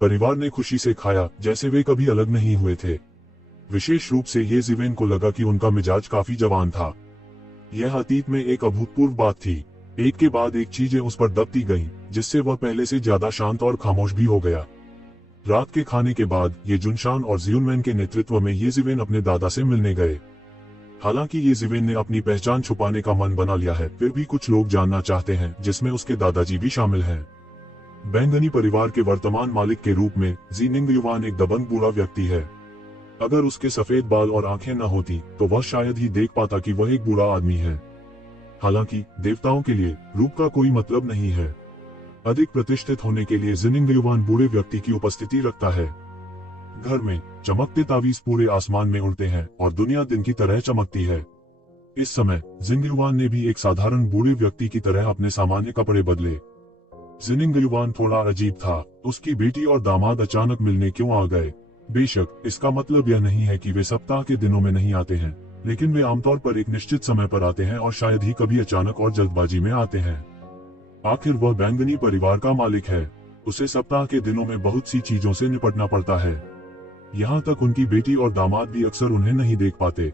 परिवार ने खुशी से खाया जैसे वे कभी अलग नहीं हुए थे। विशेष रूप से ये जीवेन को लगा कि उनका मिजाज काफी जवान था। यह अतीत में एक अभूतपूर्व बात थी। एक के बाद एक चीजें उस पर दबती गईं, जिससे वह पहले से ज्यादा शांत और खामोश भी हो गया। रात के खाने के बाद ये जुनशान और जियुनमैन के नेतृत्व में ये जीवेन अपने दादा से मिलने गए। हालांकि ये जीवेन ने अपनी पहचान छुपाने का मन बना लिया है, फिर भी कुछ लोग जानना चाहते हैं, जिसमें उसके दादाजी भी शामिल हैं। बैंगनी परिवार के वर्तमान मालिक के रूप में जी निंगयुवान एक दबंग बूढ़ा व्यक्ति है। अगर उसके सफेद बाल और आंखें न होती तो वह शायद ही देख पाता कि वह एक बूढ़ा आदमी है। हालांकि देवताओं के लिए रूप का कोई मतलब नहीं है। अधिक प्रतिष्ठित होने के लिए जिनिंगयुवान बूढ़े व्यक्ति की उपस्थिति रखता है। घर में चमकते तावीज पूरे आसमान में उड़ते हैं और दुनिया दिन की तरह चमकती है। इस समय जिंगयुवान ने भी एक साधारण बूढ़े व्यक्ति की तरह अपने सामान्य कपड़े बदले। जिनिंगयुवान थोड़ा अजीब था। उसकी बेटी और दामाद अचानक मिलने क्यों आ गए? बेशक इसका मतलब यह नहीं है कि वे सप्ताह के दिनों में नहीं आते हैं, लेकिन वे आमतौर पर एक निश्चित समय पर आते हैं और शायद ही कभी अचानक और जल्दबाजी में आते हैं। आखिर वह बैंगनी परिवार का मालिक है। उसे सप्ताह के दिनों में बहुत सी चीजों से निपटना पड़ता है। यहाँ तक उनकी बेटी और दामाद भी अक्सर उन्हें नहीं देख पाते।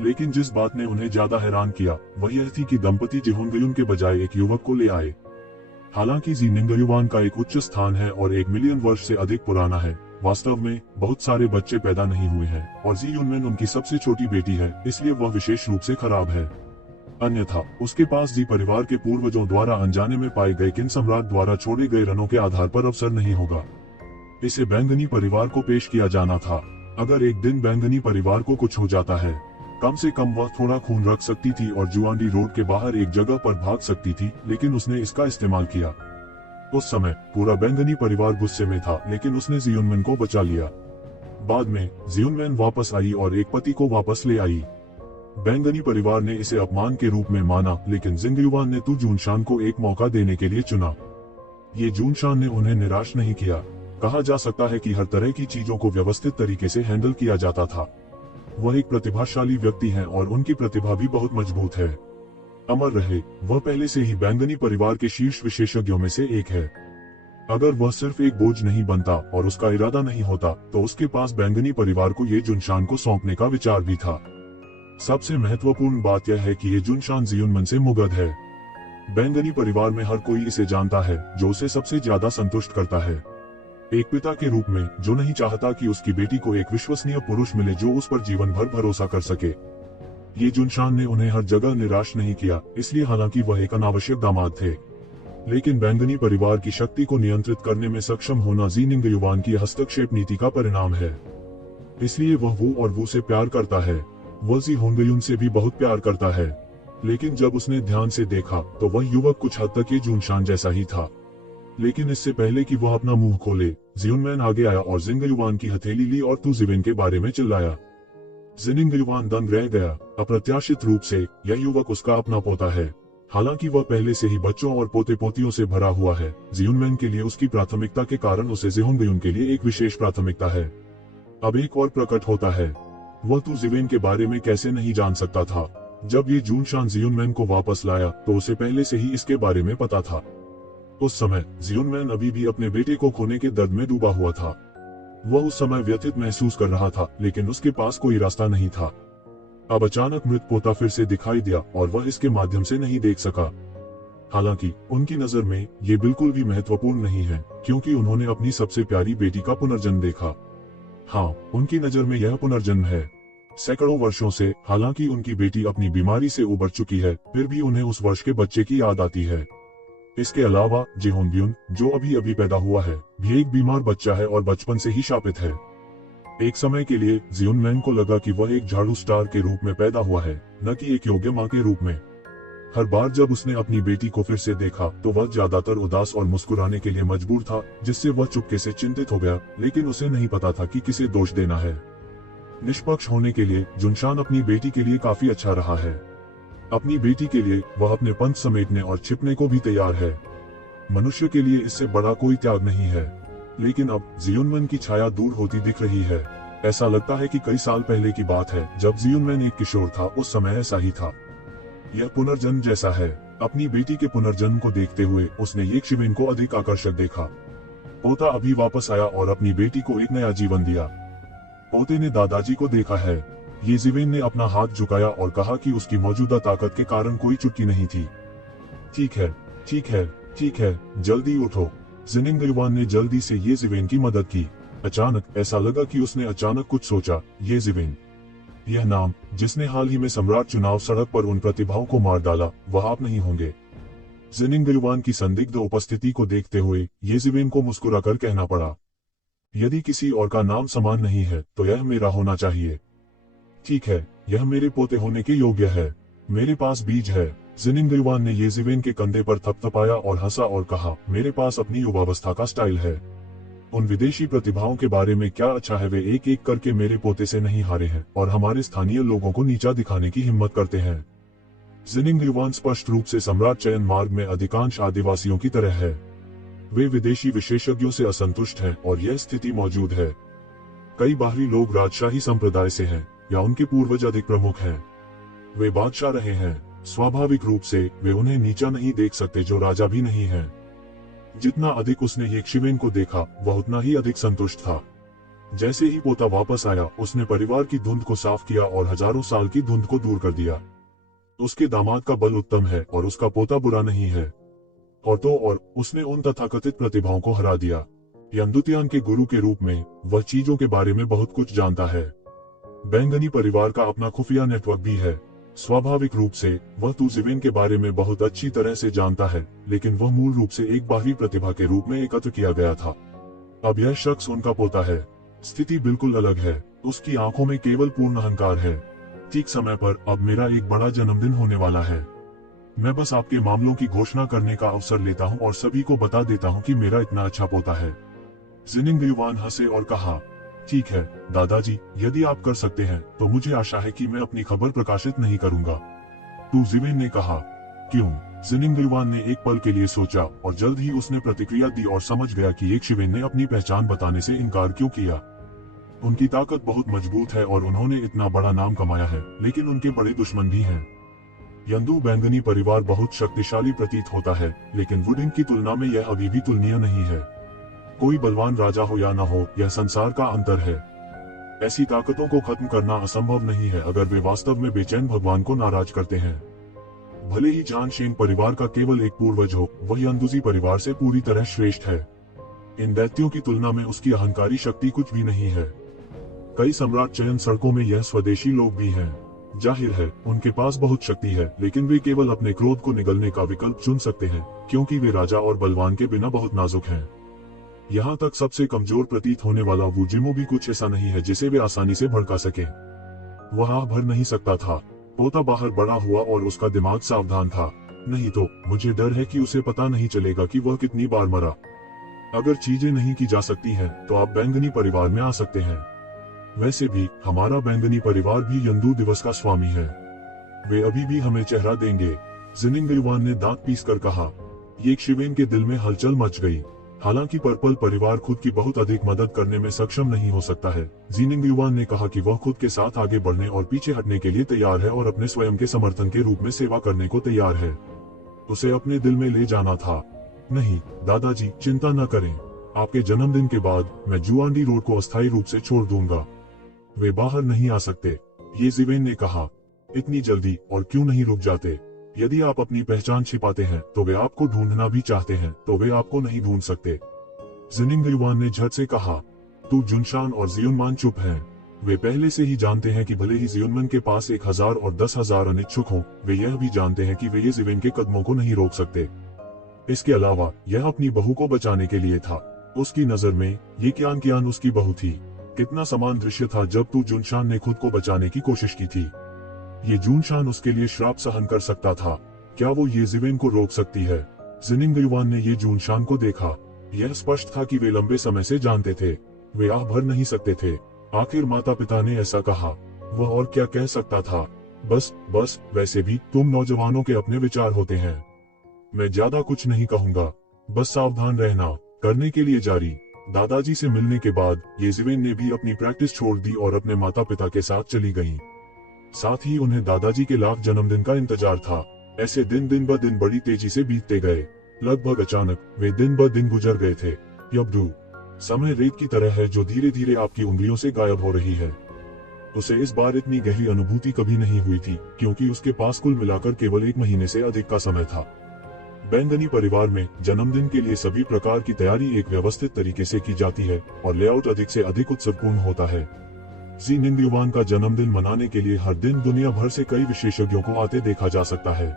लेकिन जिस बात ने उन्हें ज्यादा हैरान किया वह यह थी कि दंपति जिहुनगयुन के बजाय एक युवक को ले आए। हालांकि जी निंगयुवान का एक उच्च स्थान है और 1 मिलियन वर्ष से अधिक पुराना है, वास्तव में बहुत सारे बच्चे पैदा नहीं हुए हैं और जी युनमेन उनकी सबसे छोटी बेटी है, इसलिए वह विशेष रूप से खराब है। अन्यथा उसके पास जी परिवार के पूर्वजों द्वारा अनजाने में पाए गए किन सम्राट द्वारा छोड़े गए रनों के आधार पर अवसर नहीं होगा। इसे बैंगनी परिवार को पेश किया जाना था। अगर एक दिन बैंगनी परिवार को कुछ हो जाता है, कम से कम वह थोड़ा खून रख सकती थी और जुआंडी रोड के बाहर एक जगह पर भाग सकती थी, लेकिन उसने इसका इस्तेमाल किया। उस समय पूरा बैंगनी परिवार गुस्से में था, लेकिन उसने जियुनमेन को बचा लिया। बाद में जियुनमेन वापस आई और एक पति को वापस ले आई। बैंगनी परिवार ने इसे अपमान के रूप में माना, लेकिन जिंगयुवान ने तू जूनशान को एक मौका देने के लिए चुना। ये जूनशान ने उन्हें निराश नहीं किया। कहा जा सकता है कि हर तरह की चीजों को व्यवस्थित तरीके से हैंडल किया जाता था। वह एक प्रतिभाशाली व्यक्ति है और उनकी प्रतिभा भी बहुत मजबूत है। अमर रहे, वह पहले से ही बैंगनी परिवार के शीर्ष विशेषज्ञों में से एक है। अगर वह सिर्फ एक बोझ नहीं बनता और उसका इरादा नहीं होता, तो उसके पास बैंगनी परिवार को ये जुनशान को सौंपने का विचार भी था। सबसे महत्वपूर्ण बात यह है कि ये जुनशान जियुनमन से मुगद है। बैंगनी परिवार में हर कोई इसे जानता है, जो उसे सबसे ज्यादा संतुष्ट करता है। एक पिता के रूप में जो नहीं चाहता कि उसकी बेटी को एक विश्वसनीय पुरुष मिले जो उस पर जीवन भर भरोसा कर सके। ये जुनशान ने उन्हें हर जगह निराश नहीं किया, इसलिए हालांकि वह एक अनावश्यक दामाद थे, लेकिन बैंगनी परिवार की शक्ति को नियंत्रित करने में सक्षम होना जी निंगयुवान की हस्तक्षेप नीति का परिणाम है। इसलिए वह वो और वो से प्यार करता है। वह जी होंगयुन से भी बहुत प्यार करता है, लेकिन जब उसने ध्यान से देखा तो वह युवक कुछ हद तक ये जुनशान जैसा ही था। लेकिन इससे पहले कि वह अपना मुंह खोले, जियुनमैन आगे आया और जिंगयुवान की हथेली ली और तू जिवेन के बारे में चिल्लाया। जिनिंगयुवान दंग रह गया। अप्रत्याशित रूप से यह युवक उसका अपना पोता है। हालांकि वह पहले से ही बच्चों और पोते पोतियों से भरा हुआ है, जियुनमैन के लिए उसकी प्राथमिकता के कारण उसे जिहुनगयुन के लिए एक विशेष प्राथमिकता है। अब एक और प्रकट होता है। वह तू जिवेन के बारे में कैसे नहीं जान सकता था? जब ये जूनशान जियुनमैन को वापस लाया तो उसे पहले से ही इसके बारे में पता था। उस समय जियुनमैन अभी भी अपने बेटे को खोने के दर्द में डूबा हुआ था। वह उस समय व्यथित महसूस कर रहा था, लेकिन उसके पास कोई रास्ता नहीं था। अब अचानक मृत पोता फिर से दिखाई दिया और वह इसके माध्यम से नहीं देख सका। हालांकि उनकी नजर में ये बिल्कुल भी महत्वपूर्ण नहीं है, क्योंकि उन्होंने अपनी सबसे प्यारी बेटी का पुनर्जन्म देखा। हाँ, उनकी नजर में यह पुनर्जन्म है। सैकड़ों वर्षों से हालांकि उनकी बेटी अपनी बीमारी से उबर चुकी है, फिर भी उन्हें उस वर्ष के बच्चे की याद आती है। इसके अलावा जिहोंगयुन, जो अभी अभी पैदा हुआ है, भी एक बीमार बच्चा है और बचपन से ही शापित है। एक समय के लिए जियुनमैन को लगा कि वह एक झाड़ू स्टार के रूप में पैदा हुआ है, न कि एक योग्य मां के रूप में। हर बार जब उसने अपनी बेटी को फिर से देखा तो वह ज्यादातर उदास और मुस्कुराने के लिए मजबूर था, जिससे वह चुपके से चिंतित हो गया, लेकिन उसे नहीं पता था कि किसे दोष देना है। निष्पक्ष होने के लिए जुनशान अपनी बेटी के लिए काफी अच्छा रहा है। अपनी बेटी के लिए वह अपने पंथ समेटने और छिपने को भी तैयार है। मनुष्य के लिए इससे बड़ा कोई त्याग नहीं है। लेकिन अब जियुनमैन की छाया दूर होती दिख रही है। ऐसा लगता है कि कई साल पहले की बात है, जब जियुनमैन एक किशोर था। उस समय ऐसा ही था। यह पुनर्जन्म जैसा है। अपनी बेटी के पुनर्जन्म को देखते हुए उसने ये शिवेन को अधिक आकर्षक देखा। पोता अभी वापस आया और अपनी बेटी को एक नया जीवन दिया। पोते ने दादाजी को देखा है। येज़िवेन ने अपना हाथ झुकाया और कहा कि उसकी मौजूदा ताकत के कारण कोई चुटकी नहीं थी। ठीक है, ठीक है, ठीक है, जल्दी उठो। ज़िनिंगयुवान ने जल्दी से येज़िवेन की मदद की। अचानक ऐसा लगा कि उसने अचानक कुछ सोचा। येज़िवेन, यह नाम जिसने हाल ही में सम्राट चुनाव सड़क पर उन प्रतिभाओं को मार डाला, वह आप नहीं होंगे। ज़िनिंगयुवान की संदिग्ध उपस्थिति को देखते हुए येज़िवेन को मुस्कुराकर कहना पड़ा, यदि किसी और का नाम समान नहीं है तो यह मेरा होना चाहिए। ठीक है, यह मेरे पोते होने के योग्य है। मेरे पास बीज है। ज़िनिंगयुवान ने येज़िवेन के कंधे पर थपथपाया और हंसा और कहा, मेरे पास अपनी युवावस्था का स्टाइल है। उन विदेशी प्रतिभाओं के बारे में क्या अच्छा है, वे एक एक करके मेरे पोते से नहीं हारे हैं और हमारे स्थानीय लोगों को नीचा दिखाने की हिम्मत करते हैं। ज़िनिंगयुवान स्पष्ट रूप से सम्राट चयन मार्ग में अधिकांश आदिवासियों की तरह है। वे विदेशी विशेषज्ञों से असंतुष्ट हैं और यह स्थिति मौजूद है। कई बाहरी लोग राजशाही संप्रदाय से हैं या उनके पूर्वज अधिक प्रमुख हैं। वे बादशाह रहे हैं। स्वाभाविक रूप से वे उन्हें नीचा नहीं देख सकते जो राजा भी नहीं है। जितना अधिक उसने येज़िवेन को देखा, वह उतना ही अधिक संतुष्ट था। जैसे ही पोता वापस आया, उसने परिवार की धुंध को साफ किया और हजारों साल की धुंध को दूर कर दिया। उसके दामाद का बल उत्तम है और उसका पोता बुरा नहीं है। और उसने उन तथाकथित प्रतिभाओं को हरा दिया। यंदुतियान के गुरु के रूप में वह चीजों के बारे में बहुत कुछ जानता है। बैंगनी परिवार का अपना खुफिया नेटवर्क भी है। स्वाभाविक रूप से वह येज़िवेन के बारे में बहुत अच्छी तरह से जानता है, लेकिन वह मूल रूप से एक बाहरी प्रतिभा के रूप में एकत्र किया गया था। अब यह शख्स उनका पोता है। स्थिति बिल्कुल अलग है। उसकी आंखों में केवल पूर्ण अहंकार है। ठीक समय पर अब मेरा एक बड़ा जन्मदिन होने वाला है। मैं बस आपके मामलों की घोषणा करने का अवसर लेता हूं और सभी को बता देता हूं कि मेरा इतना अच्छा पोता है। ज़िनिंगयुवान हंसे और कहा, ठीक है दादाजी, यदि आप कर सकते हैं तो मुझे आशा है कि मैं अपनी खबर प्रकाशित नहीं करूंगा। येज़िवेन ने कहा, क्यों? ज़िनिंगयुवान ने एक पल के लिए सोचा और जल्द ही उसने प्रतिक्रिया दी और समझ गया कि येज़िवेन ने अपनी पहचान बताने से इनकार क्यों किया। उनकी ताकत बहुत मजबूत है और उन्होंने इतना बड़ा नाम कमाया है, लेकिन उनके बड़े दुश्मन भी हैं। यंदू बैंगनी परिवार बहुत शक्तिशाली प्रतीत होता है, लेकिन वुडिंग की तुलना में यह अभी भी तुलनीय नहीं है। कोई बलवान राजा हो या न हो, यह संसार का अंतर है। ऐसी ताकतों को खत्म करना असंभव नहीं है अगर वे वास्तव में बेचैन भगवान को नाराज करते हैं। भले ही जानशेन परिवार का केवल एक पूर्वज हो, वह यंदुजी परिवार से पूरी तरह श्रेष्ठ है। इन दैत्यों की तुलना में उसकी अहंकारी शक्ति कुछ भी नहीं है। कई सम्राट चयन सड़कों में यह स्वदेशी लोग भी हैं। जाहिर है उनके पास बहुत शक्ति है, लेकिन वे केवल अपने क्रोध को निगलने का विकल्प चुन सकते हैं, क्योंकि वे राजा और बलवान के बिना बहुत नाजुक हैं। यहाँ तक सबसे कमजोर प्रतीत होने वाला वुजिमो भी कुछ ऐसा नहीं है जिसे वे आसानी से भड़का सके। वह भर नहीं सकता था। पोता बाहर बड़ा हुआ और उसका दिमाग सावधान था। नहीं तो मुझे डर है कि उसे पता नहीं चलेगा कि वह कितनी बार मरा। अगर चीजें नहीं की जा सकती हैं, तो आप बैंगनी परिवार में आ सकते हैं। वैसे भी हमारा बैंगनी परिवार भी यंदू दिवस का स्वामी है। वे अभी भी हमें चेहरा देंगे। ज़िनिंगयुवान ने दांत पीसकर कहा। येज़िवेन के दिल में हलचल मच गई। हालांकि पर्पल परिवार खुद की बहुत अधिक मदद करने में सक्षम नहीं हो सकता है। ज़िनिंगयुवान ने कहा कि वह खुद के साथ आगे बढ़ने और पीछे हटने के लिए तैयार है और अपने स्वयं के समर्थन के रूप में सेवा करने को तैयार है। उसे अपने दिल में ले जाना था। नहीं दादाजी, चिंता न करें। आपके जन्मदिन के बाद मैं जुआंडी रोड को अस्थायी रूप से छोड़ दूंगा। वे बाहर नहीं आ सकते। येज़िवेन ने कहा, इतनी जल्दी और क्यों नहीं रुक जाते? यदि आप अपनी पहचान छिपाते हैं तो वे आपको ढूंढना भी चाहते हैं तो वे आपको नहीं ढूंढ सकते। ज़िनिंगयुवान ने झट से कहा, तू जुनशान और ज़ियुनमान चुप हैं। वे पहले से ही जानते हैं कि भले ही ज़ियुनमन के पास 1000 और 10,000 अनिच्छुक हों, वे यह भी जानते हैं कि वे येज़िवेन के कदमों को नहीं रोक सकते। इसके अलावा यह अपनी बहू को बचाने के लिए था। उसकी नजर में ये कियान उसकी बहू थी। कितना समान दृश्य था जब तू जुनशान ने खुद को बचाने की कोशिश की थी। ये जुनशान उसके लिए श्राप सहन कर सकता था। क्या वो येज़िवेन को रोक सकती है? ज़िनिंगयुवान ने ये जुनशान को देखा। यह स्पष्ट था कि वे लंबे समय से जानते थे। वे आह भर नहीं सकते थे। आखिर माता पिता ने ऐसा कहा। वह और क्या कह सकता था? बस वैसे भी तुम नौजवानों के अपने विचार होते हैं। मैं ज्यादा कुछ नहीं कहूंगा। बस सावधान रहना। करने के लिए जारी। दादाजी से मिलने के बाद येज़िवेन ने भी अपनी प्रैक्टिस छोड़ दी और अपने माता पिता के साथ चली गईं। साथ ही उन्हें दादाजी के लाख जन्मदिन का इंतजार था। ऐसे दिन ब दिन बड़ी तेजी से बीतते गए। लगभग अचानक वे दिन ब दिन गुजर गए थे। यब्दू समय रेत की तरह है जो धीरे धीरे आपकी उंगलियों से गायब हो रही है। उसे इस बार इतनी गहरी अनुभूति कभी नहीं हुई थी, क्योंकि उसके पास कुल मिलाकर केवल 1 महीने से अधिक का समय था। बैंगनी परिवार में जन्मदिन के लिए सभी प्रकार की तैयारी एक व्यवस्थित तरीके से की जाती है और लेआउट अधिक से अधिक उत्सवपूर्ण होता है। जी निंगयुआन का जन्मदिन मनाने के लिए हर दिन दुनिया भर से कई विशेषज्ञों को आते देखा जा सकता है।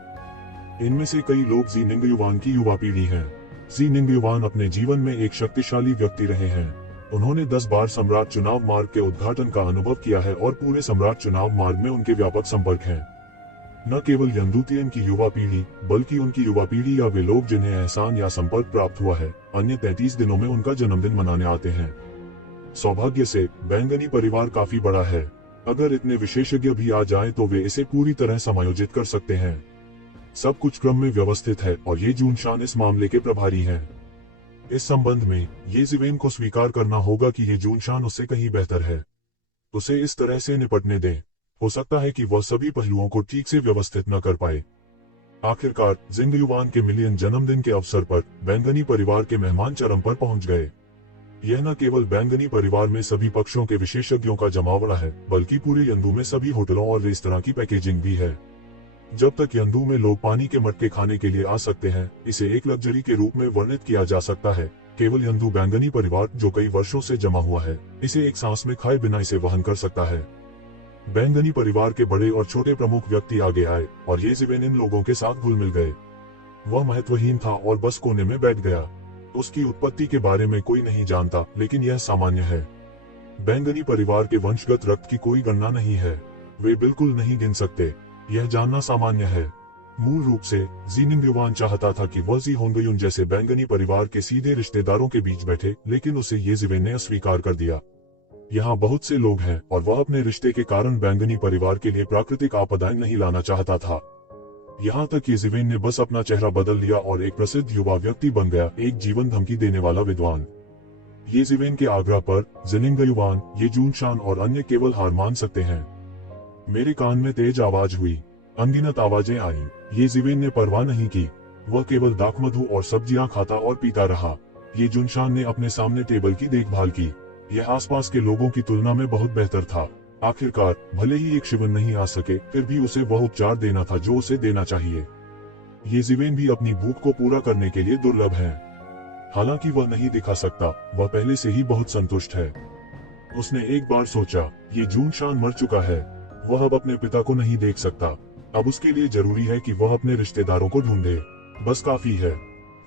इनमें से कई लोग जी निंगयुआन की युवा पीढ़ी हैं। जी निंगयुआन अपने जीवन में एक शक्तिशाली व्यक्ति रहे हैं। उन्होंने 10 बार सम्राट चुनाव मार्ग के उद्घाटन का अनुभव किया है और पूरे सम्राट चुनाव मार्ग में उनके व्यापक संपर्क हैं। न केवल यंदुतियन की युवा पीढ़ी, बल्कि उनकी युवा पीढ़ी या वे लोग जिन्हें एहसान या संपर्क प्राप्त हुआ है, अन्य 33 दिनों में उनका जन्मदिन मनाने आते हैं। सौभाग्य से बैंगनी परिवार काफी बड़ा है। अगर इतने विशेषज्ञ भी आ जाएं तो वे इसे पूरी तरह समायोजित कर सकते हैं। सब कुछ क्रम में व्यवस्थित है और ये जूनशान इस मामले के प्रभारी हैं। इस संबंध में ये जिवेन को स्वीकार करना होगा कि ये जूनशान उससे कहीं बेहतर है। उसे इस तरह से निपटने दें। हो सकता है कि वह सभी पहलुओं को ठीक से व्यवस्थित न कर पाए। आखिरकार जिंगयुआन के मिलियन जन्मदिन के अवसर पर बैंगनी परिवार के मेहमान चरम पर पहुंच गए। यह न केवल बैंगनी परिवार में सभी पक्षों के विशेषज्ञों का जमावड़ा है, बल्कि पूरे यंदू में सभी होटलों और रेस्तरां की पैकेजिंग भी है। जब तक यंदू में लोग पानी के मटके खाने के लिए आ सकते हैं, इसे एक लग्जरी के रूप में वर्णित किया जा सकता है। केवल यंदू बैंगनी परिवार, जो कई वर्षों से जमा हुआ है, इसे एक सांस में खाए बिना इसे वहन कर सकता है। बैंगनी परिवार के बड़े और छोटे प्रमुख व्यक्ति आगे आए और ये जिवेन इन लोगों के साथ घुल मिल गए। वह महत्वहीन था और बस कोने में बैठ गया। उसकी उत्पत्ति के बारे में कोई नहीं जानता, लेकिन यह सामान्य है। बैंगनी परिवार के वंशगत रक्त की कोई गणना नहीं है। वे बिल्कुल नहीं गिन सकते। यह जानना सामान्य है। मूल रूप से जी निंगयुआन चाहता था कि वह जी होंगयुन जैसे बैंगनी परिवार के सीधे रिश्तेदारों के बीच बैठे, लेकिन उसे ये जिवेन ने अस्वीकार कर दिया। यहाँ बहुत से लोग हैं और वह अपने रिश्ते के कारण बैंगनी परिवार के लिए प्राकृतिक आपदाएं नहीं लाना चाहता था। यहाँ तक कि जिवेन ने बस अपना चेहरा बदल लिया और एक प्रसिद्ध युवा व्यक्ति बन गया, एक जीवन धमकी देने वाला विद्वान। ये जिवेन के आग्रह पर जिनिंगयुआन, ये जूनशान और अन्य केवल हार मान सकते हैं। मेरे कान में तेज आवाज हुई, अनगिनत आवाजें आईं। ये जिवेन ने परवाह नहीं की। वह केवल दाखमधु और सब्जियां खाता और पीता रहा। ये जूनशान ने अपने सामने टेबल की देखभाल की। यह आसपास के लोगों की तुलना में बहुत बेहतर था। आखिरकार भले ही एक शिविर नहीं आ सके, फिर भी उसे वह उपचार देना था जो उसे देना चाहिए। ये जिवेन भी अपनी भूख को पूरा करने के लिए दुर्लभ है। हालांकि वह नहीं दिखा सकता, वह पहले से ही बहुत संतुष्ट है। उसने एक बार सोचा, ये जूनशान मर चुका है। वह अब अपने पिता को नहीं देख सकता। अब उसके लिए जरूरी है कि वह अपने रिश्तेदारों को ढूंढे। बस काफी है।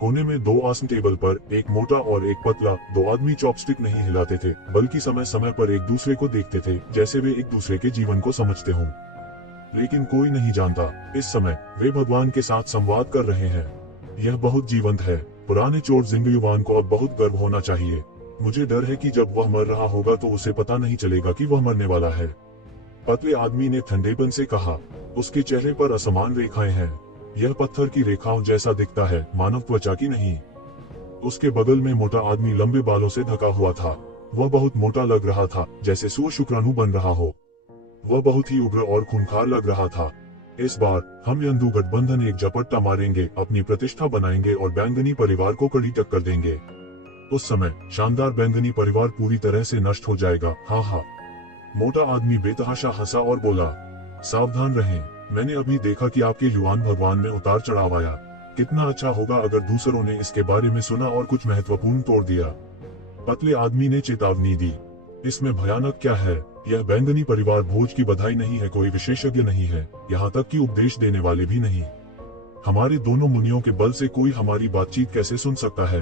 कोने में 2 आसन टेबल पर, एक मोटा और एक पतला। 2 आदमी चॉपस्टिक नहीं हिलाते थे, बल्कि समय समय पर एक दूसरे को देखते थे, जैसे वे एक दूसरे के जीवन को समझते हों। लेकिन कोई नहीं जानता, इस समय वे भगवान के साथ संवाद कर रहे हैं। यह बहुत जीवंत है। पुराने चोर जिंगयुआन को अब बहुत गर्व होना चाहिए। मुझे डर है कि जब वह मर रहा होगा तो उसे पता नहीं चलेगा कि वह मरने वाला है। पतले आदमी ने ठंडेपन से कहा। उसके चेहरे पर असमान रेखाएं हैं। यह पत्थर की रेखाओं जैसा दिखता है, मानव त्वचा की नहीं। उसके बगल में मोटा आदमी लंबे बालों से ढका हुआ था। वह बहुत मोटा लग रहा था, जैसे सूर्य शुक्राणु बन रहा हो। वह बहुत ही उग्र और खूंखार लग रहा था। इस बार हम यंदू गठबंधन एक झपट्टा मारेंगे, अपनी प्रतिष्ठा बनाएंगे और बैंगनी परिवार को कड़ी टक्कर देंगे। उस समय शानदार बैंगनी परिवार पूरी तरह से नष्ट हो जाएगा। हाँ हाँ। मोटा आदमी बेतहाशा हंसा और बोला, सावधान रहें। मैंने अभी देखा कि आपके युवान भगवान में उतार चढ़ाव आया। कितना अच्छा होगा अगर दूसरों ने इसके बारे में सुना और कुछ महत्वपूर्ण तोड़ दिया। पतले आदमी ने चेतावनी दी, इसमें भयानक क्या है? यह बैंगनी परिवार भोज की बधाई नहीं है, कोई विशेषज्ञ नहीं है, यहाँ तक कि उपदेश देने वाले भी नहीं। हमारे दोनों मुनियों के बल से कोई हमारी बातचीत कैसे सुन सकता है?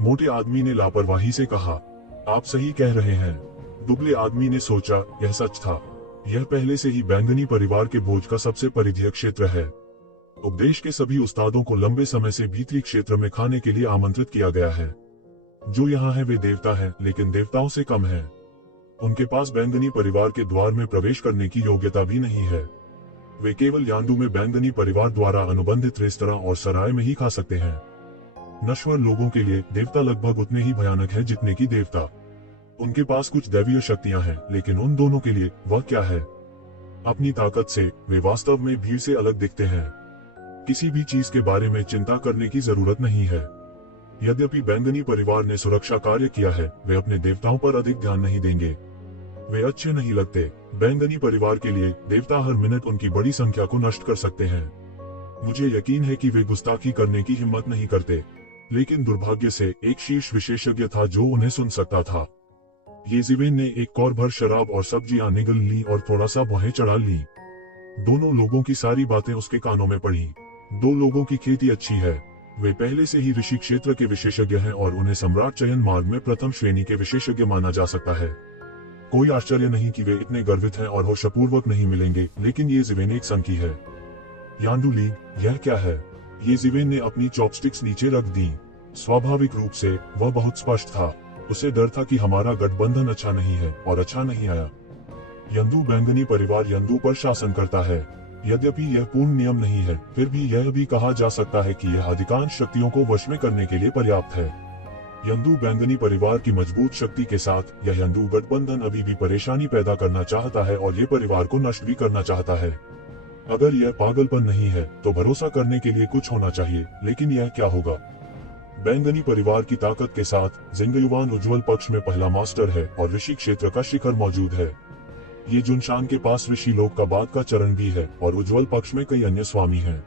मोटे आदमी ने लापरवाही से कहा, आप सही कह रहे हैं। दुबले आदमी ने सोचा, यह सच था। यह पहले से ही बैंगनी परिवार के भोज का सबसे परिधीय क्षेत्र है। उपदेश के सभी उस्तादों को लंबे समय से भीतरी क्षेत्र में खाने के लिए आमंत्रित किया गया है। जो यहाँ है वे देवता हैं, लेकिन देवताओं से कम हैं। उनके पास बैंगनी परिवार के द्वार में प्रवेश करने की योग्यता भी नहीं है। वे केवल यांडू में बैंगनी परिवार द्वारा अनुबंधित रेस्तरां और सराय में ही खा सकते हैं। नश्वर लोगों के लिए देवता लगभग उतने ही भयानक है जितने की देवता। उनके पास कुछ दैवीय शक्तियां हैं, लेकिन उन दोनों के लिए वह क्या है? अपनी ताकत से वे वास्तव में भीड़ से अलग दिखते हैं। किसी भी चीज के बारे में चिंता करने की जरूरत नहीं है। यद्यपि बैंगनी परिवार ने सुरक्षा कार्य किया है, वे अपने देवताओं पर अधिक ध्यान नहीं देंगे। वे अच्छे नहीं लगते। बैंगनी परिवार के लिए देवता हर मिनट उनकी बड़ी संख्या को नष्ट कर सकते हैं। मुझे यकीन है कि वे गुस्ताखी करने की हिम्मत नहीं करते, लेकिन दुर्भाग्य से एक शीर्ष विशेषज्ञ था जो उन्हें सुन सकता था। येज़ेबेल ने एक कौर भर शराब और सब्जियां निगल ली और थोड़ा सा बहें चढ़ा ली। दोनों लोगों की सारी बातें उसके कानों में पड़ी। दो लोगों की खेती अच्छी है, वे पहले से ही ऋषि क्षेत्र के विशेषज्ञ हैं और उन्हें सम्राट चयन मार्ग में प्रथम श्रेणी के विशेषज्ञ माना जा सकता है। कोई आश्चर्य नहीं कि वे इतने गर्वित हैं और होशपूर्वक नहीं मिलेंगे, लेकिन येज़ेबेल एक संकी है। यांडू लीग, यह क्या है? येज़ेबेल ने अपनी चॉपस्टिक्स नीचे रख दी। स्वाभाविक रूप से वह बहुत स्पष्ट था। उसे डर था कि हमारा गठबंधन अच्छा नहीं है और अच्छा नहीं आया। यंदू बैंगनी परिवार यंदू पर शासन करता है। यद्यपि यह पूर्ण नियम नहीं है, फिर भी यह भी कहा जा सकता है कि यह अधिकांश शक्तियों को वश में करने के लिए पर्याप्त है। यंदू बैंगनी परिवार की मजबूत शक्ति के साथ यह यंदू गठबंधन अभी भी परेशानी पैदा करना चाहता है और ये परिवार को नष्ट भी करना चाहता है। अगर यह पागलपन नहीं है तो भरोसा करने के लिए कुछ होना चाहिए, लेकिन यह क्या होगा? बैंगनी परिवार की ताकत के साथ जिंगयुवान उज्जवल पक्ष में पहला मास्टर है और ऋषि क्षेत्र का शिखर मौजूद है। ये जुनशान के पास ऋषि लोक का बाद का चरण भी है और उज्जवल पक्ष में कई अन्य स्वामी हैं।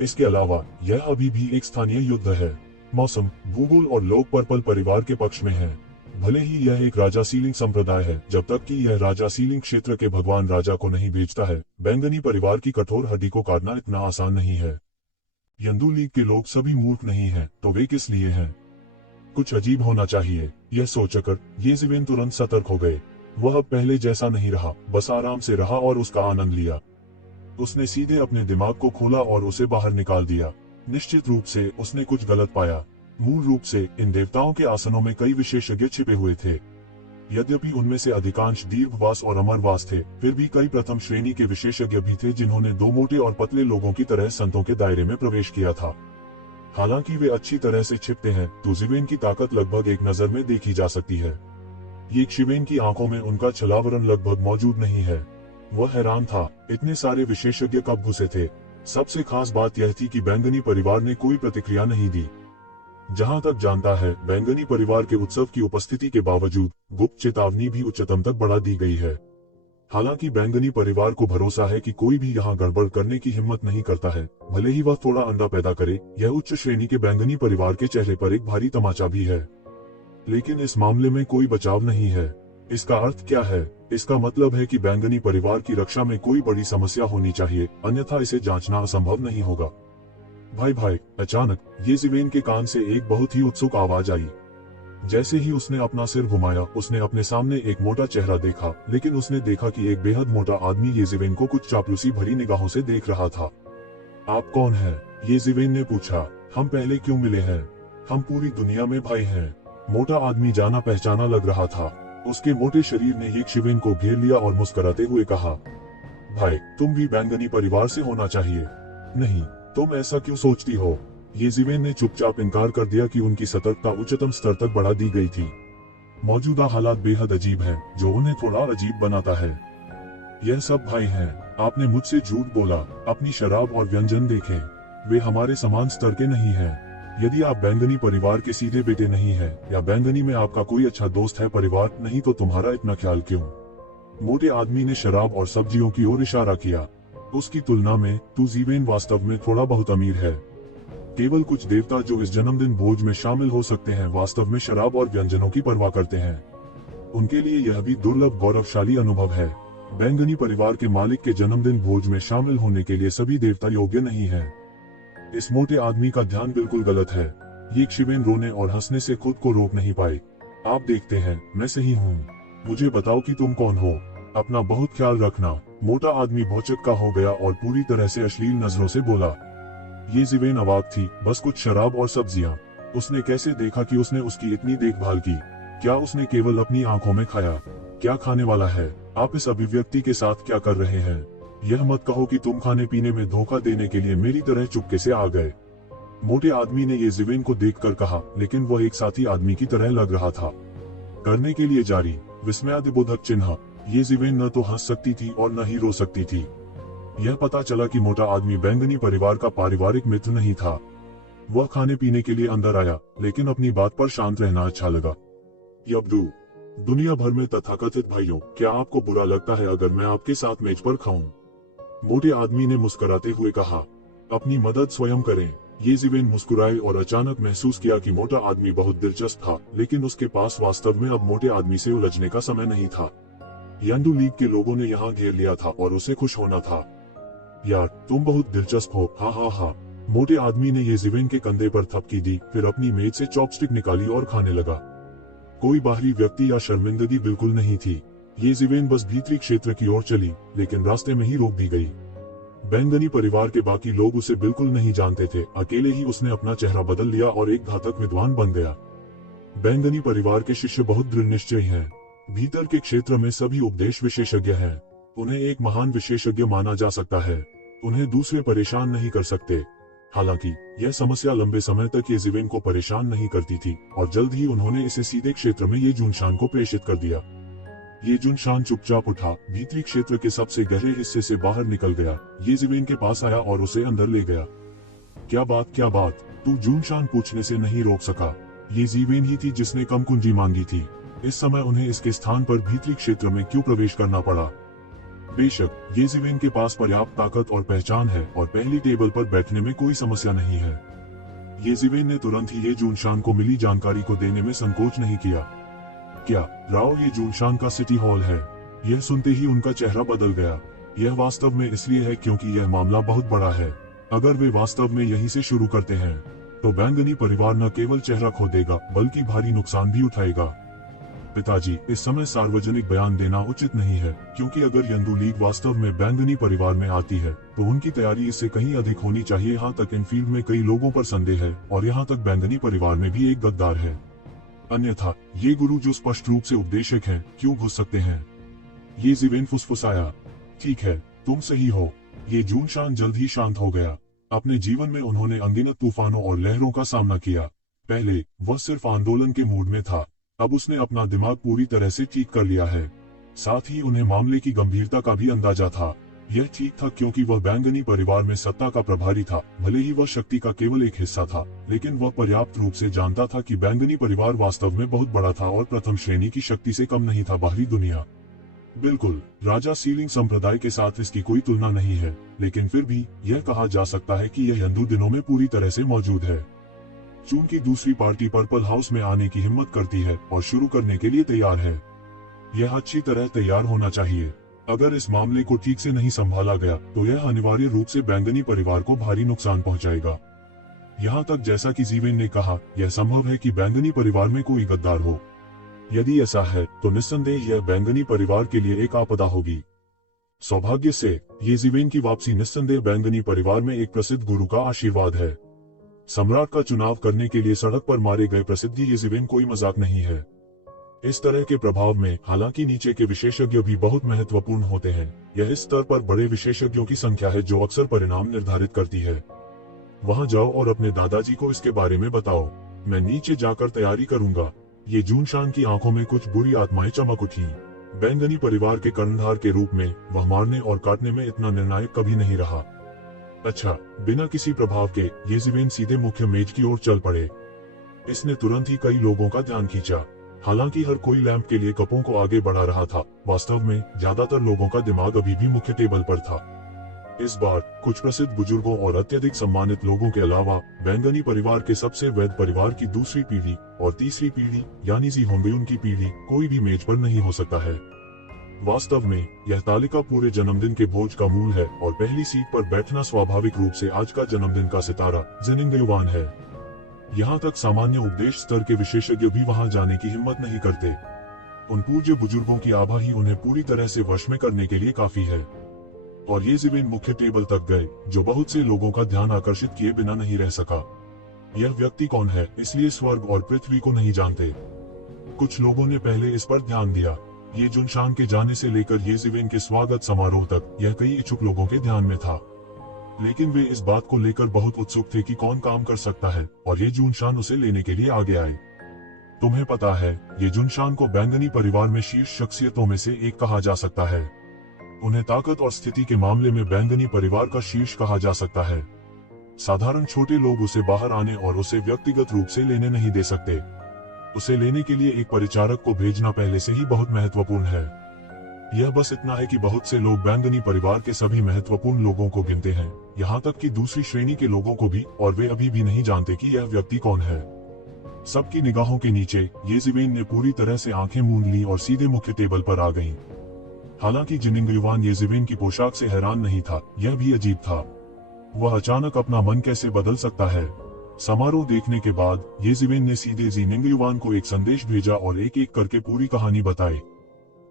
इसके अलावा यह अभी भी एक स्थानीय युद्ध है। मौसम, भूगोल और लोक पर्पल परिवार के पक्ष में है। भले ही यह एक राजा सीलिंग संप्रदाय है, जब तक कि यह राजा सीलिंग क्षेत्र के भगवान राजा को नहीं बेचता है, बैंगनी परिवार की कठोर हड्डी को काटना इतना आसान नहीं है। यंदू लीग के लोग सभी मूर्ख नहीं हैं, तो वे किस लिए हैं? कुछ अजीब होना चाहिए। यह सोचकर येज़ेबेल तुरंत सतर्क हो गए। वह अब पहले जैसा नहीं रहा, बस आराम से रहा और उसका आनंद लिया। उसने सीधे अपने दिमाग को खोला और उसे बाहर निकाल दिया। निश्चित रूप से उसने कुछ गलत पाया। मूल रूप से इन देवताओं के आसनों में कई विशेषज्ञ छिपे हुए थे। यद्यपि उनमें से अधिकांश दीर्घवास और अमरवास थे, फिर भी कई प्रथम श्रेणी के विशेषज्ञ भी थे जिन्होंने दो मोटे और पतले लोगों की तरह संतों के दायरे में प्रवेश किया था। हालांकि वे अच्छी तरह से छिपते हैं, तो येज़ेबेल की ताकत लगभग एक नजर में देखी जा सकती है। येज़ेबेल की आंखों में उनका छलावरण लगभग मौजूद नहीं है। वह हैरान था, इतने सारे विशेषज्ञ कब घुसे थे? सबसे खास बात यह थी कि बैंगनी परिवार ने कोई प्रतिक्रिया नहीं दी। जहां तक जानता है, बैंगनी परिवार के उत्सव की उपस्थिति के बावजूद गुप्त चेतावनी भी उच्चतम तक बढ़ा दी गई है। हालांकि बैंगनी परिवार को भरोसा है कि कोई भी यहां गड़बड़ करने की हिम्मत नहीं करता है, भले ही वह थोड़ा अंडा पैदा करे। यह उच्च श्रेणी के बैंगनी परिवार के चेहरे पर एक भारी तमाचा भी है। लेकिन इस मामले में कोई बचाव नहीं है। इसका अर्थ क्या है? इसका मतलब है कि बैंगनी परिवार की रक्षा में कोई बड़ी समस्या होनी चाहिए, अन्यथा इसे जांचना असंभव नहीं होगा। भाई, अचानक येज़ेबेल के कान से एक बहुत ही उत्सुक आवाज आई। जैसे ही उसने अपना सिर घुमाया, उसने अपने सामने एक मोटा चेहरा देखा, लेकिन उसने देखा कि एक बेहद मोटा आदमी येज़ेबेल को कुछ चापलूसी भरी निगाहों से देख रहा था। आप कौन हैं? येज़ेबेल ने पूछा। हम पहले क्यों मिले हैं? हम पूरी दुनिया में भाई हैं। मोटा आदमी जाना पहचाना लग रहा था। उसके मोटे शरीर ने येज़ेबेल को घेर लिया और मुस्कुराते हुए कहा, भाई, तुम भी बैंगनी परिवार से होना चाहिए। नहीं, तुम ऐसा क्यों सोचती हो? येज़ेबेल ने चुपचाप इनकार कर दिया कि उनकी सतर्कता उच्चतम स्तर तक बढ़ा दी गई थी। मौजूदा हालात बेहद अजीब हैं, जो उन्हें थोड़ा अजीब बनाता है। यह सब भाई हैं। आपने मुझसे झूठ बोला। अपनी शराब और व्यंजन देखें, वे हमारे समान स्तर के नहीं हैं। यदि आप बैंगनी परिवार के सीधे बेटे नहीं हैं, या बैंगनी में आपका कोई अच्छा दोस्त है परिवार नहीं, तो तुम्हारा इतना ख्याल क्यों? मोटे आदमी ने शराब और सब्जियों की ओर इशारा किया। उसकी तुलना में येज़ेबेल वास्तव में थोड़ा बहुत अमीर है। केवल कुछ देवता जो इस जन्मदिन भोज में शामिल हो सकते हैं वास्तव में शराब और व्यंजनों की परवाह करते हैं। उनके लिए यह भी दुर्लभ गौरवशाली अनुभव है। बैंगनी परिवार के मालिक के जन्मदिन भोज में शामिल होने के लिए सभी देवता योग्य नहीं हैं। इस मोटे आदमी का ध्यान बिल्कुल गलत है। येज़ेबेल रोने और हंसने से खुद को रोक नहीं पाई। आप देखते हैं, मैं सही हूँ। मुझे बताओ कि तुम कौन हो। अपना बहुत ख्याल रखना। मोटा आदमी भौचक्का हो गया और पूरी तरह से अश्लील नजरों से बोला। येज़ेबेल अवाक थी। बस कुछ शराब और सब्जियां। उसने कैसे देखा कि उसने उसकी इतनी देखभाल की? क्या उसने केवल अपनी आंखों में खाया? क्या खाने वाला है? आप इस अभिव्यक्ति के साथ क्या कर रहे हैं? यह मत कहो कि तुम खाने पीने में धोखा देने के लिए मेरी तरह चुपके से आ गए। मोटे आदमी ने येज़ेबेल को देखकर कहा, लेकिन वह एक साथी आदमी की तरह लग रहा था। करने के लिए जारी। विस्मयादिबोधक चिन्ह। येज़ेबेल न तो हंस सकती थी और न ही रो सकती थी। यह पता चला कि मोटा आदमी बैंगनी परिवार का पारिवारिक मित्र नहीं था। वह खाने पीने के लिए अंदर आया, लेकिन अपनी बात पर शांत रहना अच्छा लगा। यब्दू, दुनिया भर में तथाकथित भाइयों, क्या आपको बुरा लगता है अगर मैं आपके साथ मेज पर खाऊं? मोटे आदमी ने मुस्कुराते हुए कहा, अपनी मदद स्वयं करें। येज़िवेन मुस्कुराए और अचानक महसूस किया कि मोटा आदमी बहुत दिलचस्प था, लेकिन उसके पास वास्तव में अब मोटे आदमी से उलझने का समय नहीं था। यंदू लीग के लोगों ने यहाँ घेर लिया था और उसे खुश होना था। यार, तुम बहुत दिलचस्प हो, हा हा हा। मोटे आदमी ने येज़िवेन के कंधे पर थपकी दी, फिर अपनी मेज से चॉपस्टिक निकाली और खाने लगा। कोई बाहरी व्यक्ति या शर्मिंदगी बिल्कुल नहीं थी। येज़िवेन बस भीतरी क्षेत्र की ओर चली, लेकिन रास्ते में ही रोक दी गई। बैंगनी परिवार के बाकी लोग उसे बिल्कुल नहीं जानते थे। अकेले ही उसने अपना चेहरा बदल लिया और एक घातक विद्वान बन गया। बैंगनी परिवार के शिष्य बहुत दृढ़ निश्चयी हैं। भीतर के क्षेत्र में सभी उपदेश विशेषज्ञ हैं। उन्हें एक महान विशेषज्ञ माना जा सकता है। उन्हें दूसरे परेशान नहीं कर सकते। हालांकि यह समस्या लंबे समय तक येज़िवेन को परेशान नहीं करती थी और जल्द ही उन्होंने इसे सीधे क्षेत्र में ये जुनशान को प्रेषित कर दिया। ये जुनशान चुपचाप उठा, भीतरी क्षेत्र के सबसे गहरे हिस्से से बाहर निकल गया, येज़िवेन के पास आया और उसे अंदर ले गया। क्या बात, तू जुनशान पूछने से नहीं रोक सका। येज़िवेन ही थी जिसने कम कुंजी मांगी थी। इस समय उन्हें इसके स्थान पर भीतरी क्षेत्र में क्यों प्रवेश करना पड़ा? बेशक येज़िवेन के पास पर्याप्त ताकत और पहचान है और पहली टेबल पर बैठने में कोई समस्या नहीं है। येज़िवेन ने तुरंत ही ये जुनशान को मिली जानकारी को देने में संकोच नहीं किया। क्या राव, ये जुनशान का सिटी हॉल है? यह सुनते ही उनका चेहरा बदल गया। यह वास्तव में इसलिए है क्योंकि यह मामला बहुत बड़ा है। अगर वे वास्तव में यहीं से शुरू करते हैं तो बैंगनी परिवार न केवल चेहरा खो देगा बल्कि भारी नुकसान भी उठाएगा। पिताजी, इस समय सार्वजनिक बयान देना उचित नहीं है, क्योंकि अगर यंदू लीग वास्तव में बैंगनी परिवार में आती है तो उनकी तैयारी इससे कहीं अधिक होनी चाहिए। यहाँ तक इनफील्ड में कई लोगों पर संदेह है और यहाँ तक बैंगनी परिवार में भी एक गद्दार है। अन्यथा ये गुरु जो स्पष्ट रूप से उपदेशक हैं, क्यों घुस सकते हैं? येज़िवेन फुसफुसाया, ठीक है, तुम सही हो। ये जुनशान जल्द ही शांत हो गया। अपने जीवन में उन्होंने अनगिनत तूफानों और लहरों का सामना किया। पहले वह सिर्फ आंदोलन के मूड में था, अब उसने अपना दिमाग पूरी तरह से ठीक कर लिया है। साथ ही उन्हें मामले की गंभीरता का भी अंदाजा था। यह ठीक था क्योंकि वह बैंगनी परिवार में सत्ता का प्रभारी था। भले ही वह शक्ति का केवल एक हिस्सा था, लेकिन वह पर्याप्त रूप से जानता था कि बैंगनी परिवार वास्तव में बहुत बड़ा था और प्रथम श्रेणी की शक्ति से कम नहीं था। बाहरी दुनिया, बिल्कुल, राजा सीलिंग संप्रदाय के साथ इसकी कोई तुलना नहीं है, लेकिन फिर भी यह कहा जा सकता है कि यह हिंदू दिनों में पूरी तरह से मौजूद है। चूंकि दूसरी पार्टी पर्पल हाउस में आने की हिम्मत करती है और शुरू करने के लिए तैयार है, यह अच्छी तरह तैयार होना चाहिए। अगर इस मामले को ठीक से नहीं संभाला गया तो यह अनिवार्य रूप से बैंगनी परिवार को भारी नुकसान पहुंचाएगा। यहाँ तक, जैसा कि जीवेन ने कहा, यह संभव है कि बैंगनी परिवार में कोई गद्दार हो। यदि ऐसा है तो निस्संदेह यह बैंगनी परिवार के लिए एक आपदा होगी। सौभाग्य से येज़िवेन की वापसी निस्संदेह बैंगनी परिवार में एक प्रसिद्ध गुरु का आशीर्वाद है। सम्राट का चुनाव करने के लिए सड़क पर मारे गए प्रसिद्ध येज़िवेन कोई मजाक नहीं है। इस तरह के प्रभाव में हालांकि नीचे के विशेषज्ञ भी बहुत महत्वपूर्ण होते हैं। यह इस स्तर पर बड़े विशेषज्ञों की संख्या है जो अक्सर परिणाम निर्धारित करती है। वहां जाओ और अपने दादाजी को इसके बारे में बताओ। मैं नीचे जाकर तैयारी करूंगा। ये जुनशान की आंखों में कुछ बुरी आत्माएं चमक उठी। बैंगनी परिवार के कर्णधार के रूप में वह मारने और काटने में इतना निर्णायक कभी नहीं रहा। अच्छा, बिना किसी प्रभाव के येज़िवेन सीधे मुख्य मेज की ओर चल पड़े। इसने तुरंत ही कई लोगों का ध्यान खींचा। हालांकि हर कोई लैंप के लिए कपों को आगे बढ़ा रहा था, वास्तव में ज्यादातर लोगों का दिमाग अभी भी मुख्य टेबल पर था। इस बार कुछ प्रसिद्ध बुजुर्गों और अत्यधिक सम्मानित लोगों के अलावा बैंगनी परिवार के सबसे वैध परिवार की दूसरी पीढ़ी और तीसरी पीढ़ी यानी जी होंगयुन की पीढ़ी कोई भी मेज पर नहीं हो सकता है। वास्तव में यह तालिका पूरे जन्मदिन के भोज का मूल है और पहली सीट पर बैठना स्वाभाविक रूप से आज का जन्मदिन का सितारा जिनिंग युवान है। यहाँ तक सामान्य उपदेश स्तर के विशेषज्ञ भी वहां जाने की हिम्मत नहीं करते। उन पूज्य बुजुर्गों की आभा ही उन्हें पूरी तरह से वश में करने के लिए काफी है। और येज़िवेन मुख्य टेबल तक गए, जो बहुत से लोगों का ध्यान आकर्षित किए बिना नहीं रह सका। यह व्यक्ति कौन है, इसलिए स्वर्ग और पृथ्वी को नहीं जानते। कुछ लोगों ने पहले इस पर ध्यान दिया। ये जुनशान के जाने से लेकर येज़िवेन के स्वागत समारोह तक यह कई इच्छुक लोगों के ध्यान में था, लेकिन वे इस बात को लेकर बहुत उत्सुक थे कि कौन काम कर सकता है और ये जुनशान उसे लेने के लिए आगे आए। तुम्हें पता है, ये जुनशान को बैंगनी परिवार में शीर्ष शख्सियतों में से एक कहा जा सकता है। उन्हें ताकत और स्थिति के मामले में बैंगनी परिवार का शीर्ष कहा जा सकता है। साधारण छोटे लोग उसे बाहर आने और उसे व्यक्तिगत रूप से लेने नहीं दे सकते। उसे लेने के लिए एक परिचारक को भेजना पहले से ही बहुत महत्वपूर्ण है। यह बस इतना है कि बहुत से लोग बैंगनी परिवार के सभी महत्वपूर्ण लोगों को गिनते हैं, यहाँ तक कि दूसरी श्रेणी के लोगों को भी, और वे अभी भी नहीं जानते कि यह व्यक्ति कौन है। सबकी निगाहों के नीचे येज़ेबेल ने पूरी तरह से आंखें मूंद ली और सीधे मुख्य टेबल पर आ गईं। हालांकि जिनिंगयुवान येज़ेबेल की पोशाक से हैरान नहीं था, यह भी अजीब था। वह अचानक अपना मन कैसे बदल सकता है। समारोह देखने के बाद येज़ेबेल ने सीधे जिनिंगयुवान को एक संदेश भेजा और एक एक करके पूरी कहानी बताई।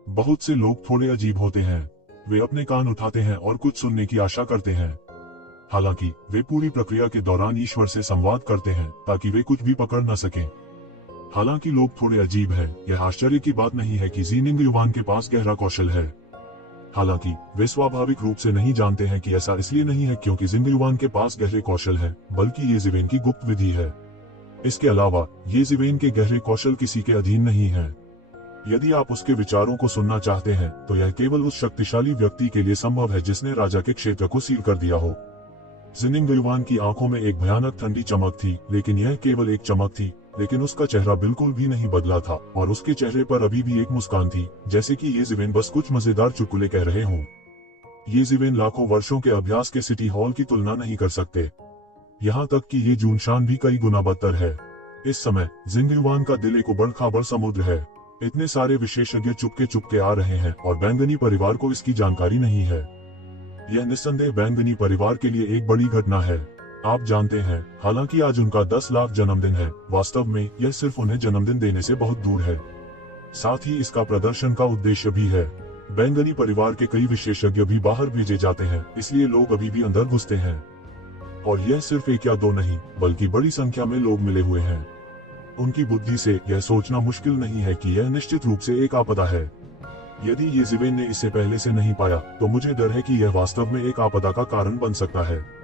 बहुत से लोग थोड़े अजीब होते हैं, वे अपने कान उठाते हैं और कुछ सुनने की आशा करते हैं। हालांकि वे पूरी प्रक्रिया के दौरान ईश्वर से संवाद करते हैं ताकि वे कुछ भी पकड़ न सकें। हालांकि लोग थोड़े अजीब हैं, यह आश्चर्य की बात नहीं है कि जिनिंगयुवान के पास गहरा कौशल है। हालांकि वे स्वाभाविक रूप से नहीं जानते हैं कि ऐसा इसलिए नहीं है क्योंकि जिनिंगयुवान के पास गहरे कौशल है, बल्कि येज़ेबेल की गुप्त विधि है। इसके अलावा येज़ेबेल के गहरे कौशल किसी के अधीन नहीं है। यदि आप उसके विचारों को सुनना चाहते हैं तो यह केवल उस शक्तिशाली व्यक्ति के लिए संभव है जिसने राजा के क्षेत्र को सील कर दिया हो। जिनिंगयुवान की आंखों में एक भयानक ठंडी चमक थी, लेकिन यह केवल एक चमक थी। लेकिन उसका चेहरा बिल्कुल भी नहीं बदला था और उसके चेहरे पर अभी भी एक मुस्कान थी, जैसे कि येज़ेबेल बस कुछ मजेदार चुटकुले कह रहे हों। येज़ेबेल लाखों वर्षों के अभ्यास के सिटी हॉल की तुलना नहीं कर सकते। यहाँ तक कि ये जूनशान भी कई गुना बदतर है। इस समय जिनिंगयुवान का दिल एक उबड़-खाबड़ समुद्र है। इतने सारे विशेषज्ञ चुपके चुपके आ रहे हैं और बैंगनी परिवार को इसकी जानकारी नहीं है। यह निस्संदेह बैंगनी परिवार के लिए एक बड़ी घटना है। आप जानते हैं, हालांकि आज उनका 10 लाख जन्मदिन है, वास्तव में यह सिर्फ उन्हें जन्मदिन देने से बहुत दूर है। साथ ही इसका प्रदर्शन का उद्देश्य भी है। बैंगनी परिवार के कई विशेषज्ञ भी बाहर भेजे जाते हैं, इसलिए लोग अभी भी अंदर घुसते हैं। और यह सिर्फ एक या दो नहीं, बल्कि बड़ी संख्या में लोग मिले हुए हैं। उनकी बुद्धि से यह सोचना मुश्किल नहीं है कि यह निश्चित रूप से एक आपदा है। यदि येज़ेबेल ने इसे पहले से नहीं पाया तो मुझे डर है कि यह वास्तव में एक आपदा का कारण बन सकता है।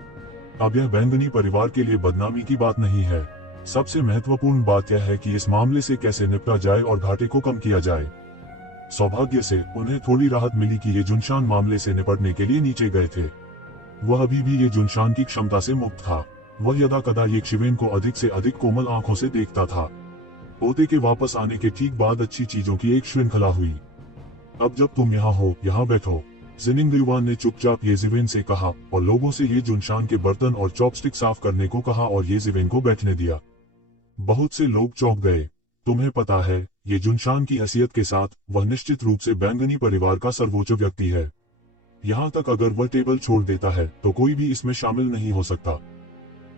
अब यह बैंगनी परिवार के लिए बदनामी की बात नहीं है। सबसे महत्वपूर्ण बात यह है कि इस मामले से कैसे निपटा जाए और घाटे को कम किया जाए। सौभाग्य से उन्हें थोड़ी राहत मिली कि ये जुनशान मामले से निपटने के लिए नीचे गए थे। वह अभी भी ये जुनशान की क्षमता से मुक्त था। वह यदाकदा येज़ेबेल को अधिक से अधिक कोमल आंखों से देखता था। पोते के वापस आने के ठीक बाद अच्छी चीजों की एक श्रृंखला हुई। अब जब तुम यहाँ हो, यहाँ बैठो, जिनिंगयुवान ने चुपचाप येज़ेबेल से कहा और लोगों से ये जुनशान के बर्तन और चॉपस्टिक साफ करने को कहा और येज़ेबेल को बैठने दिया। बहुत से लोग चौंक गए। तुम्हें पता है, ये जुनशान की हैसियत के साथ वह निश्चित रूप से बैंगनी परिवार का सर्वोच्च व्यक्ति है। यहाँ तक अगर वह टेबल छोड़ देता है तो कोई भी इसमें शामिल नहीं हो सकता।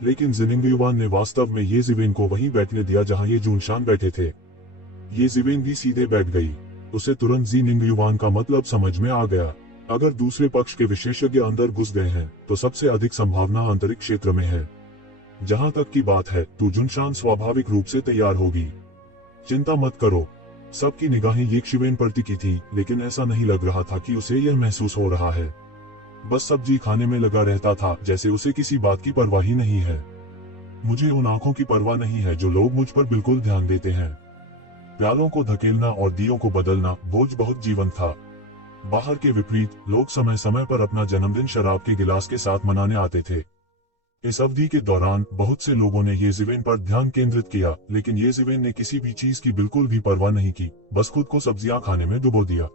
लेकिन जिनिंगयुवान ने वास्तव में येज़ेबेल को वहीं बैठने दिया जहां ये जुनशान बैठे थे। येज़ेबेल भी सीधे बैठ गई। उसे तुरंत जिनिंगयुवान का मतलब समझ में आ गया। अगर दूसरे पक्ष के विशेषज्ञ अंदर घुस गए हैं तो सबसे अधिक संभावना आंतरिक क्षेत्र में है। जहां तक की बात है, तो जुनशान स्वाभाविक रूप से तैयार होगी। चिंता मत करो। सबकी निगाहें येज़ेबेल पर टिकी थी, लेकिन ऐसा नहीं लग रहा था कि उसे यह महसूस हो रहा है। बस सब्जी खाने में लगा रहता था, जैसे उसे किसी बात की परवाह ही नहीं है। मुझे उन आंखों की परवाह नहीं है जो लोग मुझ पर बिल्कुल ध्यान देते हैं। प्यालों को धकेलना और दियों को बदलना बोझ बहुत जीवंत था। बाहर के विपरीत, लोग समय समय पर अपना जन्मदिन शराब के गिलास के साथ मनाने आते थे। इस अवधि के दौरान बहुत से लोगों ने येज़ेबेल पर ध्यान केंद्रित किया, लेकिन येज़ेबेल ने किसी भी चीज की बिल्कुल भी परवाह नहीं की, बस खुद को सब्जियां खाने में डुबो दिया।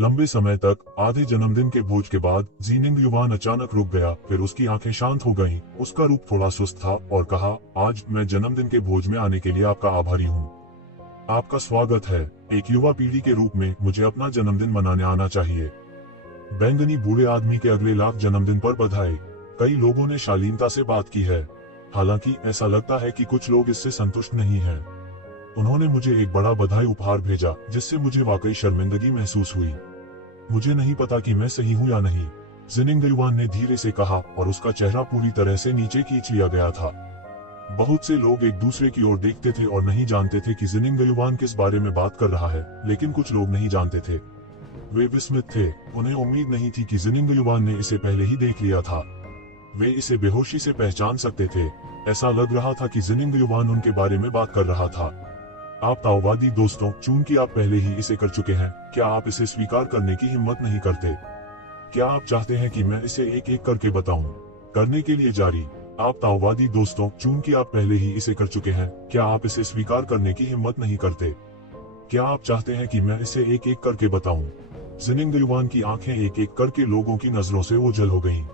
लंबे समय तक, आधे जन्मदिन के भोज के बाद, जिनिंगयुवान अचानक रुक गया, फिर उसकी आंखें शांत हो गईं। उसका रूप थोड़ा सुस्त था और कहा, आज मैं जन्मदिन के भोज में आने के लिए आपका आभारी हूँ। आपका स्वागत है। एक युवा पीढ़ी के रूप में मुझे अपना जन्मदिन मनाने आना चाहिए। बैंगनी बूढ़े आदमी के अगले लाख जन्मदिन पर बधाई। कई लोगों ने शालीनता से बात की है। हालांकि ऐसा लगता है कि कुछ लोग इससे संतुष्ट नहीं हैं। उन्होंने मुझे एक बड़ा बधाई उपहार भेजा, जिससे मुझे वाकई शर्मिंदगी महसूस हुई। मुझे नहीं पता कि मैं सही हूँ या नहीं, जिनिंगयुवान ने धीरे से कहा और उसका चेहरा पूरी तरह से नीचे खींच लिया गया था। बहुत से लोग एक दूसरे की ओर देखते थे और नहीं जानते थे कि जिनिंगयुवान किस बारे में बात कर रहा है, लेकिन कुछ लोग नहीं जानते थे। वे विस्मित थे। उन्हें उम्मीद नहीं थी कि जिनिंगयुवान ने इसे पहले ही देख लिया था। वे इसे बेहोशी से पहचान सकते थे। ऐसा लग रहा था कि जिनिंगयुवान उनके बारे में बात कर रहा था। आप ताओवादी दोस्तों, चूंकि आप पहले ही इसे कर चुके हैं, क्या आप इसे स्वीकार करने की हिम्मत नहीं करते? क्या आप चाहते हैं कि मैं इसे एक एक करके बताऊं? करने के लिए जारी। आप ताओवादी दोस्तों, चूंकि आप पहले ही इसे कर चुके हैं, क्या आप इसे स्वीकार करने की हिम्मत नहीं करते? क्या आप चाहते हैं कि मैं इसे एक एक करके बताऊं? जिनिंग युवान की आंखें एक एक करके लोगों की नजरों से ओझल हो गईं।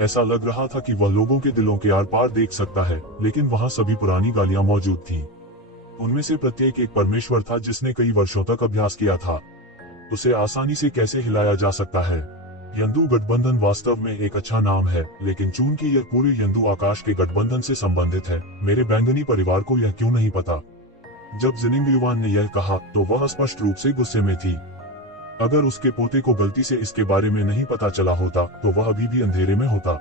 ऐसा लग रहा था कि वह लोगों के दिलों के आर पार देख सकता है, लेकिन वहां सभी पुरानी गालियां मौजूद थीं। उनमें से प्रत्येक एक परमेश्वर था जिसने कई वर्षों तक अभ्यास किया था। उसे आसानी से कैसे हिलाया जा सकता है? यंदू गठबंधन वास्तव में एक अच्छा नाम है, लेकिन चूंकि यह पूरे यंदू आकाश के गठबंधन से संबंधित है, मेरे बैंगनी परिवार को यह क्यों नहीं पता? जब जिनिंग युवान ने यह कहा तो वह स्पष्ट रूप से गुस्से में थी। अगर उसके पोते को गलती से इसके बारे में नहीं पता चला होता तो वह अभी भी अंधेरे में होता।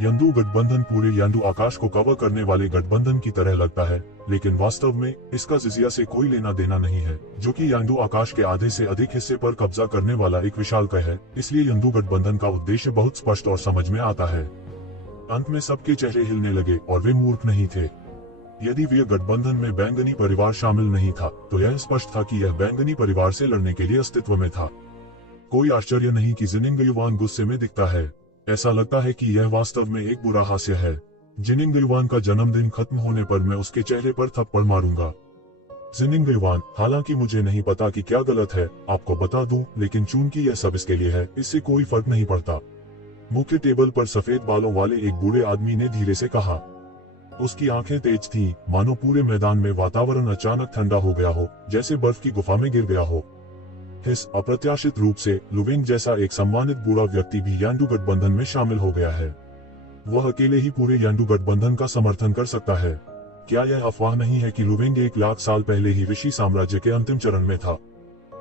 यंदू गठबंधन पूरे यंदू आकाश को कवर करने वाले गठबंधन की तरह लगता है, लेकिन वास्तव में इसका जिजिया से कोई लेना देना नहीं है, जो कि यंदू आकाश के आधे से अधिक हिस्से पर कब्जा करने वाला एक विशालकाय है। इसलिए यंदू गठबंधन का उद्देश्य बहुत स्पष्ट और समझ में आता है। अंत में सबके चेहरे हिलने लगे और वे मूर्ख नहीं थे। यदि वे गठबंधन में बैंगनी परिवार शामिल नहीं था, तो यह स्पष्ट था कि यह बैंगनी परिवार से लड़ने के लिए अस्तित्व में था। कोई आश्चर्य नहीं कि जिनिंग युवान गुस्से में दिखता है। ऐसा लगता है कि यह वास्तव में एक बुरा हास्य है। जिनिंग युवान का जन्मदिन खत्म होने पर मैं उसके चेहरे पर थप्पड़ मारूंगा। जिनिंग युवान, हालांकि मुझे नहीं पता कि क्या गलत है, आपको बता दूं, लेकिन चूंकि यह सब इसके लिए है, इससे कोई फर्क नहीं पड़ता। मुख्य टेबल पर सफेद बालों वाले एक बूढ़े आदमी ने धीरे से कहा। उसकी आंखें तेज थीं, मानो पूरे मैदान में वातावरण अचानक ठंडा हो गया हो, जैसे बर्फ की गुफा में गिर गया हो। इस अप्रत्याशित रूप से लुविंग जैसा एक सम्मानित बूढ़ा व्यक्ति भी यंदू गठबंधन में शामिल हो गया है। वह अकेले ही पूरे यंदू गठबंधन का समर्थन कर सकता है। क्या यह अफवाह नहीं है कि लुविंग 1 लाख साल पहले ही ऋषि साम्राज्य के अंतिम चरण में था?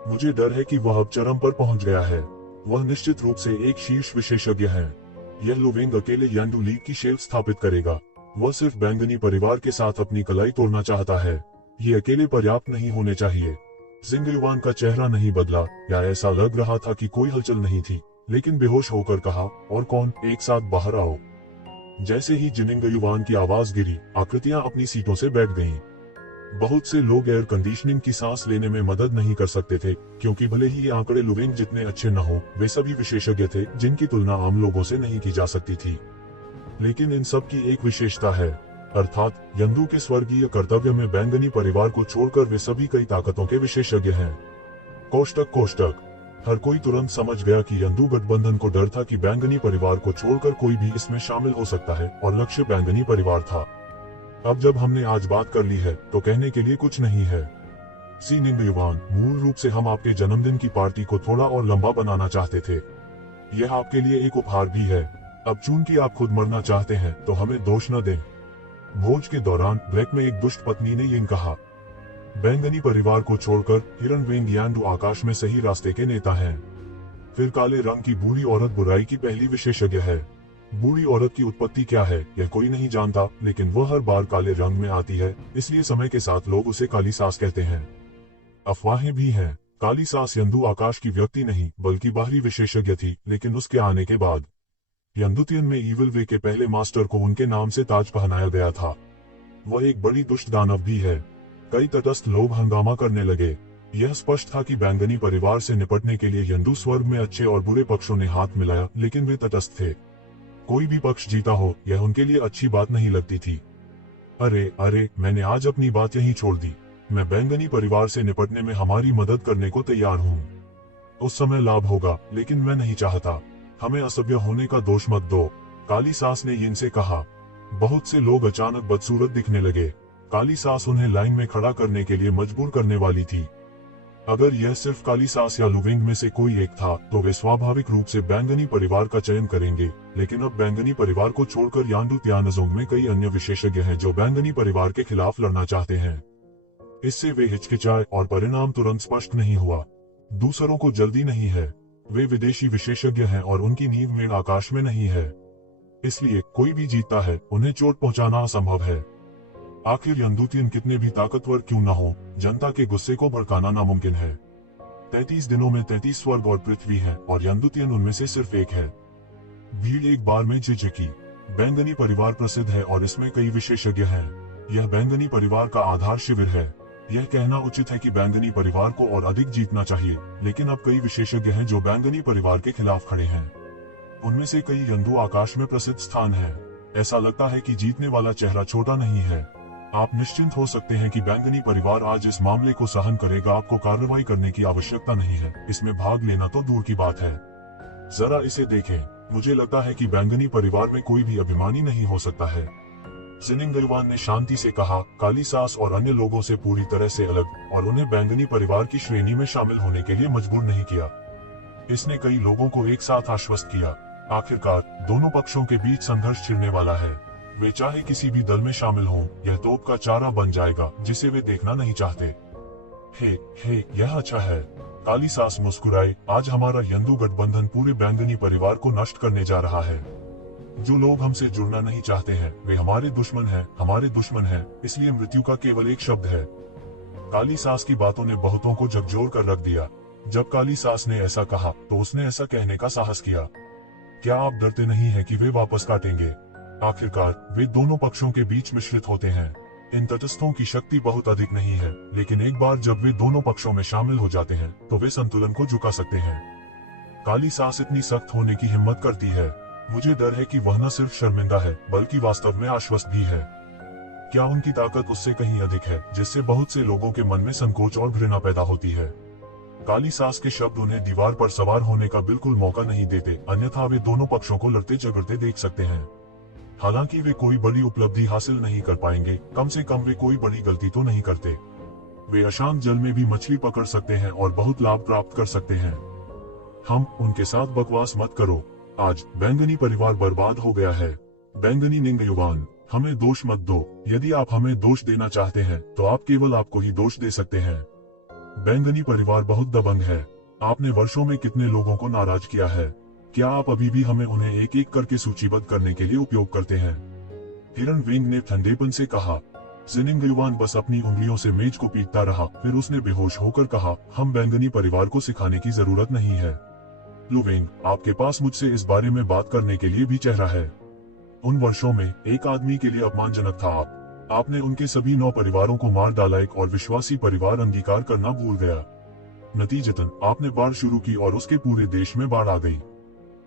मुझे डर है कि वह अब चरम पर पहुंच गया है। वह निश्चित रूप से एक शीर्ष विशेषज्ञ है। यह लुविंग अकेले यंदू लीग की शेल्फ स्थापित करेगा। वह सिर्फ बैंगनी परिवार के साथ अपनी कलाई तोड़ना चाहता है। ये अकेले पर्याप्त नहीं होने चाहिए। जिनिंग युवान का चेहरा नहीं बदला, या ऐसा लग रहा था कि कोई हलचल नहीं थी, लेकिन बेहोश होकर कहा, और कौन, एक साथ बाहर आओ। जैसे ही जिनिंग युवान की आवाज गिरी, आकृतियां अपनी सीटों से बैठ गईं। बहुत से लोग एयर कंडीशनिंग की सांस लेने में मदद नहीं कर सकते थे, क्योंकि भले ही ये आंकड़े लुविंग जितने अच्छे न हो, वे सभी विशेषज्ञ थे जिनकी तुलना आम लोगों से नहीं की जा सकती थी। लेकिन इन सब की एक विशेषता है, अर्थात यंदू के स्वर्गीय कर्तव्य में बैंगनी परिवार को छोड़कर वे सभी कई ताकतों के विशेषज्ञ हैं। कोष्टक कोष्टक। हर कोई तुरंत समझ गया कि यंदू गठबंधन को डर था कि बैंगनी परिवार को छोड़कर कोई भी इसमें शामिल हो सकता है, और लक्ष्य बैंगनी परिवार था। अब जब हमने आज बात कर ली है, तो कहने के लिए कुछ नहीं है। जिनिंग युवान, मूल रूप से हम आपके जन्मदिन की पार्टी को थोड़ा और लंबा बनाना चाहते थे। यह आपके लिए एक उपहार भी है। अब चूंकि आप खुद मरना चाहते हैं, तो हमें दोष न दें। भोज के दौरान ब्लैक में एक दुष्ट पत्नी ने यह कहा। बैंगनी परिवार को छोड़कर हिरणवेंग यंदू आकाश में सही रास्ते के नेता हैं। फिर काले रंग की बूढ़ी औरत बुराई की पहली विशेषज्ञ है। बूढ़ी औरत की उत्पत्ति क्या है यह कोई नहीं जानता, लेकिन वह हर बार काले रंग में आती है, इसलिए समय के साथ लोग उसे काली सास कहते हैं। अफवाहें भी हैं। काली सास यंदू आकाश की व्यक्ति नहीं बल्कि बाहरी विशेषज्ञ थी, लेकिन उसके आने के बाद यंदुतियन में ईविल वे के पहले मास्टर को उनके नाम से ताज पहनाया गया था। वह एक बड़ी दुष्ट दानव भी है। कई तटस्थ लोग हंगामा करने लगे। यह स्पष्ट था कि बैंगनी परिवार से निपटने के लिए यंदू स्वर्ग में अच्छे और बुरे पक्षों ने हाथ मिलाया, लेकिन वे तटस्थ थे। कोई भी पक्ष जीता हो, यह उनके लिए अच्छी बात नहीं लगती थी। अरे, मैंने आज अपनी बात यहीं छोड़ दी। मैं बैंगनी परिवार से निपटने में हमारी मदद करने को तैयार हूँ। उस समय लाभ होगा, लेकिन मैं नहीं चाहता। हमें असभ्य होने का दोष मत दो, काली सास ने यिन से कहा। बहुत से लोग अचानक बदसूरत दिखने लगे। काली सास उन्हें लाइन में खड़ा करने के लिए मजबूर करने वाली थी। अगर यह सिर्फ काली सास या लुविंग में से कोई एक था, तो वे स्वाभाविक रूप से बैंगनी परिवार का चयन करेंगे, लेकिन अब बैंगनी परिवार को छोड़कर यांडू त्यानजोंग में कई अन्य विशेषज्ञ हैं जो बैंगनी परिवार के खिलाफ लड़ना चाहते हैं। इससे वे हिचकिचाए और परिणाम तुरंत स्पष्ट नहीं हुआ। दूसरों को जल्दी नहीं है। वे विदेशी विशेषज्ञ हैं और उनकी नींव में आकाश में नहीं है। इसलिए कोई भी जीतता है, उन्हें चोट पहुंचाना असंभव है। आखिर यंदुतियन कितने भी ताकतवर क्यों न हो, जनता के गुस्से को भड़काना नामुमकिन है। 33 दिनों में 33 स्वर्ग और पृथ्वी है, और यंदुतियन उनमें से सिर्फ एक है। भीड़ एक बार में झिझकी। बैंगनी परिवार प्रसिद्ध है और इसमें कई विशेषज्ञ हैं। यह बैंगनी परिवार का आधार शिविर है। यह कहना उचित है कि बैंगनी परिवार को और अधिक जीतना चाहिए, लेकिन अब कई विशेषज्ञ हैं जो बैंगनी परिवार के खिलाफ खड़े हैं। उनमें से कई यंदू आकाश में प्रसिद्ध स्थान हैं। ऐसा लगता है कि जीतने वाला चेहरा छोटा नहीं है। आप निश्चिंत हो सकते हैं कि बैंगनी परिवार आज इस मामले को सहन करेगा। आपको कार्रवाई करने की आवश्यकता नहीं है, इसमें भाग लेना तो दूर की बात है। जरा इसे देखें। मुझे लगता है कि बैंगनी परिवार में कोई भी अभिमानी नहीं हो सकता है। जिनिंग ने शांति से कहा, काली सास और अन्य लोगों से पूरी तरह से अलग, और उन्हें बैंगनी परिवार की श्रेणी में शामिल होने के लिए मजबूर नहीं किया। इसने कई लोगों को एक साथ आश्वस्त किया। आखिरकार दोनों पक्षों के बीच संघर्ष छिड़ने वाला है। वे चाहे किसी भी दल में शामिल हों, यह तोप का चारा बन जाएगा जिसे वे देखना नहीं चाहते। हे, यह अच्छा है। काली सास मुस्कुराए, आज हमारा यंदू गठबंधन पूरे बैंगनी परिवार को नष्ट करने जा रहा है। जो लोग हमसे जुड़ना नहीं चाहते हैं, वे हमारे दुश्मन हैं, इसलिए मृत्यु का केवल एक शब्द है। काली सास की बातों ने बहुतों को झकझोर कर रख दिया। जब काली सास ने ऐसा कहा, तो उसने ऐसा कहने का साहस किया। क्या आप डरते नहीं हैं कि वे वापस काटेंगे? आखिरकार वे दोनों पक्षों के बीच मिश्रित होते हैं। इन तटस्थों की शक्ति बहुत अधिक नहीं है, लेकिन एक बार जब वे दोनों पक्षों में शामिल हो जाते हैं, तो वे संतुलन को झुका सकते हैं। काली सास इतनी सख्त होने की हिम्मत करती है। मुझे डर है कि वह न सिर्फ शर्मिंदा है, बल्कि वास्तव में आश्वस्त भी है। क्या उनकी ताकत उससे कहीं अधिक है, जिससे बहुत से लोगों के मन में संकोच और घृणा पैदा होती है? काली सास के शब्द उन्हें दीवार पर सवार होने का बिल्कुल मौका नहीं देते, अन्यथा वे दोनों पक्षों को लड़ते झगड़ते देख सकते हैं। हालांकि वे कोई बड़ी उपलब्धि हासिल नहीं कर पाएंगे, कम से कम वे कोई बड़ी गलती तो नहीं करते। वे अशांत जल में भी मछली पकड़ सकते हैं और बहुत लाभ प्राप्त कर सकते हैं। हम उनके साथ बकवास मत करो। आज बैंगनी परिवार बर्बाद हो गया है। बैंगनी निंगयुवान, हमें दोष मत दो। यदि आप हमें दोष देना चाहते हैं, तो आप केवल आपको ही दोष दे सकते हैं। बैंगनी परिवार बहुत दबंग है। आपने वर्षों में कितने लोगों को नाराज किया है। क्या आप अभी भी हमें उन्हें एक एक करके सूचीबद्ध करने के लिए उपयोग करते हैं? हिरन वेंग ने ठंडेपन से कहा। जिनिंगयुवान बस अपनी उंगलियों से मेज को पीटता रहा, फिर उसने बेहोश होकर कहा, हम बैंगनी परिवार को सिखाने की जरूरत नहीं है। लुवेंग, आपके पास मुझसे इस बारे में बात करने के लिए भी चेहरा है। उन वर्षों में एक आदमी के लिए अपमानजनक था आपने उनके सभी 9 परिवारों को मार डाला, एक और विश्वासी परिवार अंगीकार करना भूल गया। नतीजतन आपने बाढ़ शुरू की और उसके पूरे देश में बाढ़ आ गई।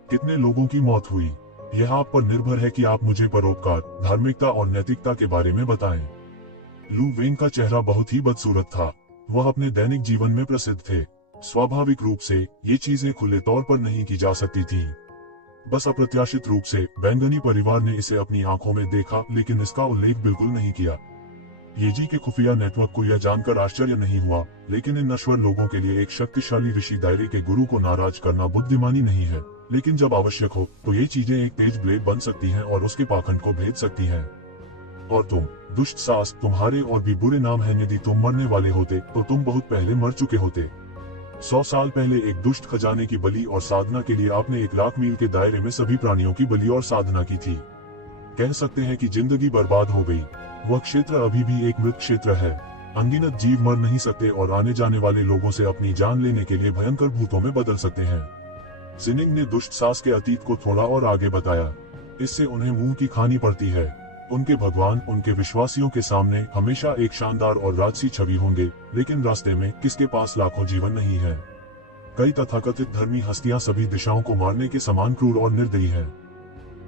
कितने लोगों की मौत हुई? यह आप पर निर्भर है कि आप मुझे परोपकार, धार्मिकता और नैतिकता के बारे में बताएं। लू वेंग का चेहरा बहुत ही बदसूरत था। वह अपने दैनिक जीवन में प्रसिद्ध थे। स्वाभाविक रूप से ये चीजें खुले तौर पर नहीं की जा सकती थी। बस अप्रत्याशित रूप से बैंगनी परिवार ने इसे अपनी आंखों में देखा, लेकिन इसका उल्लेख बिल्कुल नहीं किया। येजी के खुफिया नेटवर्क को यह जानकर आश्चर्य नहीं हुआ, लेकिन इन नश्वर लोगों के लिए एक शक्तिशाली ऋषि दायरे के गुरु को नाराज करना बुद्धिमानी नहीं है। लेकिन जब आवश्यक हो, तो ये चीजें एक तेज ब्लेड बन सकती हैं और उसके पाखंड को भेद सकती हैं। और तुम, दुष्ट सास, तुम्हारे और भी बुरे नाम हैं। यदि तुम मरने वाले होते, तो तुम बहुत पहले मर चुके होते। 100 साल पहले एक दुष्ट खजाने की बलि और साधना के लिए आपने 1 लाख मील के दायरे में सभी प्राणियों की बलि और साधना की थी। कह सकते हैं कि जिंदगी बर्बाद हो गई। वह क्षेत्र अभी भी एक मृत क्षेत्र है। अनगिनत जीव मर नहीं सकते और आने जाने वाले लोगों से अपनी जान लेने के लिए भयंकर भूतों में बदल सकते हैं। जिनिंग ने दुष्ट सास के अतीत को थोड़ा और आगे बताया। इससे उन्हें मुंह की खानी पड़ती है। उनके भगवान उनके विश्वासियों के सामने हमेशा एक शानदार और राजसी छवि होंगे, लेकिन रास्ते में किसके पास लाखों जीवन नहीं है। कई तथाकथित धर्मी हस्तियां सभी दिशाओं को मारने के समान क्रूर और निर्दयी हैं।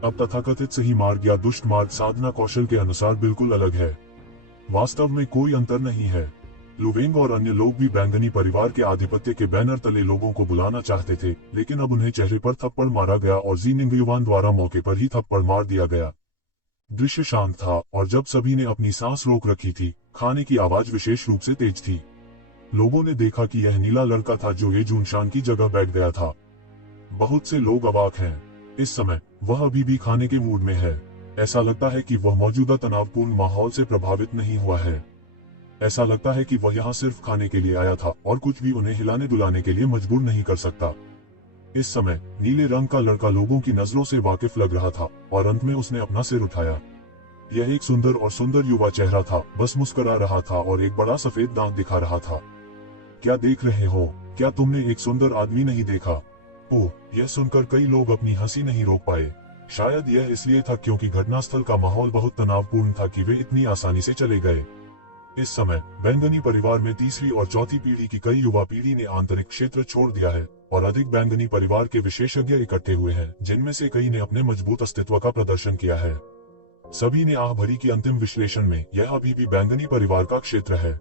अब तथाकथित सही मार्ग या दुष्ट मार्ग साधना कौशल के अनुसार बिल्कुल अलग है। वास्तव में कोई अंतर नहीं है। लुवेंग और अन्य लोग भी बैंगनी परिवार के आधिपत्य के बैनर तले लोगों को बुलाना चाहते थे, लेकिन अब उन्हें चेहरे पर थप्पड़ मारा गया और जिनिंगयुवान द्वारा मौके पर ही थप्पड़ मार दिया गया। दृश्य शांत था, और जब सभी ने अपनी सांस रोक रखी थी, खाने की आवाज विशेष रूप से तेज थी। लोगों ने देखा कि यह नीला लड़का था जो ये जूनशान की जगह बैठ गया था। बहुत से लोग अवाक हैं। इस समय वह अभी भी खाने के मूड में है। ऐसा लगता है कि वह मौजूदा तनावपूर्ण माहौल से प्रभावित नहीं हुआ है। ऐसा लगता है कि वह यहाँ सिर्फ खाने के लिए आया था और कुछ भी उन्हें हिलाने डुलाने के लिए मजबूर नहीं कर सकता। इस समय नीले रंग का लड़का लोगों की नजरों से वाकिफ लग रहा था, और अंत में उसने अपना सिर उठाया। यह एक सुंदर और सुंदर युवा चेहरा था, बस मुस्कुरा रहा था और एक बड़ा सफेद दांत दिखा रहा था। क्या देख रहे हो? क्या तुमने एक सुंदर आदमी नहीं देखा? ओह, यह सुनकर कई लोग अपनी हंसी नहीं रोक पाए। शायद यह इसलिए था क्योंकि घटनास्थल का माहौल बहुत तनावपूर्ण था कि वे इतनी आसानी से चले गए। इस समय बैंगनी परिवार में तीसरी और चौथी पीढ़ी की कई युवा पीढ़ी ने आंतरिक क्षेत्र छोड़ दिया है, और अधिक बैंगनी परिवार के विशेषज्ञ इकट्ठे हुए हैं, जिनमें से कई ने अपने मजबूत अस्तित्व का प्रदर्शन किया है। सभी ने आह भरी कि अंतिम विश्लेषण में यह अभी भी बैंगनी परिवार का क्षेत्र है।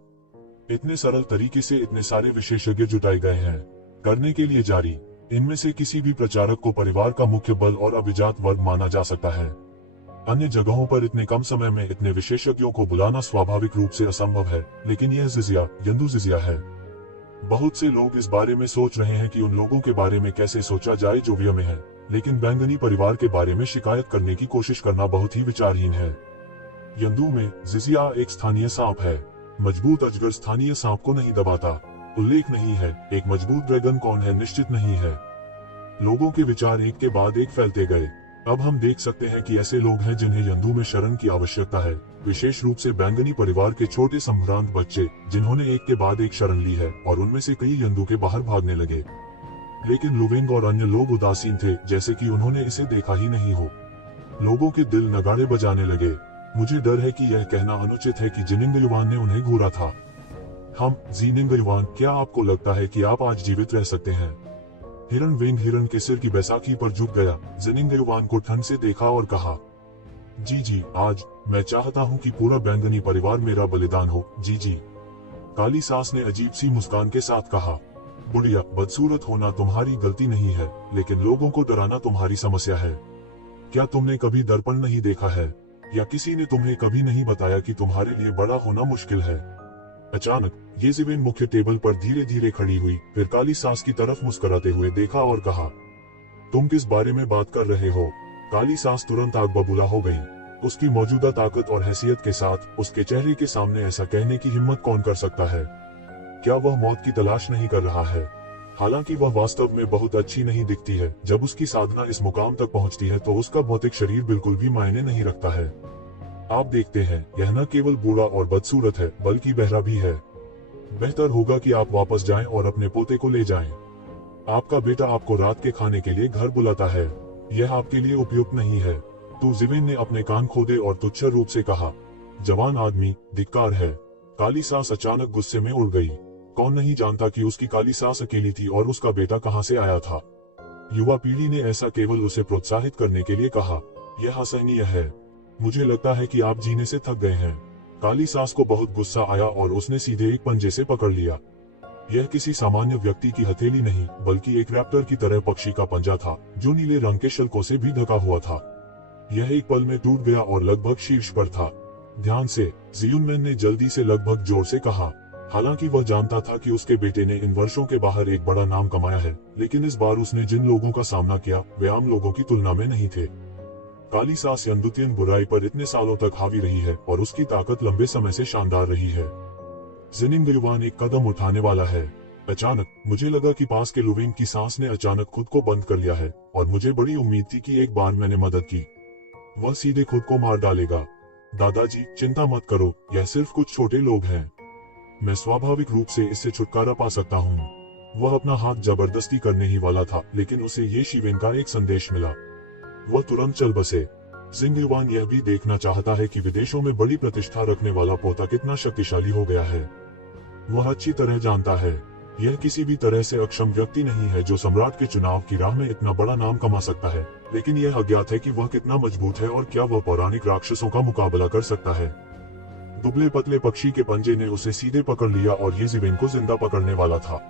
इतने सरल तरीके से इतने सारे विशेषज्ञ जुटाए गए हैं करने के लिए जारी। इनमें से किसी भी प्रचारक को परिवार का मुख्य बल और अभिजात वर्ग माना जा सकता है। अन्य जगहों पर इतने कम समय में इतने विशेषज्ञों को बुलाना स्वाभाविक रूप से असंभव है, लेकिन यह यंदू जिजिया है। बहुत से लोग इस बारे में सोच रहे हैं कि उन लोगों के बारे में कैसे सोचा जाए जो व्यय में है, लेकिन बैंगनी परिवार के बारे में शिकायत करने की कोशिश करना बहुत ही विचारहीन है। यंदू में जिजिया एक स्थानीय सांप है। मजबूत अजगर स्थानीय सांप को नहीं दबाता। उल्लेख नहीं है। एक मजबूत ड्रैगन कौन है निश्चित नहीं है। लोगों के विचार एक के बाद एक फैलते गए। अब हम देख सकते हैं कि ऐसे लोग हैं जिन्हें यंदू में शरण की आवश्यकता है, विशेष रूप से बैंगनी परिवार के छोटे संभ्रांत बच्चे जिन्होंने एक के बाद एक शरण ली है और उनमें से कई यंदू के बाहर भागने लगे। लेकिन लुवेंग और अन्य लोग उदासीन थे, जैसे कि उन्होंने इसे देखा ही नहीं हो। लोगों के दिल नगाड़े बजाने लगे। मुझे डर है कि यह कहना अनुचित है कि जिनिंग युवान ने उन्हें घूरा था। हम जीनिंग युवान, क्या आपको लगता है कि आप आज जीवित रह सकते हैं? हिरण वेंग हिरण के सिर की बैसाखी पर झुक गया, जिनिंग युवान को ठंड से देखा और कहा, जी आज मैं चाहता हूँ कि पूरा बैंगनी परिवार मेरा बलिदान हो। जी। काली सास ने अजीब सी मुस्कान के साथ कहा, बुढ़िया, बदसूरत होना तुम्हारी गलती नहीं है, लेकिन लोगों को डराना तुम्हारी समस्या है। क्या तुमने कभी दर्पण नहीं देखा है, या किसी ने तुम्हें कभी नहीं बताया कि तुम्हारे लिए बड़ा होना मुश्किल है? अचानक ये जिवेन मुख्य टेबल पर धीरे धीरे खड़ी हुई, फिर काली सास की तरफ मुस्कुराते हुए देखा और कहा, तुम किस बारे में बात कर रहे हो? काली सास तुरंत आग बबूला हो गई। उसकी मौजूदा ताकत और हैसियत के साथ उसके चेहरे के सामने ऐसा कहने की हिम्मत कौन कर सकता है? क्या वह मौत की तलाश नहीं कर रहा है? हालांकि वह वास्तव में बहुत अच्छी नहीं दिखती है। जब उसकी साधना इस मुकाम तक पहुंचती है तो उसका भौतिक शरीर बिल्कुल भी मायने नहीं रखता है। आप देखते हैं, यह न केवल बूढ़ा और बदसूरत है, बल्कि बहरा भी है। बेहतर होगा कि आप वापस जाएं और अपने पोते को ले जाएं। आपका बेटा आपको रात के खाने के लिए घर बुलाता है। यह आपके लिए उपयुक्त नहीं है। तो जिवेन ने अपने कान खोदे और तुच्छ रूप से कहा, जवान आदमी, धिक्कार है। काली सास अचानक गुस्से में उड़ गई। कौन नहीं जानता कि उसकी काली सास अकेली थी और उसका बेटा कहां से आया था। युवा पीढ़ी ने ऐसा केवल उसे प्रोत्साहित करने के लिए कहा। यह असहनीय है। मुझे लगता है कि आप जीने से थक गए हैं। काली सास को बहुत गुस्सा आया और उसने सीधे एक पंजे से पकड़ लिया। यह किसी सामान्य व्यक्ति की हथेली नहीं, बल्कि एक रैप्टर की तरह पक्षी का पंजा था, जो नीले रंग के शल्कों से भी ढका हुआ था। यह एक पल में टूट गया और लगभग शीर्ष पर था। ध्यान से, जियुनमेन ने जल्दी से लगभग जोर से कहा। हालांकि वह जानता था कि उसके बेटे ने इन वर्षों के बाहर एक बड़ा नाम कमाया है, लेकिन इस बार उसने जिन लोगों का सामना किया वे आम लोगों की तुलना में नहीं थे। काली सास यंदुतियन बुराई पर इतने सालों तक हावी रही है और उसकी ताकत लंबे समय से शानदार रही है। जिनिंग युवान एक कदम उठाने वाला है। अचानक मुझे लगा कि पास के लुविंग की सांस ने अचानक खुद को बंद कर लिया है और मुझे बड़ी उम्मीद थी कि एक बार मैंने मदद की, वह सीधे खुद को मार डालेगा। दादाजी, चिंता मत करो, यह सिर्फ कुछ छोटे लोग हैं। मैं स्वाभाविक रूप से इससे छुटकारा पा सकता हूँ। वह अपना हाथ जबरदस्ती करने ही वाला था, लेकिन उसे ये शिवेन का एक संदेश मिला। वह तुरंत चल बसे। जिंग युवान यह भी देखना चाहता है कि विदेशों में बड़ी प्रतिष्ठा रखने वाला पोता कितना शक्तिशाली हो गया है। वह अच्छी तरह जानता है, यह किसी भी तरह से अक्षम व्यक्ति नहीं है जो सम्राट के चुनाव की राह में इतना बड़ा नाम कमा सकता है, लेकिन यह अज्ञात है कि वह कितना मजबूत है और क्या वह पौराणिक राक्षसों का मुकाबला कर सकता है। दुबले पतले पक्षी के पंजे ने उसे सीधे पकड़ लिया और ये जिवेन को जिंदा पकड़ने वाला था।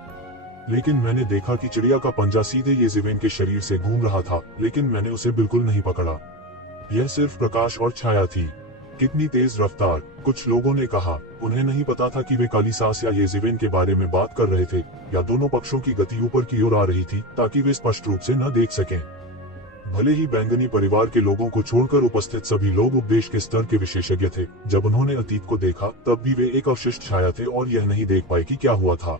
लेकिन मैंने देखा कि चिड़िया का पंजा सीधे ये जिवेन के शरीर से घूम रहा था, लेकिन मैंने उसे बिल्कुल नहीं पकड़ा। यह सिर्फ प्रकाश और छाया थी। कितनी तेज रफ्तार, कुछ लोगों ने कहा। उन्हें नहीं पता था कि वे काली सास या ये जिवेन के बारे में बात कर रहे थे, या दोनों पक्षों की गति ऊपर की ओर आ रही थी ताकि वे स्पष्ट रूप से न देख सकें। भले ही बैंगनी परिवार के लोगों को छोड़कर उपस्थित सभी लोग उपदेश के स्तर के विशेषज्ञ थे, जब उन्होंने अतीत को देखा तब भी वे एक अवशिष्ट छाया थे और यह नहीं देख पाए कि क्या हुआ था।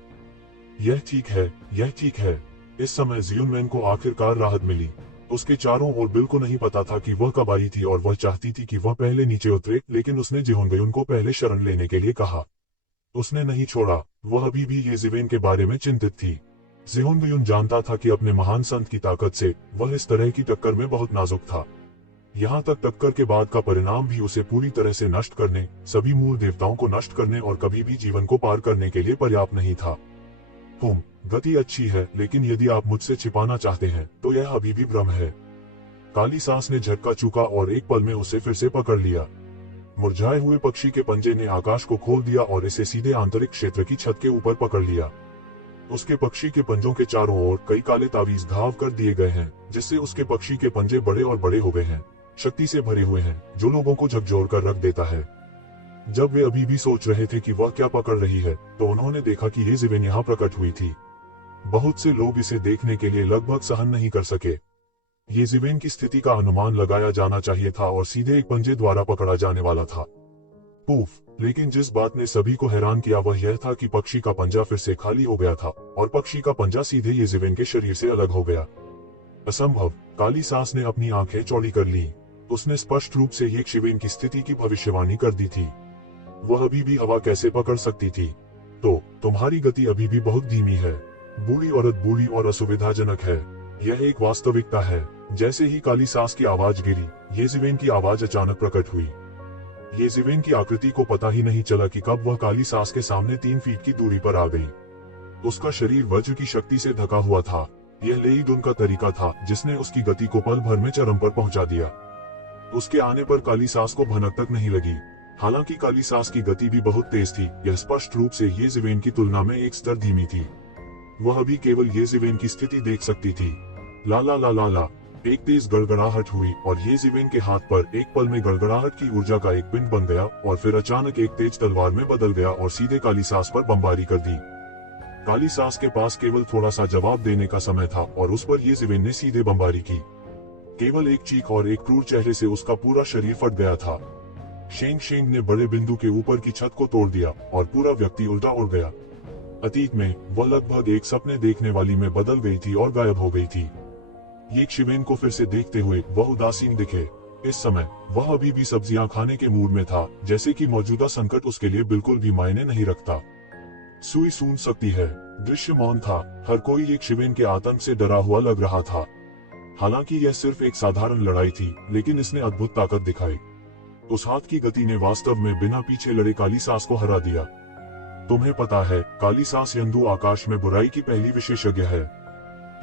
यह ठीक है, यह ठीक है। इस समय जियुनमेन को आखिरकार राहत मिली। उसके चारों ओर बिल को नहीं पता था कि वह कब आई थी और वह चाहती थी कि वह पहले नीचे उतरे, लेकिन उसने जिहोंगयुन को पहले शरण लेने के लिए कहा। उसने नहीं छोड़ा। वह अभी भी ये जिवेन के बारे में चिंतित थी। जिहोंगयुन जानता था कि अपने महान संत की ताकत से वह इस तरह की टक्कर में बहुत नाजुक था। यहाँ तक टक्कर के बाद का परिणाम भी उसे पूरी तरह से नष्ट करने, सभी मूल देवताओं को नष्ट करने और कभी भी जीवन को पार करने के लिए पर्याप्त नहीं था। गति अच्छी है, लेकिन यदि आप मुझसे छिपाना चाहते हैं तो यह अभी भी भ्रम है। काली सांस ने झटका चूका और एक पल में उसे फिर से पकड़ लिया। मुरझाए हुए पक्षी के पंजे ने आकाश को खोल दिया और इसे सीधे आंतरिक क्षेत्र की छत के ऊपर पकड़ लिया। उसके पक्षी के पंजों के चारों ओर कई काले तावीज घाव कर दिए गए हैं, जिससे उसके पक्षी के पंजे बड़े और बड़े हो गए हैं, शक्ति से भरे हुए हैं, जो लोगों को झकझोर कर रख देता है। जब वे अभी भी सोच रहे थे कि वह क्या पकड़ रही है, तो उन्होंने देखा कि ये ज़िवेन यहाँ प्रकट हुई थी। बहुत से लोग इसे देखने के लिए लगभग सहन नहीं कर सके। ये ज़िवेन की स्थिति का अनुमान लगाया जाना चाहिए था और सीधे एक पंजे द्वारा पकड़ा जाने वाला था। पूफ! लेकिन जिस बात ने सभी को हैरान किया वह यह था कि पक्षी का पंजा फिर से खाली हो गया था और पक्षी का पंजा सीधे ये ज़िवेन के शरीर से अलग हो गया। असंभव! काली सांस ने अपनी आंखें चौड़ी कर ली। उसने स्पष्ट रूप से ये ज़िवेन की स्थिति की भविष्यवाणी कर दी थी। वह अभी भी हवा कैसे पकड़ सकती थी? तो तुम्हारी गति अभी भी बहुत धीमी है। बूढ़ी औरत बूढ़ी और असुविधाजनक है। यह एक वास्तविकता है। जैसे ही काली सांस की आवाज गिरी, ये ज़िवेन की आवाज अचानक प्रकट हुई। ये ज़िवेन की आकृति को पता ही नहीं चला कि कब वह काली सांस के सामने 3 फीट की दूरी पर आ गई। उसका शरीर वज्र की शक्ति से ढका हुआ था। यह लेईदुन का तरीका था जिसने उसकी गति को पल भर में चरम पर पहुंचा दिया। उसके आने पर काली सांस को भनक तक नहीं लगी। हालांकि काली सांस की गति भी बहुत तेज थी, यह स्पष्ट रूप से ये ज़िवेन की तुलना में एक स्तर धीमी थी। वह अभी केवल ये ज़िवेन की स्थिति देख सकती थी। ला ला ला ला ला, एक तेज गड़गड़ाहट हुई और ये ज़िवेन के हाथ पर एक पल में गड़गड़ाहट की ऊर्जा का एक पिंड बन गया और फिर अचानक एक तेज तलवार में बदल गया और सीधे काली सांस पर बमबारी कर दी। काली सांस के पास केवल थोड़ा सा जवाब देने का समय था और उस पर ये ज़िवेन ने सीधे बमबारी की। केवल एक चीख और एक क्रूर चेहरे से उसका पूरा शरीर फट गया था। शेंग शेंग ने बड़े बिंदु के ऊपर की छत को तोड़ दिया और पूरा व्यक्ति उल्टा उड़ गया। अतीत में वह लगभग एक सपने देखने वाली में बदल गई थी और गायब हो गई थी। ये ज़िवेन को फिर से देखते हुए वह उदासीन दिखे। इस समय वह अभी भी सब्जियां खाने के मूड में था, जैसे कि मौजूदा संकट उसके लिए बिल्कुल भी मायने नहीं रखता। सुई सूंघ सकती है। दृश्य मौन था। हर कोई ये ज़िवेन के आतंक से डरा हुआ लग रहा था। हालांकि यह सिर्फ एक साधारण लड़ाई थी, लेकिन इसने अद्भुत ताकत दिखाई। उस हाथ की गति ने वास्तव में बिना पीछे लड़े काली सांस को हरा दिया। तुम्हें पता है, काली सांस यंदु आकाश में बुराई की पहली विशेषज्ञ है।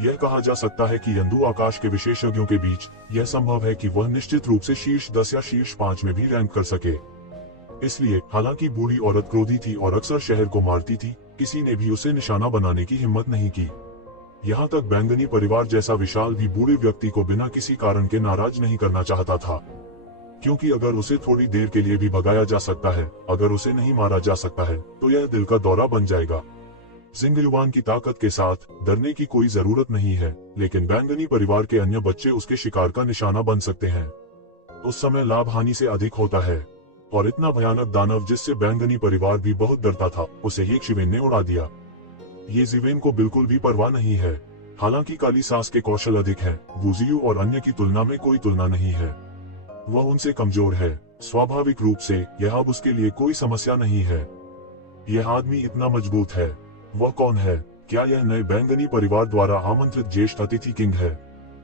यह कहा जा सकता है कि यंदु आकाश के विशेषज्ञों के बीच यह संभव है कि वह निश्चित रूप से शीर्ष 10 या शीर्ष 5 में भी रैंक कर सके। इसलिए हालांकि बूढ़ी औरत क्रोधी थी और अक्सर शहर को मारती थी, किसी ने भी उसे निशाना बनाने की हिम्मत नहीं की। यहाँ तक बैंगनी परिवार जैसा विशाल भी बूढ़े व्यक्ति को बिना किसी कारण के नाराज नहीं करना चाहता था, क्योंकि अगर उसे थोड़ी देर के लिए भी भगाया जा सकता है, अगर उसे नहीं मारा जा सकता है, तो यह दिल का दौरा बन जाएगा। जिंगयुआन की ताकत के साथ डरने की कोई जरूरत नहीं है, लेकिन बैंगनी परिवार के अन्य बच्चे उसके शिकार का निशाना बन सकते हैं। उस समय लाभ हानि से अधिक होता है, और इतना भयानक दानव जिससे बैंगनी परिवार भी बहुत डरता था, उसे ये ज़िवेन ने उड़ा दिया। ये ज़िवेन को बिल्कुल भी परवाह नहीं है। हालांकि काली सांस के कौशल अधिक है, वुजियू और अन्य की तुलना में कोई तुलना नहीं है। वह उनसे कमजोर है। स्वाभाविक रूप से यह अब उसके लिए कोई समस्या नहीं है। यह आदमी इतना मजबूत है। वह कौन है? क्या यह नए बैंगनी परिवार द्वारा आमंत्रित ज्येष्ठ अतिथि किंग है?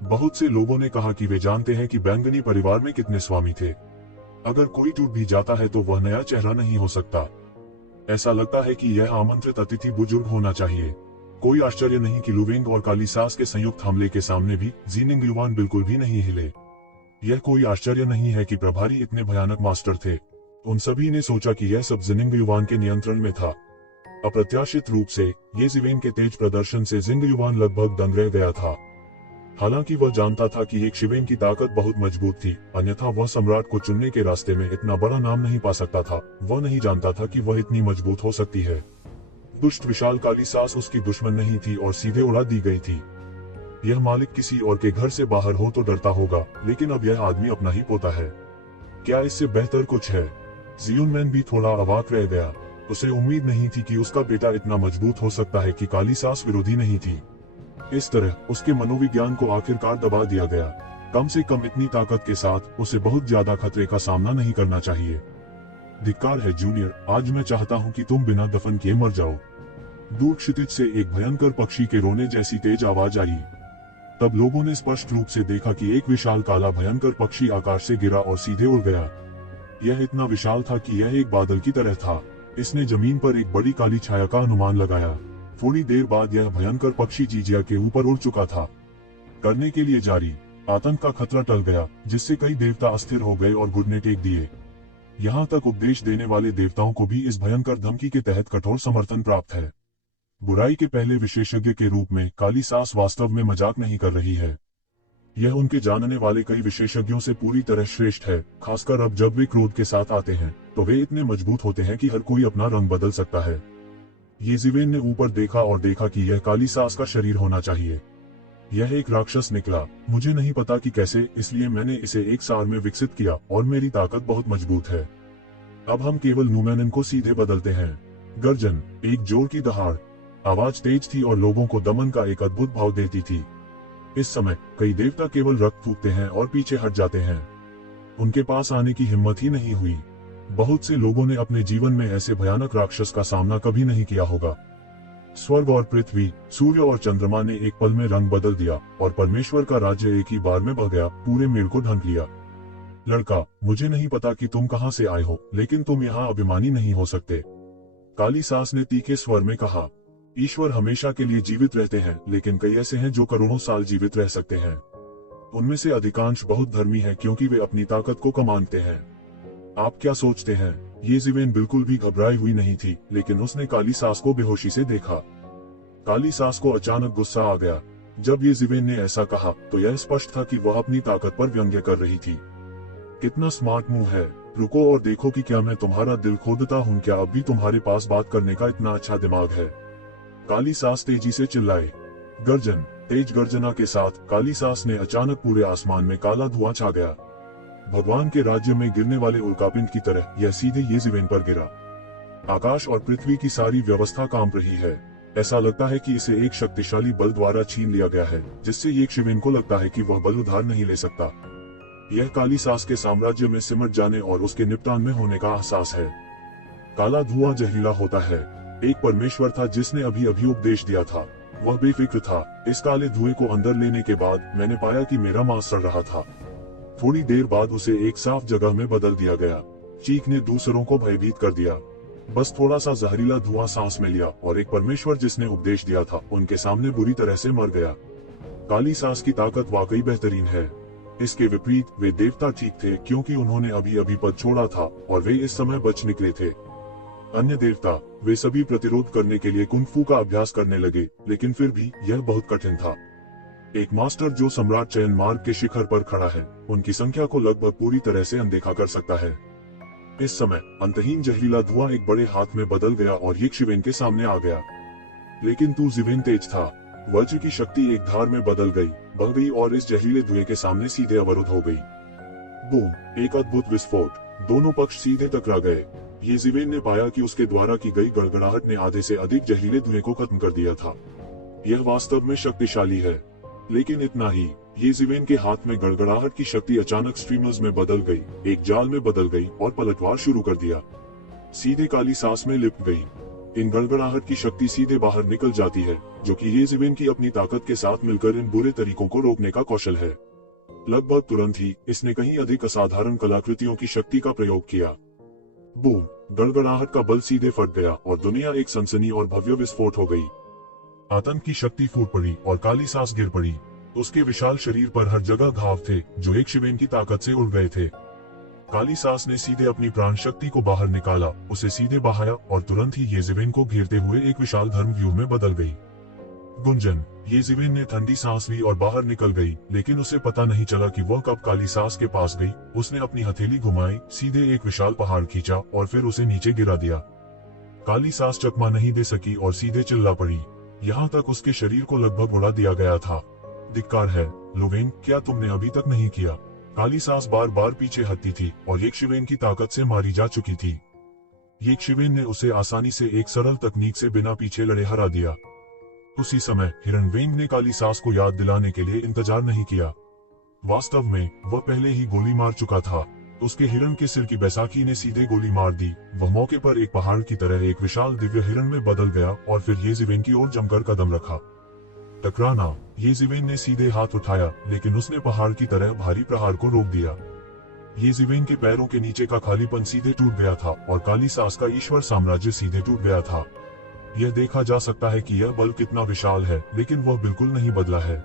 बहुत से लोगों ने कहा कि वे जानते हैं कि बैंगनी परिवार में कितने स्वामी थे। अगर कोई टूट भी जाता है तो वह नया चेहरा नहीं हो सकता। ऐसा लगता है कि यह आमंत्रित अतिथि बुजुर्ग होना चाहिए। कोई आश्चर्य नहीं कि लुवेंग और काली सांस के संयुक्त हमले के सामने भी जिनिंगयुआन बिल्कुल भी नहीं हिले। यह कोई आश्चर्य नहीं है कि प्रभारी इतने भयानक मास्टर थे। उन सभी ने सोचा कि यह सब जिनिंगयुआन के नियंत्रण में था। अप्रत्याशित रूप से ये ज़िवेन के तेज प्रदर्शन से जिनिंगयुआन लगभग दंग रह गया था। हालांकि वह जानता था कि एक ज़िवेन की ताकत बहुत मजबूत थी, अन्यथा वह सम्राट को चुनने के रास्ते में इतना बड़ा नाम नहीं पा सकता था। वह नहीं जानता था कि वह इतनी मजबूत हो सकती है। दुष्ट विशाल काली सांस उसकी दुश्मन नहीं थी और सीधे उड़ा दी गई थी। यह मालिक किसी और के घर से बाहर हो तो डरता होगा, लेकिन अब यह आदमी अपना ही पोता है। क्या इससे बेहतर कुछ है? जियुनमैन भी थोड़ा अवाक रह गया। उसे उम्मीद नहीं थी कि उसका बेटा इतना मजबूत हो सकता है कि काली सांस विरोधी नहीं थी। इस तरह उसके मनोविज्ञान को आखिरकार दबा दिया गया। कम से कम इतनी ताकत के साथ उसे बहुत ज्यादा खतरे का सामना नहीं करना चाहिए। धिक्कार है जूनियर, आज मैं चाहता हूँ कि तुम बिना दफन किए मर जाओ। दूर क्षितिज से एक भयंकर पक्षी के रोने जैसी तेज आवाज आई। तब लोगों ने स्पष्ट रूप से देखा कि एक विशाल काला भयंकर पक्षी आकाश से गिरा और सीधे उड़ गया। यह इतना विशाल था कि यह एक बादल की तरह था। इसने जमीन पर एक बड़ी काली छाया का अनुमान लगाया। थोड़ी देर बाद यह भयंकर पक्षी जीजिया के ऊपर उड़ चुका था। करने के लिए जारी। आतंक का खतरा टल गया, जिससे कई देवता अस्थिर हो गए और घुटने टेक दिए। यहाँ तक उपदेश देने वाले देवताओं को भी इस भयंकर धमकी के तहत कठोर समर्थन प्राप्त है। बुराई के पहले विशेषज्ञ के रूप में काली सास वास्तव में मजाक नहीं कर रही है। यह उनके जानने वाले कई विशेषज्ञों से पूरी तरह श्रेष्ठ है। खासकर अब जब वे क्रोध के साथ आते हैं तो वे इतने मजबूत होते हैं कि हर कोई अपना रंग बदल सकता है। येज़ेबेल ने ऊपर देखा और देखा कि यह काली सास का शरीर होना चाहिए। यह एक राक्षस निकला। मुझे नहीं पता कि कैसे, इसलिए मैंने इसे एक साल में विकसित किया और मेरी ताकत बहुत मजबूत है। अब हम केवल नुमेनन को सीधे बदलते हैं। गर्जन, एक जोर की दहाड़। आवाज तेज थी और लोगों को दमन का एक अद्भुत भाव देती थी। इस समय कई देवता केवल रक्त फूकते हैं और पीछे हट जाते हैं। उनके पास आने की हिम्मत ही नहीं हुई। बहुत से लोगों ने अपने जीवन में ऐसे भयानक राक्षस का सामना कभी नहीं किया होगा। स्वर्ग और पृथ्वी, सूर्य और चंद्रमा ने एक पल में रंग बदल दिया और परमेश्वर का राज्य एक ही बार में बह गया, पूरे मेल को ढंक लिया। लड़का, मुझे नहीं पता कि तुम कहां से आए हो, लेकिन तुम यहाँ अभिमानी नहीं हो सकते। काली सास ने तीखे स्वर में कहा। ईश्वर हमेशा के लिए जीवित रहते हैं, लेकिन कई ऐसे हैं जो करोड़ों साल जीवित रह सकते हैं। उनमें से अधिकांश बहुत धर्मी हैं क्योंकि वे अपनी ताकत को कम मानते हैं। आप क्या सोचते हैं? येज़ेबेल बिल्कुल भी घबराई हुई नहीं थी, लेकिन उसने काली सास को बेहोशी से देखा। काली सास को अचानक गुस्सा आ गया। जब येज़ेबेल ने ऐसा कहा तो यह स्पष्ट था कि वह अपनी ताकत पर व्यंग्य कर रही थी। कितना स्मार्ट मुंह है। रुको और देखो कि क्या मैं तुम्हारा दिल खोदता हूँ। क्या अब भी तुम्हारे पास बात करने का इतना अच्छा दिमाग है? काली सास तेजी से चिल्लाए। गर्जन, तेज गर्जना के साथ काली सास ने अचानक पूरे आसमान में काला धुआं छा गया। भगवान के राज्य में गिरने वाले उल्कापिंड की तरह यह सीधे येज़ेबेल पर गिरा। आकाश और पृथ्वी की सारी व्यवस्था कांप रही है। ऐसा लगता है कि इसे एक शक्तिशाली बल द्वारा छीन लिया गया है, जिससे येज़ेबेल को लगता है कि वह बल उधार नहीं ले सकता। यह काली सास के साम्राज्य में सिमट जाने और उसके निपटान में होने का एहसास है। काला धुआं जहरीला होता है। एक परमेश्वर था जिसने अभी अभी उपदेश दिया था। वह बेफिक्र था। इस काले धुएं को अंदर लेने के बाद मैंने पाया कि मेरा मांस सड़ रहा था। थोड़ी देर बाद उसे एक साफ जगह में बदल दिया गया। चीख ने दूसरों को भयभीत कर दिया। बस थोड़ा सा जहरीला धुआं सांस में लिया और एक परमेश्वर जिसने उपदेश दिया था उनके सामने बुरी तरह से मर गया। काली सास की ताकत वाकई बेहतरीन है। इसके विपरीत वे देवता ठीक थे क्योंकि उन्होंने अभी अभी पद छोड़ा था और वे इस समय बच निकले थे। अन्य देवता, वे सभी प्रतिरोध करने के लिए कुंग फू का अभ्यास करने लगे, लेकिन फिर भी यह बहुत कठिन था। एक मास्टर जो सम्राट चयन मार्ग के शिखर पर खड़ा है, उनकी संख्या को लगभग पूरी तरह से अनदेखा कर सकता है। इस समय अंतहीन जहरीला धुआं एक बड़े हाथ में बदल गया और येज़ेबेल के सामने आ गया। लेकिन तू ज़िवेन तेज था। वज्र की शक्ति एक धार में बदल गई, बह गई और इस जहरीले धुएं के सामने सीधे अवरुद्ध हो गई। बूम! एक अद्भुत विस्फोट। दोनों पक्ष सीधे टकरा गए। येज़ेबेल ने पाया कि उसके द्वारा की गई गड़गड़ाहट ने आधे से अधिक जहरीले धुएं को खत्म कर दिया था। यह वास्तव में शक्तिशाली है। लेकिन इतना ही, येज़ेबेल के हाथ में गड़गड़ाहट की शक्ति अचानक स्ट्रीमर्स में बदल गई, एक जाल में बदल गई और पलटवार शुरू कर दिया। सीधे काली सास में लिपट गई। इन गड़गड़ाहट की शक्ति सीधे बाहर निकल जाती है, जो कि येज़ेबेल की अपनी ताकत के साथ मिलकर इन बुरे तरीकों को रोकने का कौशल है। लगभग तुरंत ही इसने कहीं अधिक असाधारण कलाकृतियों की शक्ति का प्रयोग किया। बूम! गड़गड़ाहट का बल सीधे फट गया और दुनिया एक सनसनी और भव्य विस्फोट हो गई। आतंक की शक्ति फूट पड़ी और काली सास गिर पड़ी। उसके विशाल शरीर पर हर जगह घाव थे जो येज़ेबेल की ताकत से उड़ गए थे। काली सास ने सीधे अपनी प्राण शक्ति को बाहर निकाला, उसे सीधे बहाया और तुरंत ही येज़ेबेल को घेरते हुए एक विशाल धर्मव्यूह में बदल गई। गुंजन! येज़ेबेल ने ठंडी सांस ली और बाहर निकल गई, लेकिन उसे पता नहीं चला कि वह कब काली सास के पास गई। उसने अपनी हथेली घुमाई, सीधे एक विशाल पहाड़ खींचा और फिर उसे नीचे गिरा दिया। काली सास चकमा नहीं दे सकी और सीधे चिल्ला पड़ी। यहाँ तक उसके शरीर को लगभग उड़ा दिया गया था। धिक्कार है, लुवेन, क्या तुमने अभी तक नहीं किया? काली सास बार बार पीछे हटती थी और येज़ेबेल की ताकत से मारी जा चुकी थी। येज़ेबेल ने उसे आसानी से एक सरल तकनीक से बिना पीछे लड़े हरा दिया। उसी समय हिरणवेंग ने काली सास को याद दिलाने के लिए इंतजार नहीं किया। वास्तव में वह पहले ही गोली मार चुका था। उसके हिरण के सिर की बैसाखी ने सीधे गोली मार दी। वह मौके पर एक पहाड़ की तरह एक विशाल दिव्य हिरण में बदल गया और फिर येज़ेबेल की ओर जमकर कदम रखा। टकराना! येज़ेबेल ने सीधे हाथ उठाया, लेकिन उसने पहाड़ की तरह भारी प्रहार को रोक दिया। येज़ेबेल के पैरों के नीचे का खालीपन सीधे टूट गया था और काली सास का ईश्वर साम्राज्य सीधे टूट गया था। यह देखा जा सकता है कि यह बल कितना विशाल है, लेकिन वह बिल्कुल नहीं बदला है।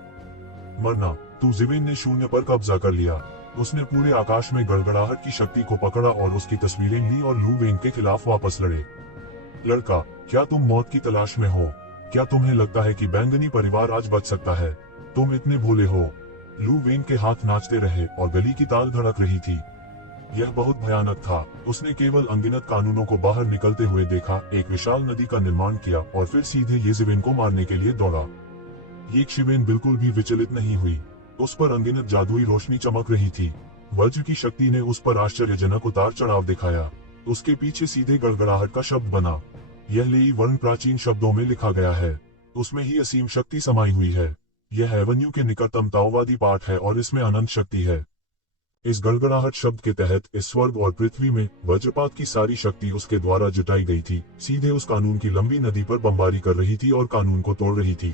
मरना! तो जिवेन ने शून्य पर कब्जा कर लिया। उसने पूरे आकाश में गड़गड़ाहट की शक्ति को पकड़ा और उसकी तस्वीरें ली और लू वेन के खिलाफ वापस लड़े। लड़का, क्या तुम मौत की तलाश में हो? क्या तुम्हें लगता है कि बैंगनी परिवार आज बच सकता है? तुम इतने भोले हो। लू वेन के हाथ नाचते रहे और गली की ताल धड़क रही थी। यह बहुत भयानक था। उसने केवल अनगिनत कानूनों को बाहर निकलते हुए देखा, एक विशाल नदी का निर्माण किया और फिर सीधे येज़ेबेल को मारने के लिए दौड़ा। येज़ेबेल बिल्कुल भी विचलित नहीं हुई। उस पर अनगिनत जादुई रोशनी चमक रही थी। वज्र की शक्ति ने उस पर आश्चर्यजनक उतार चढ़ाव दिखाया। उसके पीछे सीधे गड़गड़ाहट का शब्द बना। यह लेई वर्ण प्राचीन शब्दों में लिखा गया है। उसमें ही असीम शक्ति समाई हुई है। यह एवेन्यू के निकटतम ताओवादी पाठ है और इसमें अनंत शक्ति है। इस गड़गड़ाहट शब्द के तहत इस स्वर्ग और पृथ्वी में वज्रपात की सारी शक्ति उसके द्वारा जुटाई गई थी, सीधे उस कानून की लंबी नदी पर बमबारी कर रही थी और कानून को तोड़ रही थी।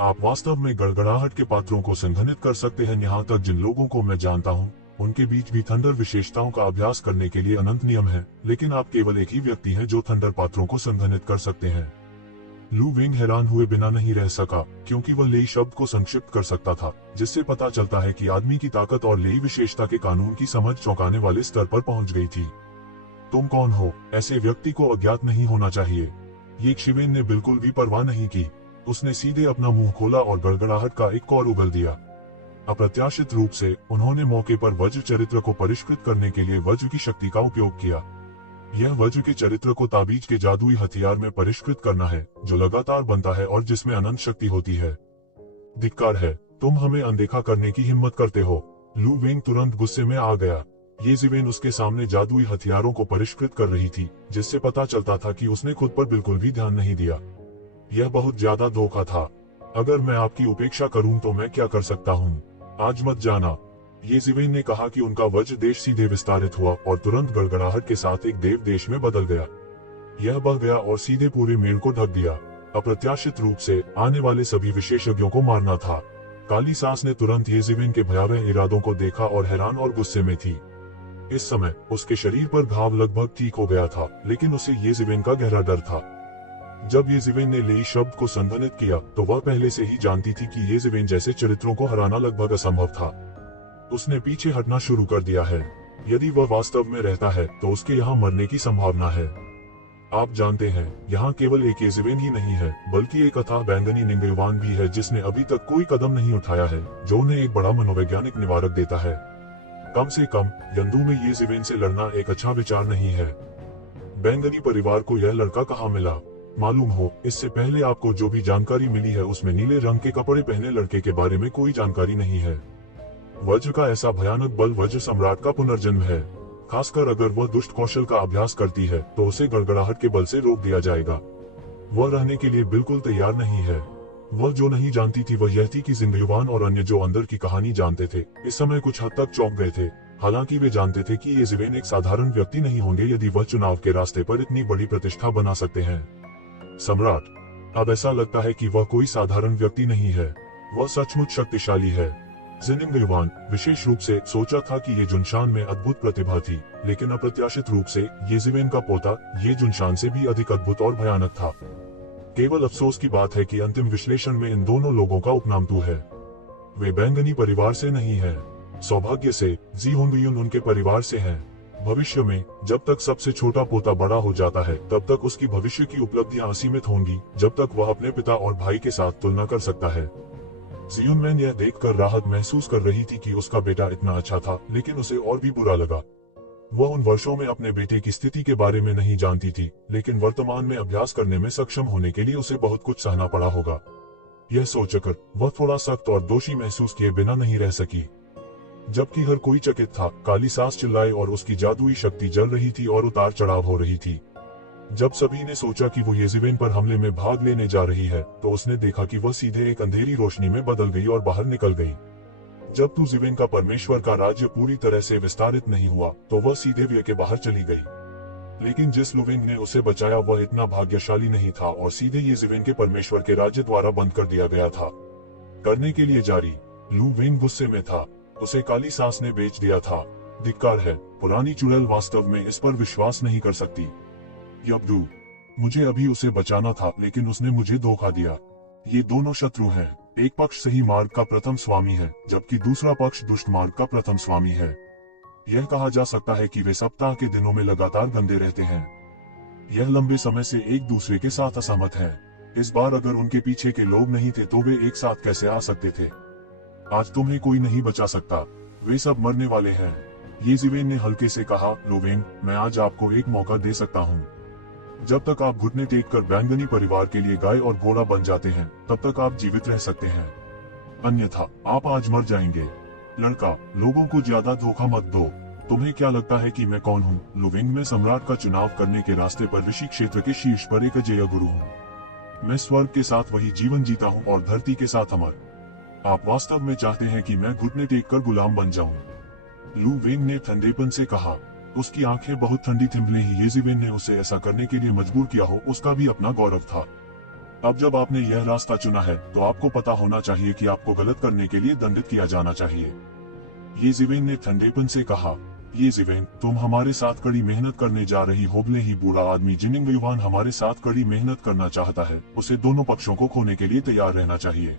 आप वास्तव में गड़गड़ाहट के पात्रों को संघनित कर सकते हैं। यहाँ तक जिन लोगों को मैं जानता हूँ, उनके बीच भी थंडर विशेषताओं का अभ्यास करने के लिए अनंत नियम है, लेकिन आप केवल एक ही व्यक्ति हैं जो थंडर पात्रों को संघनित कर सकते हैं। लू वेन हैरान हुए बिना नहीं रह सका, क्योंकि वह लेई शब्द को संक्षिप्त कर सकता था, जिससे पता चलता है कि आदमी की ताकत और लेई विशेषता के कानून की समझ चौंकाने वाले स्तर पर पहुंच गई थी। तुम कौन हो? ऐसे व्यक्ति को अज्ञात नहीं होना चाहिए। येज़ेबेल ने बिल्कुल भी परवाह नहीं की। उसने सीधे अपना मुंह खोला और गड़गड़ाहट का एक कौर उगल दिया। अप्रत्याशित रूप से उन्होंने मौके पर वज्र चरित्र को परिष्कृत करने के लिए वज्र की शक्ति का उपयोग किया। यह वज्र के चरित्र को ताबीज के जादुई हथियार में परिष्कृत करना है, जो लगातार बनता है और जिसमें अनंत शक्ति होती है। धिक्कार है, तुम हमें अनदेखा करने की हिम्मत करते हो। लू वेन तुरंत गुस्से में आ गया। येज़ेबेल उसके सामने जादुई हथियारों को परिष्कृत कर रही थी, जिससे पता चलता था कि उसने खुद पर बिल्कुल भी ध्यान नहीं दिया। यह बहुत ज्यादा धोखा था। अगर मैं आपकी उपेक्षा करूं तो मैं क्या कर सकता हूं? आज मत जाना। येज़ेबेल ने कहा कि उनका वज्र देश सीधे विस्तारित हुआ और तुरंत गड़गड़ाहट के साथ एक देव देश में बदल गया। यह बह गया और सीधे पूरे मेल को ढक दिया। अप्रत्याशित रूप से आने वाले सभी विशेषज्ञों को मारना था। काली सांस ने तुरंत येज़ेबेल के भयावह इरादों को देखा और हैरान और गुस्से में थी। इस समय उसके शरीर पर घाव लगभग ठीक हो गया था, लेकिन उसे येज़ेबेल का गहरा डर था। जब येज़ेबेल ने लेई शब्द को संघनित किया, तो वह पहले से ही जानती थी कि येज़ेबेल जैसे चरित्रों को हराना लगभग असंभव था। उसने पीछे हटना शुरू कर दिया है। यदि वह वास्तव में रहता है, तो उसके यहाँ मरने की संभावना है। आप जानते हैं, यहाँ केवल एक येज़ेबेल ही नहीं है, बल्कि एक अथाह बैंगनी निंगयुवान भी है, जिसने अभी तक कोई कदम नहीं उठाया है, जो उन्हें एक बड़ा मनोवैज्ञानिक निवारक देता है। कम से कम यंदू में येज़ेबेल से लड़ना एक अच्छा विचार नहीं है। बैंगनी परिवार को यह लड़का कहाँ मिला? मालूम हो, इससे पहले आपको जो भी जानकारी मिली है, उसमें नीले रंग के कपड़े पहने लड़के के बारे में कोई जानकारी नहीं है। वज्र का ऐसा भयानक बल वज्र सम्राट का पुनर्जन्म है। खासकर अगर वह दुष्ट कौशल का अभ्यास करती है, तो उसे गड़गड़ाहट के बल से रोक दिया जाएगा। वह रहने के लिए बिल्कुल तैयार नहीं है। वह जो नहीं जानती थी वह यह थी कि जिंगयुवान और अन्य जो अंदर की कहानी जानते थे, इस समय कुछ हद तक चौंक गए थे। हालांकि वे जानते थे कि येज़ेबेल एक साधारण व्यक्ति नहीं होंगे यदि वह चुनाव के रास्ते पर इतनी बड़ी प्रतिष्ठा बना सकते हैं। सम्राट, अब ऐसा लगता है कि वह कोई साधारण व्यक्ति नहीं है। वह सचमुच शक्तिशाली है। जिंगयुवान विशेष रूप से सोचा था कि ये जुनशान में अद्भुत प्रतिभा थी, लेकिन अप्रत्याशित रूप से येज़ेबेल का पोता ये जुनशान से भी अधिक अद्भुत और भयानक था। केवल अफसोस की बात है कि अंतिम विश्लेषण में इन दोनों लोगों का उपनाम तू है। वे बैंगनी परिवार से नहीं है। सौभाग्य से जी होंगयुन उनके परिवार से हैं। भविष्य में जब तक सबसे छोटा पोता बड़ा हो जाता है, तब तक उसकी भविष्य की उपलब्धियां असीमित होंगी, जब तक वह अपने पिता और भाई के साथ तुलना कर सकता है। जियुनमैन यह देखकर राहत महसूस कर रही थी कि उसका बेटा इतना अच्छा था, लेकिन उसे और भी बुरा लगा। वह उन वर्षों में अपने बेटे की स्थिति के बारे में नहीं जानती थी, लेकिन वर्तमान में अभ्यास करने में सक्षम होने के लिए उसे बहुत कुछ सहना पड़ा होगा। यह सोचकर वह थोड़ा सख्त और दोषी महसूस किए बिना नहीं रह सकी। जबकि हर कोई चकित था, काली सांस चिल्लाए और उसकी जादुई शक्ति जल रही थी और उतार चढ़ाव हो रही थी। जब सभी ने सोचा कि वो येज़ेबेल पर हमले में भाग लेने जा रही है, तो उसने देखा कि वह सीधे एक अंधेरी रोशनी में बदल गई और बाहर निकल गई। जब तुज़िवेन का परमेश्वर का राज्य पूरी तरह से विस्तारित नहीं हुआ, तो वह सीधे व्यय के बाहर चली गई। लेकिन जिस लुवेंग ने उसे बचाया वह इतना भाग्यशाली नहीं था और सीधे येज़ेबेल के परमेश्वर के राज्य द्वारा बंद कर दिया गया था। करने के लिए जारी, लुवेंग गुस्से में था। उसे काली सांस ने बेच दिया था। धिक्कार है, पुरानी चुड़ैल वास्तव में इस पर विश्वास नहीं कर सकती। यब्दू, मुझे अभी उसे बचाना था, लेकिन उसने मुझे धोखा दिया। ये दोनों शत्रु हैं। एक पक्ष सही मार्ग का प्रथम स्वामी है, जबकि दूसरा पक्ष दुष्ट मार्ग का प्रथम स्वामी है। यह कहा जा सकता है कि वे सप्ताह के दिनों में लगातार गंदे रहते हैं। यह लंबे समय से एक दूसरे के साथ असहमत है। इस बार अगर उनके पीछे के लोग नहीं थे तो वे एक साथ कैसे आ सकते थे? आज तुम्हें कोई नहीं बचा सकता, वे सब मरने वाले हैं। येज़ेबेल ने हल्के से कहा, लुवेंग, मैं आज आपको एक मौका दे सकता हूँ। जब तक आप घुटने टेक कर बैंगनी परिवार के लिए गाय और घोड़ा बन जाते हैं, तब तक आप जीवित रह सकते हैं, अन्यथा आप आज मर जाएंगे। लड़का, लोगों को ज्यादा धोखा मत दो। तुम्हें क्या लगता है कि मैं कौन हूँ? लुवेंग, मैं सम्राट का चुनाव करने के रास्ते पर ऋषि क्षेत्र के शीर्ष पर एक अजेय गुरु हूँ। मैं स्वर्ग के साथ वही जीवन जीता हूँ और धरती के साथ अमर। आप वास्तव में चाहते हैं कि मैं घुटने टेक कर गुलाम बन जाऊं? लुवेंग ने ठंडेपन से कहा। उसकी आंखें बहुत ठंडी थीं। भले ही येज़ेबेल ने उसे ऐसा करने के लिए मजबूर किया हो, उसका भी अपना गौरव था। अब जब आपने यह रास्ता चुना है, तो आपको पता होना चाहिए कि आपको गलत करने के लिए दंडित किया जाना चाहिए। येज़ेबेल ने ठंडेपन से कहा, येज़ेबेल, तुम हमारे साथ कड़ी मेहनत करने जा रही हो। भले ही बूढ़ा आदमी जिनिंग युवान हमारे साथ कड़ी मेहनत करना चाहता है, उसे दोनों पक्षों को खोने के लिए तैयार रहना चाहिए।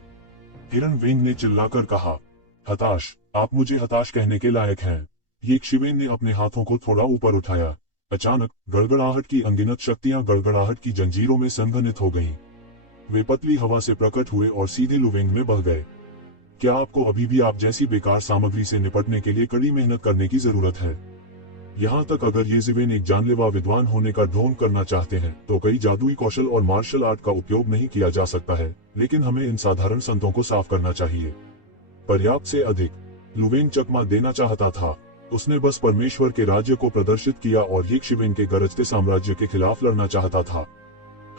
हिरन वेंग ने चिल्लाकर कहा, हताश, आप मुझे हताश कहने के लायक हैं। येज़ेबेल ने अपने हाथों को थोड़ा ऊपर उठाया। अचानक गड़गड़ाहट की अनगिनत शक्तियां गड़गड़ाहट की जंजीरों में संघनित हो गईं। वे पतली हवा से प्रकट हुए और सीधे लुवेंग में बह गए। क्या आपको अभी भी आप जैसी बेकार सामग्री से निपटने के लिए कड़ी मेहनत करने की जरूरत है? यहाँ तक अगर येज़ेबेल एक जानलेवा विद्वान होने का ढोंग करना चाहते हैं, तो कई जादुई कौशल और मार्शल आर्ट का उपयोग नहीं किया जा सकता है, लेकिन हमें इन साधारण संतों को साफ करना चाहिए। पर्याप्त से अधिक। लुवेंग चकमा देना चाहता था। उसने बस परमेश्वर के राज्य को प्रदर्शित किया और येज़ेबेल के गरजते साम्राज्य के खिलाफ लड़ना चाहता था।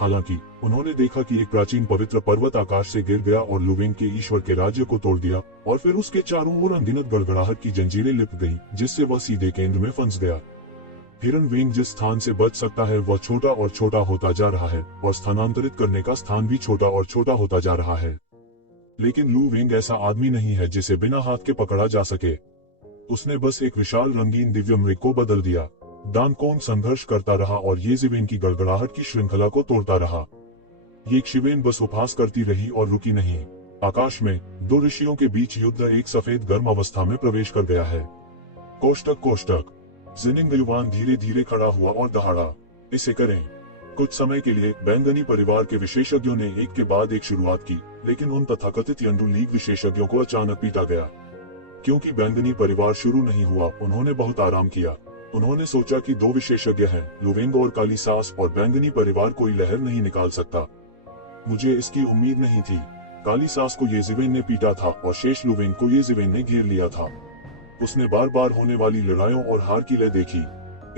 हालांकि उन्होंने देखा कि एक प्राचीन पवित्र पर्वत आकाश से गिर गया और लुवेंग के ईश्वर के राज्य को तोड़ दिया, और फिर उसके चारों ओर अनगिनत गड़गड़ाहट की जंजीरें लिप गईं, जिससे वह सीधे केंद्र में फंस गया। हिरन वेंग जिस स्थान से बच सकता है वह छोटा और छोटा होता जा रहा है, और स्थानांतरित करने का स्थान भी छोटा और छोटा होता जा रहा है। लेकिन लुवेंग ऐसा आदमी नहीं है जिसे बिना हाथ के पकड़ा जा सके। उसने बस एक विशाल रंगीन दिव्य मृग को बदल दिया। दानकोन संघर्ष करता रहा और येज़ेबेल की गड़गड़ाहट की श्रृंखला को तोड़ता रहा। येज़ेबेल बस उपहास करती रही और रुकी नहीं। आकाश में दो ऋषियों के बीच युद्ध एक सफेद गर्म अवस्था में प्रवेश कर गया है। कोष्टक कोष्टक। जिनिंग युवान धीरे धीरे खड़ा हुआ और दहाड़ा, इसे करें। कुछ समय के लिए बैंगनी परिवार के विशेषज्ञों ने एक के बाद एक शुरुआत की, लेकिन उन तथाकथित यंडू लीग विशेषज्ञों को अचानक पीटा गया। क्योंकि बैंगनी परिवार शुरू नहीं हुआ, उन्होंने बहुत आराम किया। उन्होंने सोचा कि दो विशेषज्ञ हैं, लुवेंग और काली सास, और बैंगनी परिवार कोई लहर नहीं निकाल सकता। मुझे इसकी उम्मीद नहीं थी। काली सास को येज़ेबेल ने पीटा था और शेष लुवेंग को येज़ेबेल ने घेर लिया था। उसने बार बार होने वाली लड़ाइयों और हार की लय देखी।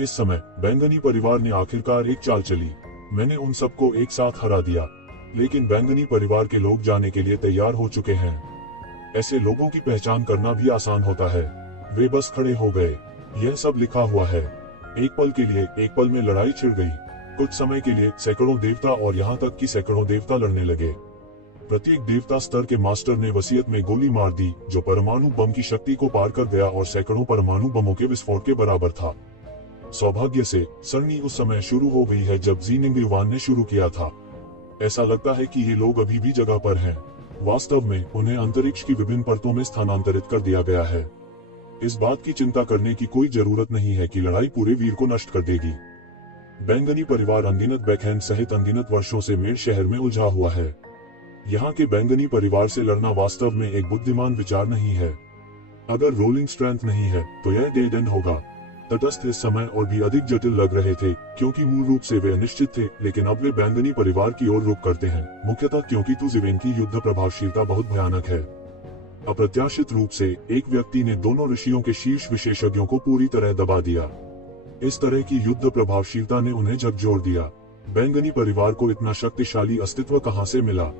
इस समय बैंगनी परिवार ने आखिरकार एक चाल चली। मैंने उन सबको एक साथ हरा दिया, लेकिन बैंगनी परिवार के लोग जाने के लिए तैयार हो चुके हैं। ऐसे लोगों की पहचान करना भी आसान होता है। वे बस खड़े हो गए। यह सब लिखा हुआ है। एक पल में लड़ाई छिड़ गई। कुछ समय के लिए सैकड़ों देवता और यहाँ तक कि सैकड़ों देवता लड़ने लगे। प्रत्येक देवता स्तर के मास्टर ने वसीयत में गोली मार दी, जो परमाणु बम की शक्ति को पार कर गया और सैकड़ों परमाणु बमों के विस्फोट के बराबर था। सौभाग्य से सरनी उस समय शुरू हो गई है जब जिनिंग युवान ने शुरू किया था। ऐसा लगता है कि ये लोग अभी भी जगह पर हैं। वास्तव में उन्हें अंतरिक्ष की विभिन्न परतों में स्थानांतरित कर दिया गया है। इस बात की चिंता करने की कोई जरूरत नहीं है कि लड़ाई पूरे वीर को नष्ट कर देगी। बैंगनी परिवार अनगिनत बैकहैंड सहित अनगिनत वर्षों से मेर शहर में उलझा हुआ है। यहाँ के बैंगनी परिवार से लड़ना वास्तव में एक बुद्धिमान विचार नहीं है। अगर रोलिंग स्ट्रेंथ नहीं है तो यह डेड एंड होगा। तटस्थ इस समय और भी अधिक जटिल लग रहे थे, क्योंकि मूल रूप से वे अनिश्चित थे, लेकिन अब वे बैंगनी परिवार की ओर रुख करते हैं, मुख्यतः क्योंकि तुजिवेन की युद्ध प्रभावशीलता बहुत भयानक है। अप्रत्याशित रूप से एक व्यक्ति ने दोनों ऋषियों के शीर्ष विशेषज्ञों को पूरी तरह दबा दिया। इस तरह की युद्ध प्रभावशीलता ने उन्हें झकझोर दिया। बैंगनी परिवार को इतना शक्तिशाली अस्तित्व कहां से मिला?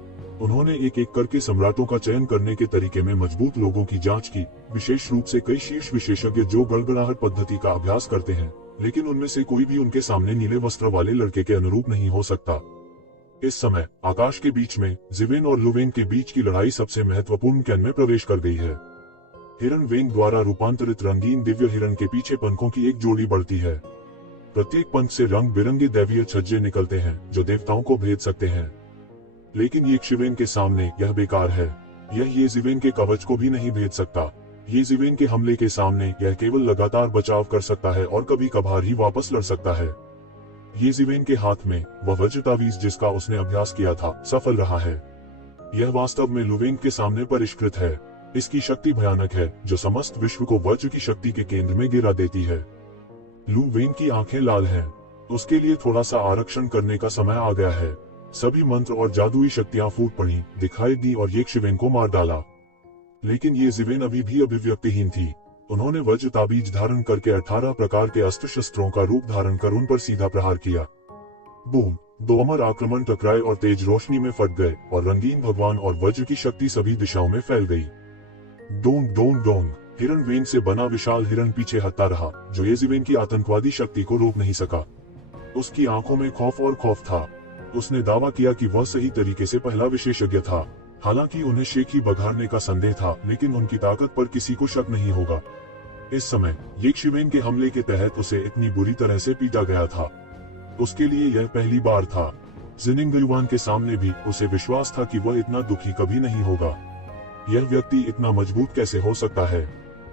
उन्होंने एक एक करके सम्राटों का चयन करने के तरीके में मजबूत लोगों की जांच की, विशेष रूप से कई शीर्ष विशेषज्ञ जो गड़गड़ाहट पद्धति का अभ्यास करते हैं, लेकिन उनमें से कोई भी उनके सामने नीले वस्त्र वाले लड़के के अनुरूप नहीं हो सकता। इस समय आकाश के बीच में जिवेन और लुवेंग के बीच की लड़ाई सबसे महत्वपूर्ण कैन में प्रवेश कर गई है। हिरन वेंग द्वारा रूपांतरित रंगीन दिव्य हिरन के पीछे पंखों की एक जोड़ी बढ़ती है। प्रत्येक पंख से रंग बिरंगे दैवीय छज्जे निकलते हैं जो देवताओं को भेद सकते हैं, लेकिन येज़ेबेल के सामने यह बेकार है। यह ये जिवेन के कवच को भी नहीं भेद सकता। ये जिवेन के हमले के सामने यह केवल लगातार बचाव कर सकता है और कभी कभार ही वापस लड़ सकता है। ये जिवेन के हाथ में वह वज्र तावीज जिसका उसने अभ्यास किया था सफल रहा है। यह वास्तव में लुवेंग के सामने परिष्कृत है। इसकी शक्ति भयानक है जो समस्त विश्व को वज्र की शक्ति के केंद्र में गिरा देती है। लू वेन की आंखें लाल हैं। उसके लिए थोड़ा सा आरक्षण करने का समय आ गया है। सभी मंत्र और जादुई शक्तियां फूट पड़ी, दिखाई दी और ये शिवेन को मार डाला। लेकिन ये जिवेन अभी भी अभिव्यक्तिहीन थी। उन्होंने वज्र ताबीज धारण करके 18 प्रकार के अस्त्र शस्त्रों का रूप धारण कर उन पर सीधा प्रहार किया। बूम! 2 अमर आक्रमण टकराए और तेज रोशनी में फट गए और रंगीन भगवान और वज्र की शक्ति सभी दिशाओं में फैल गई। Dong Dong Dong! हिरण वेन से बना विशाल हिरण पीछे हटता रहा, जो येजिवेन की आतंकवादी शक्ति को रोक नहीं सका। उसकी आंखों में खौफ और खौफ था। उसने दावा किया कि वह सही तरीके से पहला विशेषज्ञ था। हालांकि उन्हें शेखी बघारने का संदेह था, लेकिन उनकी ताकत पर किसी को शक नहीं होगा। इस समय येशिवेन के हमले के तहत उसे इतनी बुरी तरह से पीटा गया था। उसके लिए यह पहली बार था। जिनिंगयुआन के सामने भी उसे विश्वास था कि वह इतना दुखी कभी नहीं होगा। यह व्यक्ति इतना मजबूत कैसे हो सकता है?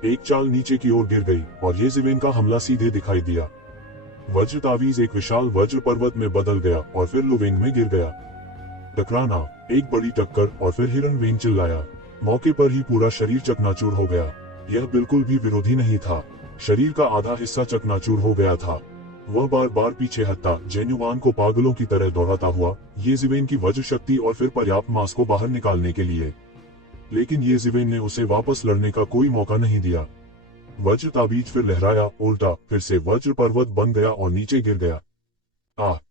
एक चाल नीचे की ओर गिर गई और येजिवेन का हमला सीधे दिखाई दिया। वज्र तावीज एक विशाल वज्र पर्वत में बदल गया और फिर लुवेंग में गिर गया। टकराना, एक बड़ी टक्कर और फिर हिरण वेन चिल्लाया। मौके पर ही पूरा शरीर चकनाचूर हो गया। यह बिल्कुल भी विरोधी नहीं था। शरीर का आधा हिस्सा चकनाचूर हो गया था। वह बार बार पीछे हटता, जेन्युआन को पागलों की तरह दौड़ाता हुआ, येजिवेन की वज्र शक्ति और फिर पर्याप्त मांस को बाहर निकालने के लिए। लेकिन येजिवेन ने उसे वापस लड़ने का कोई मौका नहीं दिया। वज्र ताबीज फिर लहराया, उल्टा फिर से वज्र पर्वत बन गया और नीचे गिर गया।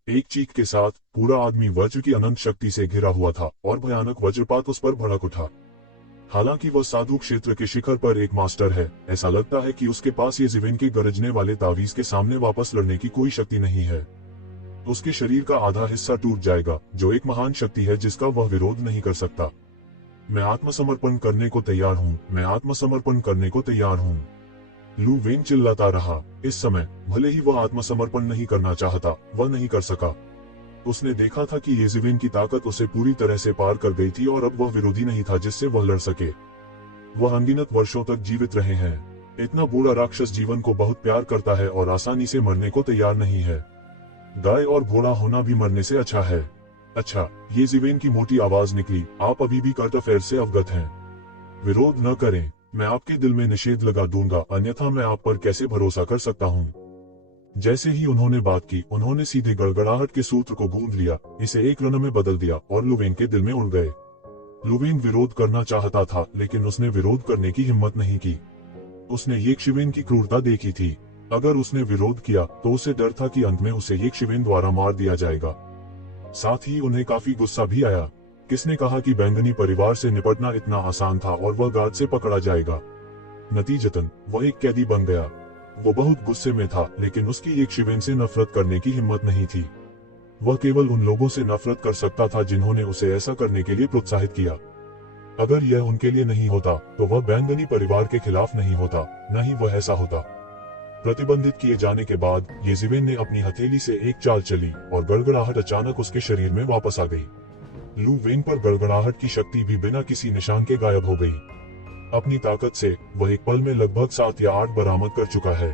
एक चीख के साथ पूरा आदमी वज्र की अनंत शक्ति से घिरा हुआ था और भयानक वज्रपात उस पर भड़क उठा। हालांकि वह साधु क्षेत्र के शिखर पर एक मास्टर है, ऐसा लगता है कि उसके पास येजिवेन के गरजने वाले तावीज के सामने वापस लड़ने की कोई शक्ति नहीं है। उसके शरीर का आधा हिस्सा टूट जाएगा, जो एक महान शक्ति है जिसका वह विरोध नहीं कर सकता। मैं आत्मसमर्पण करने को तैयार हूँ, मैं आत्मसमर्पण करने को तैयार हूँ। लू वेन चिल्लाता रहा। इस समय भले ही वह आत्मसमर्पण नहीं करना चाहता, वह नहीं कर सका। उसने देखा था कि येजिवेन की ताकत उसे पूरी तरह से पार कर गई थी और अब वह विरोधी नहीं था जिससे वह लड़ सके। वह अनगिनत वर्षों तक जीवित रहे हैं। इतना बूढ़ा राक्षस जीवन को बहुत प्यार करता है और आसानी से मरने को तैयार नहीं है। गाय और घोड़ा होना भी मरने से अच्छा है। अच्छा, येजिवेन की मोटी आवाज निकली, आप अभी भी करंट अफेयर से अवगत हैं। विरोध न करें, मैं आपके दिल में निषेध लगा दूंगा, अन्यथा मैं आप पर कैसे भरोसा कर सकता हूँ। जैसे ही उन्होंने बात की, उन्होंने सीधे गड़गड़ाहट के सूत्र को गूंद लिया, इसे एक रन में बदल दिया और लुवेंग के दिल में उड़ गए। लुवेंग विरोध करना चाहता था, लेकिन उसने विरोध करने की हिम्मत नहीं की। उसने येशिवेन की क्रूरता देखी थी। अगर उसने विरोध किया तो उसे डर था कि अंत में उसे येशिवेन द्वारा मार दिया जाएगा। साथ ही उन्हें काफी गुस्सा भी आया। किसने कहा कि बैंगनी परिवार से निपटना इतना आसान था और वह गार्ड से पकड़ा जाएगा? नतीजतन वह एक कैदी बन गया। वो बहुत गुस्से में था, लेकिन उसकी येशिवेन से नफरत करने की हिम्मत नहीं थी। वह केवल उन लोगों से नफरत कर सकता था जिन्होंने उसे ऐसा करने के लिए प्रोत्साहित किया। अगर यह उनके लिए नहीं होता तो वह बैंगनी परिवार के खिलाफ नहीं होता, न ही वह ऐसा होता। प्रतिबंधित किए जाने के बाद येजिवेन ने अपनी हथेली से एक चाल चली और गड़गड़ाहट अचानक उसके शरीर में वापस आ गई। लू वेन पर गड़गड़ाहट की शक्ति भी बिना किसी निशान के गायब हो गई। अपनी ताकत से वह एक पल में लगभग 7 या 8 बरामद कर चुका है।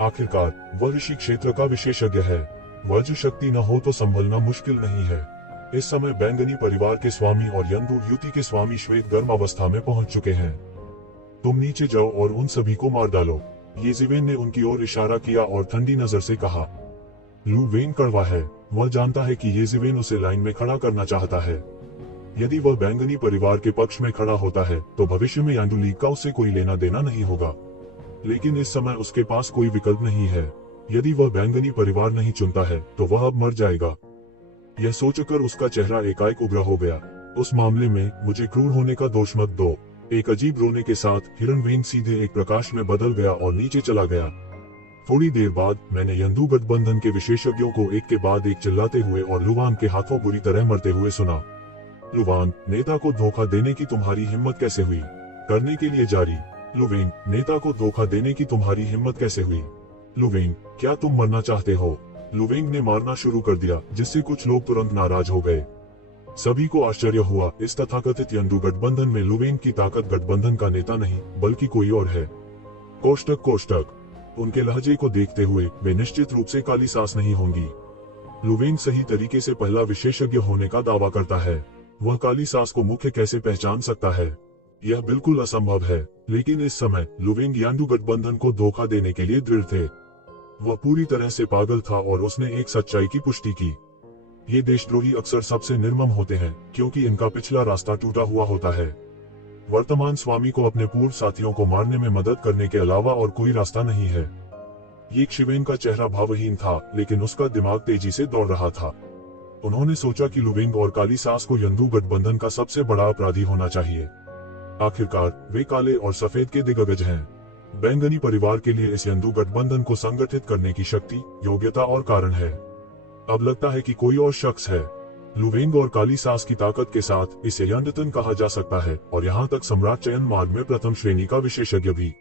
आखिरकार वह ऋषि क्षेत्र का विशेषज्ञ है। वज्र शक्ति न हो तो संभलना मुश्किल नहीं है। इस समय बैंगनी परिवार के स्वामी और यंदूर युति के स्वामी श्वेत गर्म अवस्था में पहुंच चुके हैं। तुम नीचे जाओ और उन सभी को मार डालो। येजिवेन ने उनकी ओर इशारा किया और ठंडी नजर से कहा। लू वेन कड़वा है। वह जानता है कि येजिवेन उसे लाइन में खड़ा करना चाहता है। यदि वह बैंगनी परिवार के पक्ष में खड़ा होता है तो भविष्य में यांडू लीग का उससे कोई लेना देना नहीं होगा। लेकिन इस समय उसके पास कोई विकल्प नहीं है। यदि वह बैंगनी परिवार नहीं चुनता है तो वह अब मर जाएगा। यह सोचकर उसका चेहरा एकाएक उग्र हो गया। उस मामले में मुझे क्रूर होने का दोष मत दो। एक अजीब रोने के साथ हिरण वेन सीधे एक प्रकाश में बदल गया और नीचे चला गया। थोड़ी देर बाद मैंने यंदू गठबंधन के विशेषज्ञों को एक के बाद एक चिल्लाते हुए और लुवान के हाथों बुरी तरह मरते हुए सुना। लुवान, नेता को धोखा देने की तुम्हारी हिम्मत कैसे हुई? करने के लिए जारी। लुवेंग, नेता को धोखा देने की तुम्हारी हिम्मत कैसे हुई? लुवेंग, क्या तुम मरना चाहते हो? लुवेंग ने मारना शुरू कर दिया, जिससे कुछ लोग तुरंत नाराज हो गए। सभी को आश्चर्य हुआ। इस तथाकथित यंडू गठबंधन में लुवेंग की ताकत गठबंधन का नेता नहीं बल्कि कोई और है। कोष्टक कोष्टक। उनके लहजे को देखते हुए वे निश्चित रूप से काली सास नहीं होंगी। लुवेंग सही तरीके से पहला विशेषज्ञ होने का दावा करता है। वह काली सास को मुख्य कैसे पहचान सकता है? यह बिल्कुल असंभव है। लेकिन इस समय लुवेंग यान्डू गठबंधन को धोखा देने के लिए दृढ़ थे। वह पूरी तरह से पागल था और उसने एक सच्चाई की पुष्टि की। ये देशद्रोही अक्सर सबसे निर्मम होते हैं क्योंकि इनका पिछला रास्ता टूटा हुआ होता है। वर्तमान स्वामी को अपने पूर्व साथियों को मारने में मदद करने के अलावा और कोई रास्ता नहीं है। ये शिवेन का चेहरा भावहीन था, लेकिन उसका दिमाग तेजी से दौड़ रहा था। उन्होंने सोचा कि लुवेंग और काली सास को यंदू गठबंधन का सबसे बड़ा अपराधी होना चाहिए। आखिरकार वे काले और सफेद के दिग्गज हैं। बैंगनी परिवार के लिए इस यंदू गठबंधन को संगठित करने की शक्ति, योग्यता और कारण है। अब लगता है कि कोई और शख्स है। लुवेंग और काली सास की ताकत के साथ इसे यंडतन कहा जा सकता है और यहाँ तक सम्राट चयन मार्ग में प्रथम श्रेणी का विशेषज्ञ भी।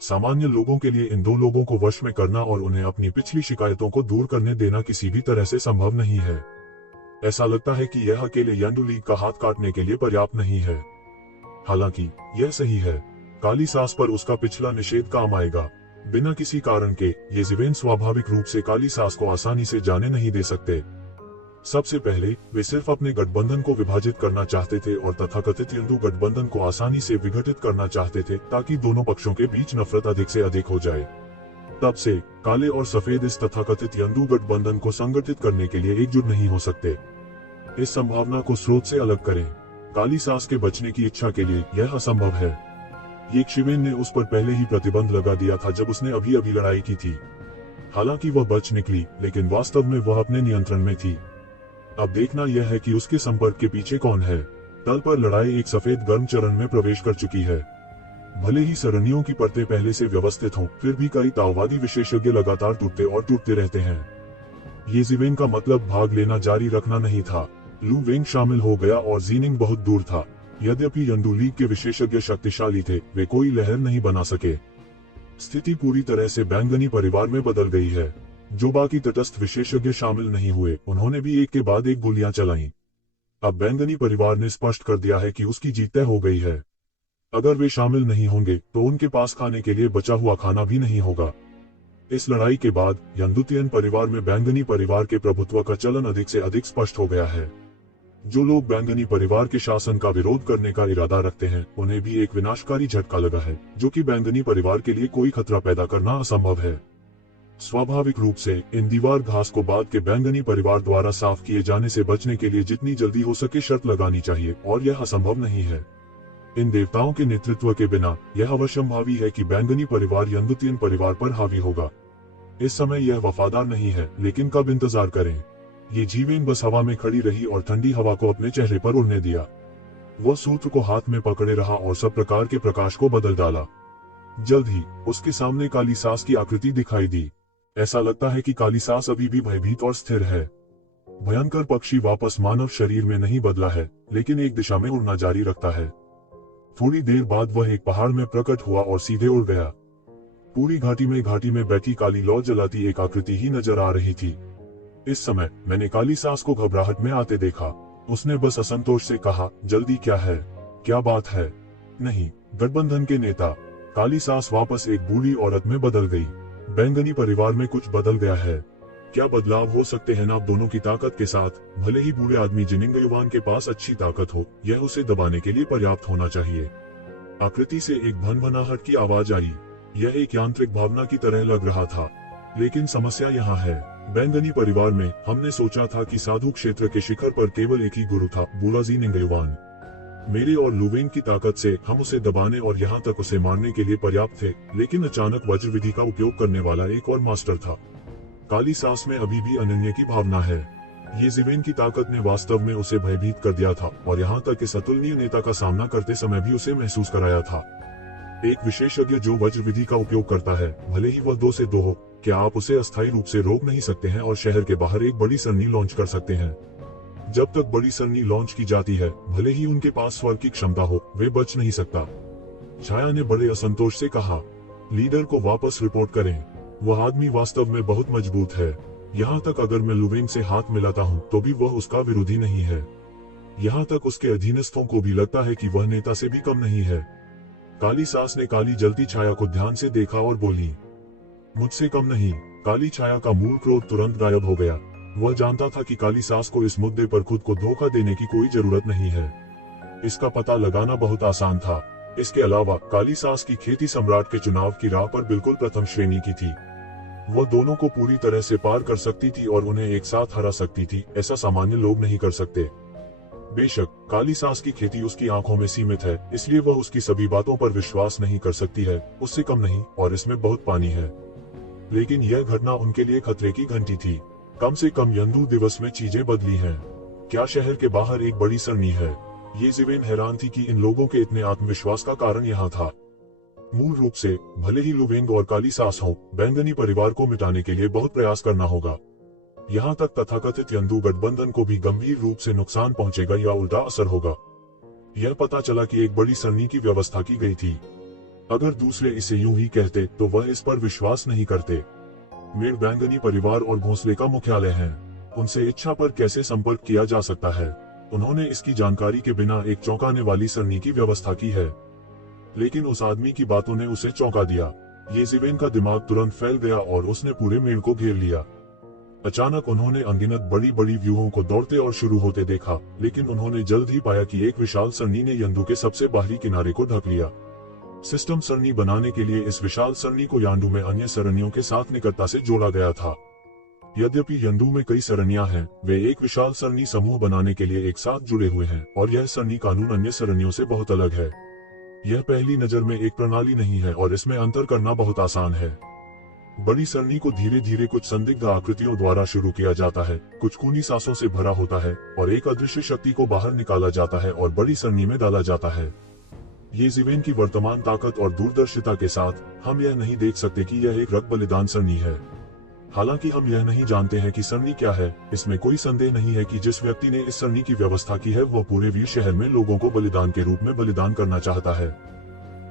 सामान्य लोगों के लिए इन दो लोगों को वश में करना और उन्हें अपनी पिछली शिकायतों को दूर करने देना किसी भी तरह से संभव नहीं है। ऐसा लगता है कि यह अकेले यंडू लीग का हाथ काटने के लिए पर्याप्त नहीं है। हालांकि यह सही है, काली सास पर उसका पिछला निषेध काम आएगा। बिना किसी कारण के ये जिवेन स्वाभाविक रूप से काली सास को आसानी से जाने नहीं दे सकते। सबसे पहले वे सिर्फ अपने गठबंधन को विभाजित करना चाहते थे और तथाकथित हिंदू गठबंधन को आसानी से विघटित करना चाहते थे ताकि दोनों पक्षों के बीच नफरत अधिक से अधिक हो जाए। तब से काले और सफेद इस तथाकथित हिंदू गठबंधन को संगठित करने के लिए एकजुट नहीं हो सकते। इस संभावना को स्रोत से अलग करें। काली सास के बचने की इच्छा के लिए यह असंभव है। ये शिवेन ने उस पर पहले ही प्रतिबंध लगा दिया था जब उसने अभी अभी लड़ाई की थी। हालांकि वह बच निकली, लेकिन वास्तव में वह अपने नियंत्रण में थी। अब देखना यह है कि उसके संपर्क के पीछे कौन है। तल पर लड़ाई एक सफेद गर्म चरण में प्रवेश कर चुकी है। भले ही सरणियों की परतें पहले से व्यवस्थित हों, फिर भी कई ताओवादी विशेषज्ञ लगातार टूटते और टूटते रहते हैं। ये जिवेन का मतलब भाग लेना जारी रखना नहीं था। लू वेंग शामिल हो गया और जीनिंग बहुत दूर था। यद्यपि यंडू लीग के विशेषज्ञ शक्तिशाली थे, वे कोई लहर नहीं बना सके। स्थिति पूरी तरह से बैंगनी परिवार में बदल गई है। जो बाकी तटस्थ विशेषज्ञ शामिल नहीं हुए, उन्होंने भी एक के बाद एक गोलियां चलाईं। अब बैंगनी परिवार ने स्पष्ट कर दिया है कि उसकी जीत तय हो गई है। अगर वे शामिल नहीं होंगे तो उनके पास खाने के लिए बचा हुआ खाना भी नहीं होगा। इस लड़ाई के बाद यंदुतियन परिवार में बैंगनी परिवार के प्रभुत्व का चलन अधिक से अधिक स्पष्ट हो गया है। जो लोग बैंगनी परिवार के शासन का विरोध करने का इरादा रखते हैं, उन्हें भी एक विनाशकारी झटका लगा है, जो कि बैंगनी परिवार के लिए कोई खतरा पैदा करना असंभव है। स्वाभाविक रूप से इन दीवार घास को बाद के बैंगनी परिवार द्वारा साफ किए जाने से बचने के लिए जितनी जल्दी हो सके शर्त लगानी चाहिए, और यह असंभव नहीं है। इन देवताओं के नेतृत्व के बिना यह अवश्यंभावी है कि बैंगनी परिवार यंदुतियन परिवार पर हावी होगा। इस समय यह वफादार नहीं है, लेकिन कब इंतजार करें। ये जीवेन बस हवा में खड़ी रही और ठंडी हवा को अपने चेहरे पर उड़ने दिया। वह सूत्र को हाथ में पकड़े रहा और सब प्रकार के प्रकाश को बदल डाला। जल्द ही उसके सामने काली सास की आकृति दिखाई दी। ऐसा लगता है कि काली सास अभी भी भयभीत और स्थिर है। भयंकर पक्षी वापस मानव शरीर में नहीं बदला है, लेकिन एक दिशा में उड़ना जारी रखता है। थोड़ी देर बाद वह एक पहाड़ में प्रकट हुआ और सीधे उड़ गया। पूरी घाटी में बैठी काली लौ जलाती एक आकृति ही नजर आ रही थी। इस समय मैंने काली सास को घबराहट में आते देखा। उसने बस असंतोष से कहा, जल्दी क्या है, क्या बात है? नहीं, गठबंधन के नेता। काली सास वापस एक बूढ़ी औरत में बदल गई। बैंगनी परिवार में कुछ बदल गया है। क्या बदलाव हो सकते हैं आप दोनों की ताकत के साथ? भले ही बूढ़े आदमी जिनिंग युवान के पास अच्छी ताकत हो, यह उसे दबाने के लिए पर्याप्त होना चाहिए। आकृति से एक भनभनाहट की आवाज आई। यह एक यांत्रिक भावना की तरह लग रहा था। लेकिन समस्या यहाँ है, बैंगनी परिवार में हमने सोचा था कि साधु क्षेत्र के शिखर पर केवल एक ही गुरु था, बूढ़ा जिनिंग युवान। मेरे और लुवेंग की ताकत से हम उसे दबाने और यहाँ तक उसे मारने के लिए पर्याप्त थे, लेकिन अचानक वज्र विधि का उपयोग करने वाला एक और मास्टर था। काली सास में अभी भी अनन्य की भावना है। ये जिवेन की ताकत ने वास्तव में उसे भयभीत कर दिया था और यहाँ तक इस अतुलनीय नेता का सामना करते समय भी उसे महसूस कराया था। एक विशेषज्ञ जो वज्र विधि का उपयोग करता है, भले ही वह 2 से 2 हो, क्या आप उसे अस्थायी रूप से रोक नहीं सकते हैं और शहर के बाहर एक बड़ी सरनी लॉन्च कर सकते हैं? जब तक बड़ी सरनी लॉन्च की जाती है, भले ही उनके पास स्वर की क्षमता हो, वे बच नहीं सकता। छाया ने बड़े असंतोष से कहा, लीडर को वापस रिपोर्ट करें। वह आदमी वास्तव में बहुत मजबूत है। यहाँ तक अगर मैं लुवेंग से हाथ मिलाता हूँ तो भी वह उसका विरोधी नहीं है। यहाँ तक उसके अधीनस्थों को भी लगता है कि वह नेता से भी कम नहीं है। काली सास ने काली जलती छाया को ध्यान से देखा और बोली, मुझसे कम नहीं। काली छाया का मूल क्रोध तुरंत गायब हो गया। वह जानता था कि काली सास को इस मुद्दे पर खुद को धोखा देने की कोई जरूरत नहीं है। इसका पता लगाना बहुत आसान था। इसके अलावा काली सास की खेती सम्राट के चुनाव की राह पर बिल्कुल प्रथम श्रेणी की थी। वह दोनों को पूरी तरह से पार कर सकती थी और उन्हें एक साथ हरा सकती थी। ऐसा सामान्य लोग नहीं कर सकते। बेशक काली सास की खेती उसकी आंखों में सीमित है, इसलिए वह उसकी सभी बातों पर विश्वास नहीं कर सकती है। उससे कम नहीं, और इसमें बहुत पानी है। लेकिन यह घटना उनके लिए खतरे की घंटी थी। कम से कम यंदू दिवस में चीजें बदली हैं। क्या शहर के बाहर एक बड़ी सरनी है? ये ज़िवेन हैरान थी कि इन लोगों के इतने आत्मविश्वास का कारण यहाँ था। मूल रूप से भले ही लुवेंग और काली सास हो, बैंगनी परिवार को मिटाने के लिए बहुत प्रयास करना होगा। यहाँ तक तथाकथित यंदू गठबंधन को भी गंभीर रूप से नुकसान पहुंचेगा या उल्टा असर होगा। यह पता चला कि एक बड़ी सरनी की व्यवस्था की गई थी। अगर दूसरे इसे यूं ही कहते तो वह इस पर विश्वास नहीं करते। मेड बैंगनी परिवार और घोंसले का मुख्यालय है। उनसे इच्छा पर कैसे संपर्क किया जा सकता है? उन्होंने इसकी जानकारी के बिना एक चौंकाने वाली सरनी की व्यवस्था की है। लेकिन उस आदमी की बातों ने उसे चौंका दिया। ये ज़िवेन का दिमाग तुरंत फैल गया और उसने पूरे मेड़ को घेर लिया। अचानक उन्होंने अनगिनत बड़ी बड़ी व्यूहों को दौड़ते और शुरू होते देखा, लेकिन उन्होंने जल्द ही पाया कि एक विशाल सरनी ने यंदू के सबसे बाहरी किनारे को ढक लिया। सिस्टम सरनी बनाने के लिए इस विशाल सरनी को यांडू में अन्य सरनियों के साथ निकटता से जोड़ा गया था। यद्यपि यंदू में कई सरनियां हैं, वे एक विशाल सरनी समूह बनाने के लिए एक साथ जुड़े हुए हैं, और यह सरनी कानून अन्य सरनियों से बहुत अलग है। यह पहली नजर में एक प्रणाली नहीं है और इसमें अंतर करना बहुत आसान है। बड़ी सरनी को धीरे धीरे कुछ संदिग्ध आकृतियों द्वारा शुरू किया जाता है, कुछ खूनी सांसों से भरा होता है, और एक अदृश्य शक्ति को बाहर निकाला जाता है और बड़ी सरनी में डाला जाता है। ये ज़िवेन की वर्तमान ताकत और दूरदर्शिता के साथ, हम यह नहीं देख सकते कि यह एक रक्त बलिदान सरनी है। हालांकि हम यह नहीं जानते हैं कि सरनी क्या है, इसमें कोई संदेह नहीं है कि जिस व्यक्ति ने इस सरनी की व्यवस्था की है वह पूरे वीर शहर में लोगों को बलिदान के रूप में बलिदान करना चाहता है।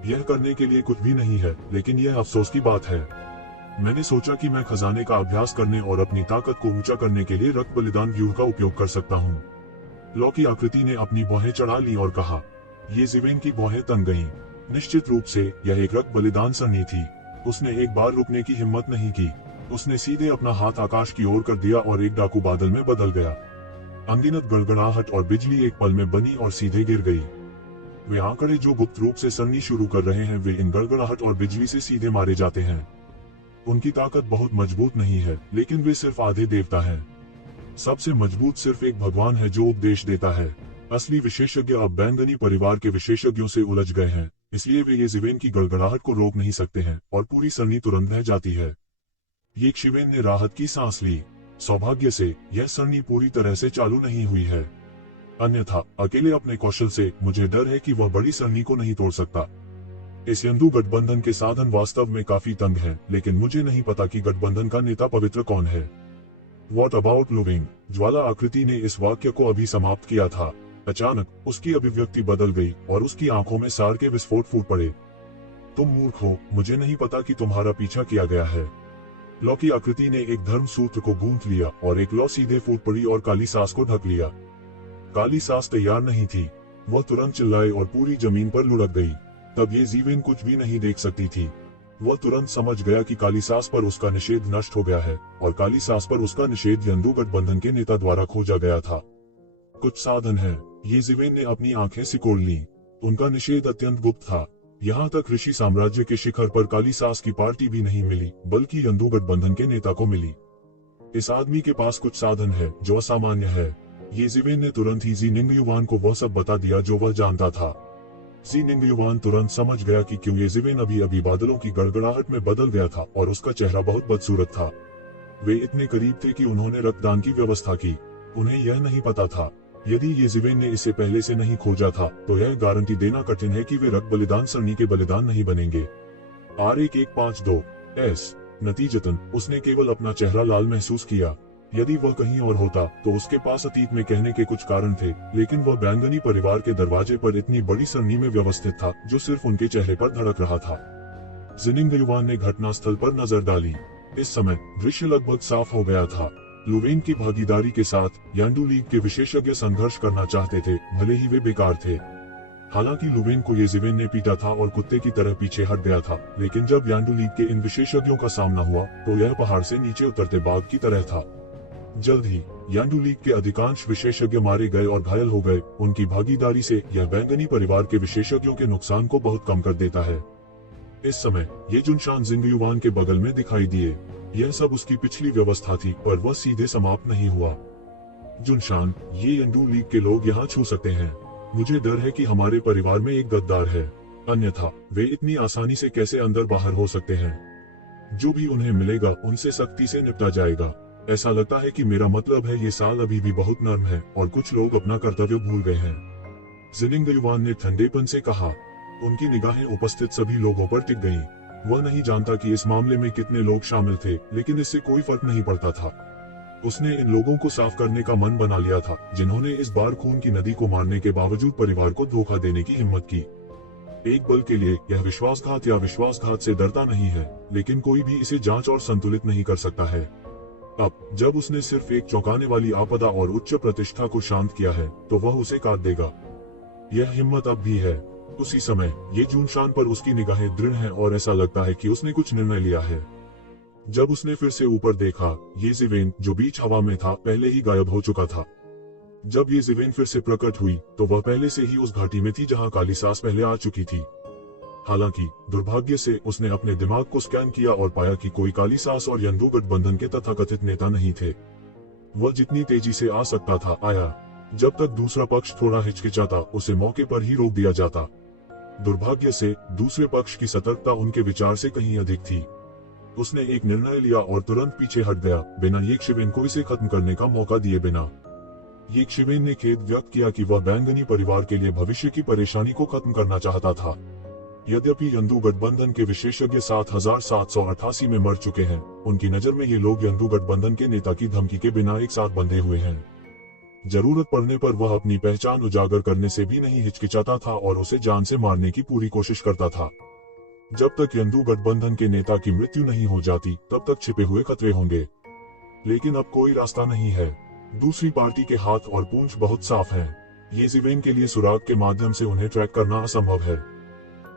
यह करने के लिए कुछ भी नहीं है, लेकिन यह अफसोस की बात है। मैंने सोचा कि मैं खजाने का अभ्यास करने और अपनी ताकत को ऊंचा करने के लिए रक्त बलिदान व्यूह का उपयोग कर सकता हूँ। लॉ की आकृति ने अपनी भौहें चढ़ा ली और कहा, ये ज़िवेन की भौहें तन गईं। निश्चित रूप से यह एक रक्त बलिदान सरनी थी। उसने एक बार रुकने की हिम्मत नहीं की। उसने सीधे अपना हाथ आकाश की ओर कर दिया और एक डाकू बादल में बदल गया। अनगिनत गड़गड़ाहट और बिजली एक पल में बनी और सीधे गिर गई। वे आंकड़े जो गुप्त रूप से सरनी शुरू कर रहे हैं, वे इन गड़गड़ाहट और बिजली से सीधे मारे जाते हैं। उनकी ताकत बहुत मजबूत नहीं है, लेकिन वे सिर्फ आधे देवता हैं। सबसे मजबूत सिर्फ एक भगवान है जो उपदेश देता है। असली विशेषज्ञ अब बैंगनी परिवार के विशेषज्ञों से उलझ गए हैं, इसलिए वे ये ज़िवेन की गड़गड़ाहट को रोक नहीं सकते हैं और पूरी सरनी तुरंत बह जाती है। ये ज़िवेन ने राहत की सांस ली। सौभाग्य से यह सरनी पूरी तरह से चालू नहीं हुई है। अन्यथा अकेले अपने कौशल से मुझे डर है कि वह बड़ी सरनी को नहीं तोड़ सकता। इस यंदू गठबंधन के साधन वास्तव में काफी तंग हैं, लेकिन मुझे नहीं पता कि गठबंधन का नेता पवित्र कौन है। What about लुवेंग? ज्वाला आकृति ने इस वाक्य को अभी समाप्त किया था। अचानक उसकी अभिव्यक्ति बदल गई और उसकी आंखों में सार के विस्फोट फूट पड़े। तुम मूर्ख हो, मुझे नहीं पता कि तुम्हारा पीछा किया गया है। लॉ की आकृति ने एक धर्म सूत्र को गूंथ लिया और एक लॉ सीधे फूट पड़ी और काली सास को ढक लिया। काली सास तैयार नहीं थी। वह तुरंत चिल्लाए और पूरी जमीन पर लुढ़क गई। तब ये ज़िवेन कुछ भी नहीं देख सकती थी। वह तुरंत समझ गया कि काली सास पर उसका निषेध नष्ट हो गया है और काली सास पर उसका निषेध यंदू गठबंधन के नेता द्वारा खोजा गया था। कुछ साधन है। ये ज़िवेन ने अपनी आंखें सिकोड़ ली। उनका निषेध अत्यंत गुप्त था। यहाँ तक ऋषि साम्राज्य के शिखर पर काली सास की पार्टी भी नहीं मिली, बल्कि यंदू गठबंधन के नेता को मिली। इस आदमी के पास कुछ साधन है जो असामान्य है। ये ज़िवेन ने तुरंत ही जी निंगयुआन को वह सब बता दिया जो वह जानता था। जी निंगयुआन तुरंत समझ गया कि क्यों ये ज़िवेन अभी अभी बादलों की गड़गड़ाहट में बदल गया था और उसका चेहरा बहुत बदसूरत था। वे इतने करीब थे कि उन्होंने रक्तदान की व्यवस्था की। उन्हें यह नहीं पता था। यदि ये ज़िवेन ने इसे पहले से नहीं खोजा था तो यह गारंटी देना कठिन है कि वे रक्त बलिदान सरनी के बलिदान नहीं बनेंगे। R1152 नतीजतन उसने केवल अपना चेहरा लाल महसूस किया। यदि वह कहीं और होता तो उसके पास अतीत में कहने के कुछ कारण थे, लेकिन वह बैंगनी परिवार के दरवाजे पर इतनी बड़ी सरनी में व्यवस्थित था जो सिर्फ उनके चेहरे पर धड़क रहा था। जी निंगयुआन ने घटनास्थल पर नजर डाली। इस समय दृश्य लगभग साफ हो गया था। लुवेन की भागीदारी के साथ यांडू लीग के विशेषज्ञ संघर्ष करना चाहते थे, भले ही वे बेकार थे। हालांकि लुवेन को येज़िवेन ने पीटा था और कुत्ते की तरह पीछे हट गया था, लेकिन जब यांडू लीग के इन विशेषज्ञों का सामना हुआ तो यह पहाड़ से नीचे उतरते बाघ की तरह था। जल्द ही यांडू लीग के अधिकांश विशेषज्ञ मारे गए और घायल हो गए। उनकी भागीदारी से यह बैंगनी परिवार के विशेषज्ञों के नुकसान को बहुत कम कर देता है। इस समय ये जुनशान जिंगयुआन के बगल में दिखाई दिए। यह सब उसकी पिछली व्यवस्था थी, पर वह सीधे समाप्त नहीं हुआ। जुनशान, ये यांडू लीग के लोग यहाँ छू सकते हैं। मुझे डर है कि हमारे परिवार में एक गद्दार है, अन्यथा वे इतनी आसानी से कैसे अंदर बाहर हो सकते हैं। जो भी उन्हें मिलेगा उनसे सख्ती से निपटा जाएगा। ऐसा लगता है कि मेरा मतलब है ये साल अभी भी बहुत नर्म है और कुछ लोग अपना कर्तव्य भूल गए हैं। जिंगयुआन ने ठंडेपन से कहा। उनकी निगाहें उपस्थित सभी लोगों पर टिक गईं। वह नहीं जानता कि इस मामले में कितने लोग शामिल थे, लेकिन इससे कोई फर्क नहीं पड़ता था। उसने इन लोगों को साफ करने का मन बना लिया था, जिन्होंने इस बार खून की नदी को मारने के बावजूद परिवार को धोखा देने की हिम्मत की। एक पल के लिए यह विश्वासघात या विश्वासघात से डरता नहीं है, लेकिन कोई भी इसे जांच और संतुलित नहीं कर सकता है। अब जब उसने सिर्फ एक चौंकाने वाली आपदा और उच्च प्रतिष्ठा को शांत किया है, तो वह उसे काट देगा। यह हिम्मत अब भी है। उसी समय ये जुनशान पर उसकी निगाहें दृढ़ हैं और ऐसा लगता है कि उसने कुछ निर्णय लिया है। जब उसने फिर से ऊपर देखा, येज़िवेन, जो बीच हवा में था, पहले ही गायब हो चुका था। जब येज़िवेन फिर से प्रकट हुई तो वह पहले से ही उस घाटी में थी जहां काली सास पहले आ चुकी थी। हालांकि दुर्भाग्य से उसने अपने दिमाग को स्कैन किया और पाया कि कोई काली सास और यंदू गठबंधन के तथाकथित नेता नहीं थे। वह जितनी तेजी से आ सकता था आया। जब तक दूसरा पक्ष थोड़ा हिचकिचाता, उसे मौके पर ही रोक दिया जाता। दुर्भाग्य से दूसरे पक्ष की सतर्कता उनके विचार से कहीं अधिक थी। उसने एक निर्णय लिया और तुरंत पीछे हट गया, बिना येज़िवेन को इसे खत्म करने का मौका दिए बिना। येज़िवेन ने खेद व्यक्त किया कि वह बैंगनी परिवार के लिए भविष्य की परेशानी को खत्म करना चाहता था। यद्यपि यंदू गठबंधन के विशेषज्ञ 7788 में मर चुके हैं, उनकी नजर में ये लोग यंदू गठबंधन के नेता की धमकी के बिना एक साथ बंधे हुए हैं। जरूरत पड़ने पर वह अपनी पहचान उजागर करने से भी नहीं हिचकिचाता था और उसे जान से मारने की पूरी कोशिश करता था। जब तक यंदू गठबंधन के नेता की मृत्यु नहीं हो जाती, तब तक छिपे हुए खतरे होंगे। लेकिन अब कोई रास्ता नहीं है। दूसरी पार्टी के हाथ और पूंछ बहुत साफ हैं। येज़िवेन के लिए सुराग के माध्यम से उन्हें ट्रैक करना असंभव है।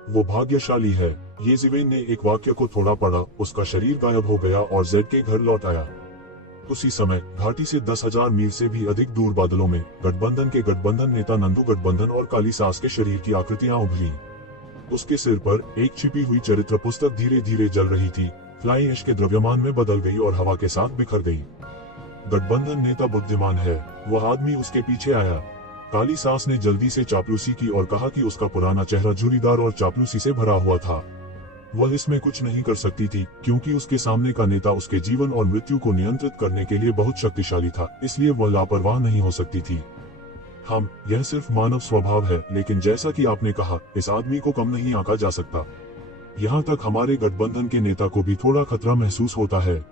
वो भाग्यशाली है। येज़िवेन ने एक वाक्य को थोड़ा पढ़ा, उसका शरीर गायब हो गया और जेड के घर लौट आया। उसी समय घाटी से 10,000 मील से भी अधिक दूर बादलों में गठबंधन के गठबंधन नेता नंदू गठबंधन और काली सास के शरीर की आकृतियां उभरी। उसके सिर पर एक छिपी हुई चरित्र पुस्तक धीरे धीरे जल रही थी। फ्लाइंग ऐश के द्रव्यमान में बदल गई और हवा के साथ बिखर गई। गठबंधन नेता बुद्धिमान है। वह आदमी उसके पीछे आया। काली सास ने जल्दी से चापलूसी की और कहा कि उसका पुराना चेहरा झुर्रीदार और चापलूसी से भरा हुआ था। वह इसमें कुछ नहीं कर सकती थी, क्योंकि उसके सामने का नेता उसके जीवन और मृत्यु को नियंत्रित करने के लिए बहुत शक्तिशाली था, इसलिए वह लापरवाह नहीं हो सकती थी। यह सिर्फ मानव स्वभाव है, लेकिन जैसा कि आपने कहा, इस आदमी को कम नहीं आंका जा सकता। यहाँ तक हमारे गठबंधन के नेता को भी थोड़ा खतरा महसूस होता है।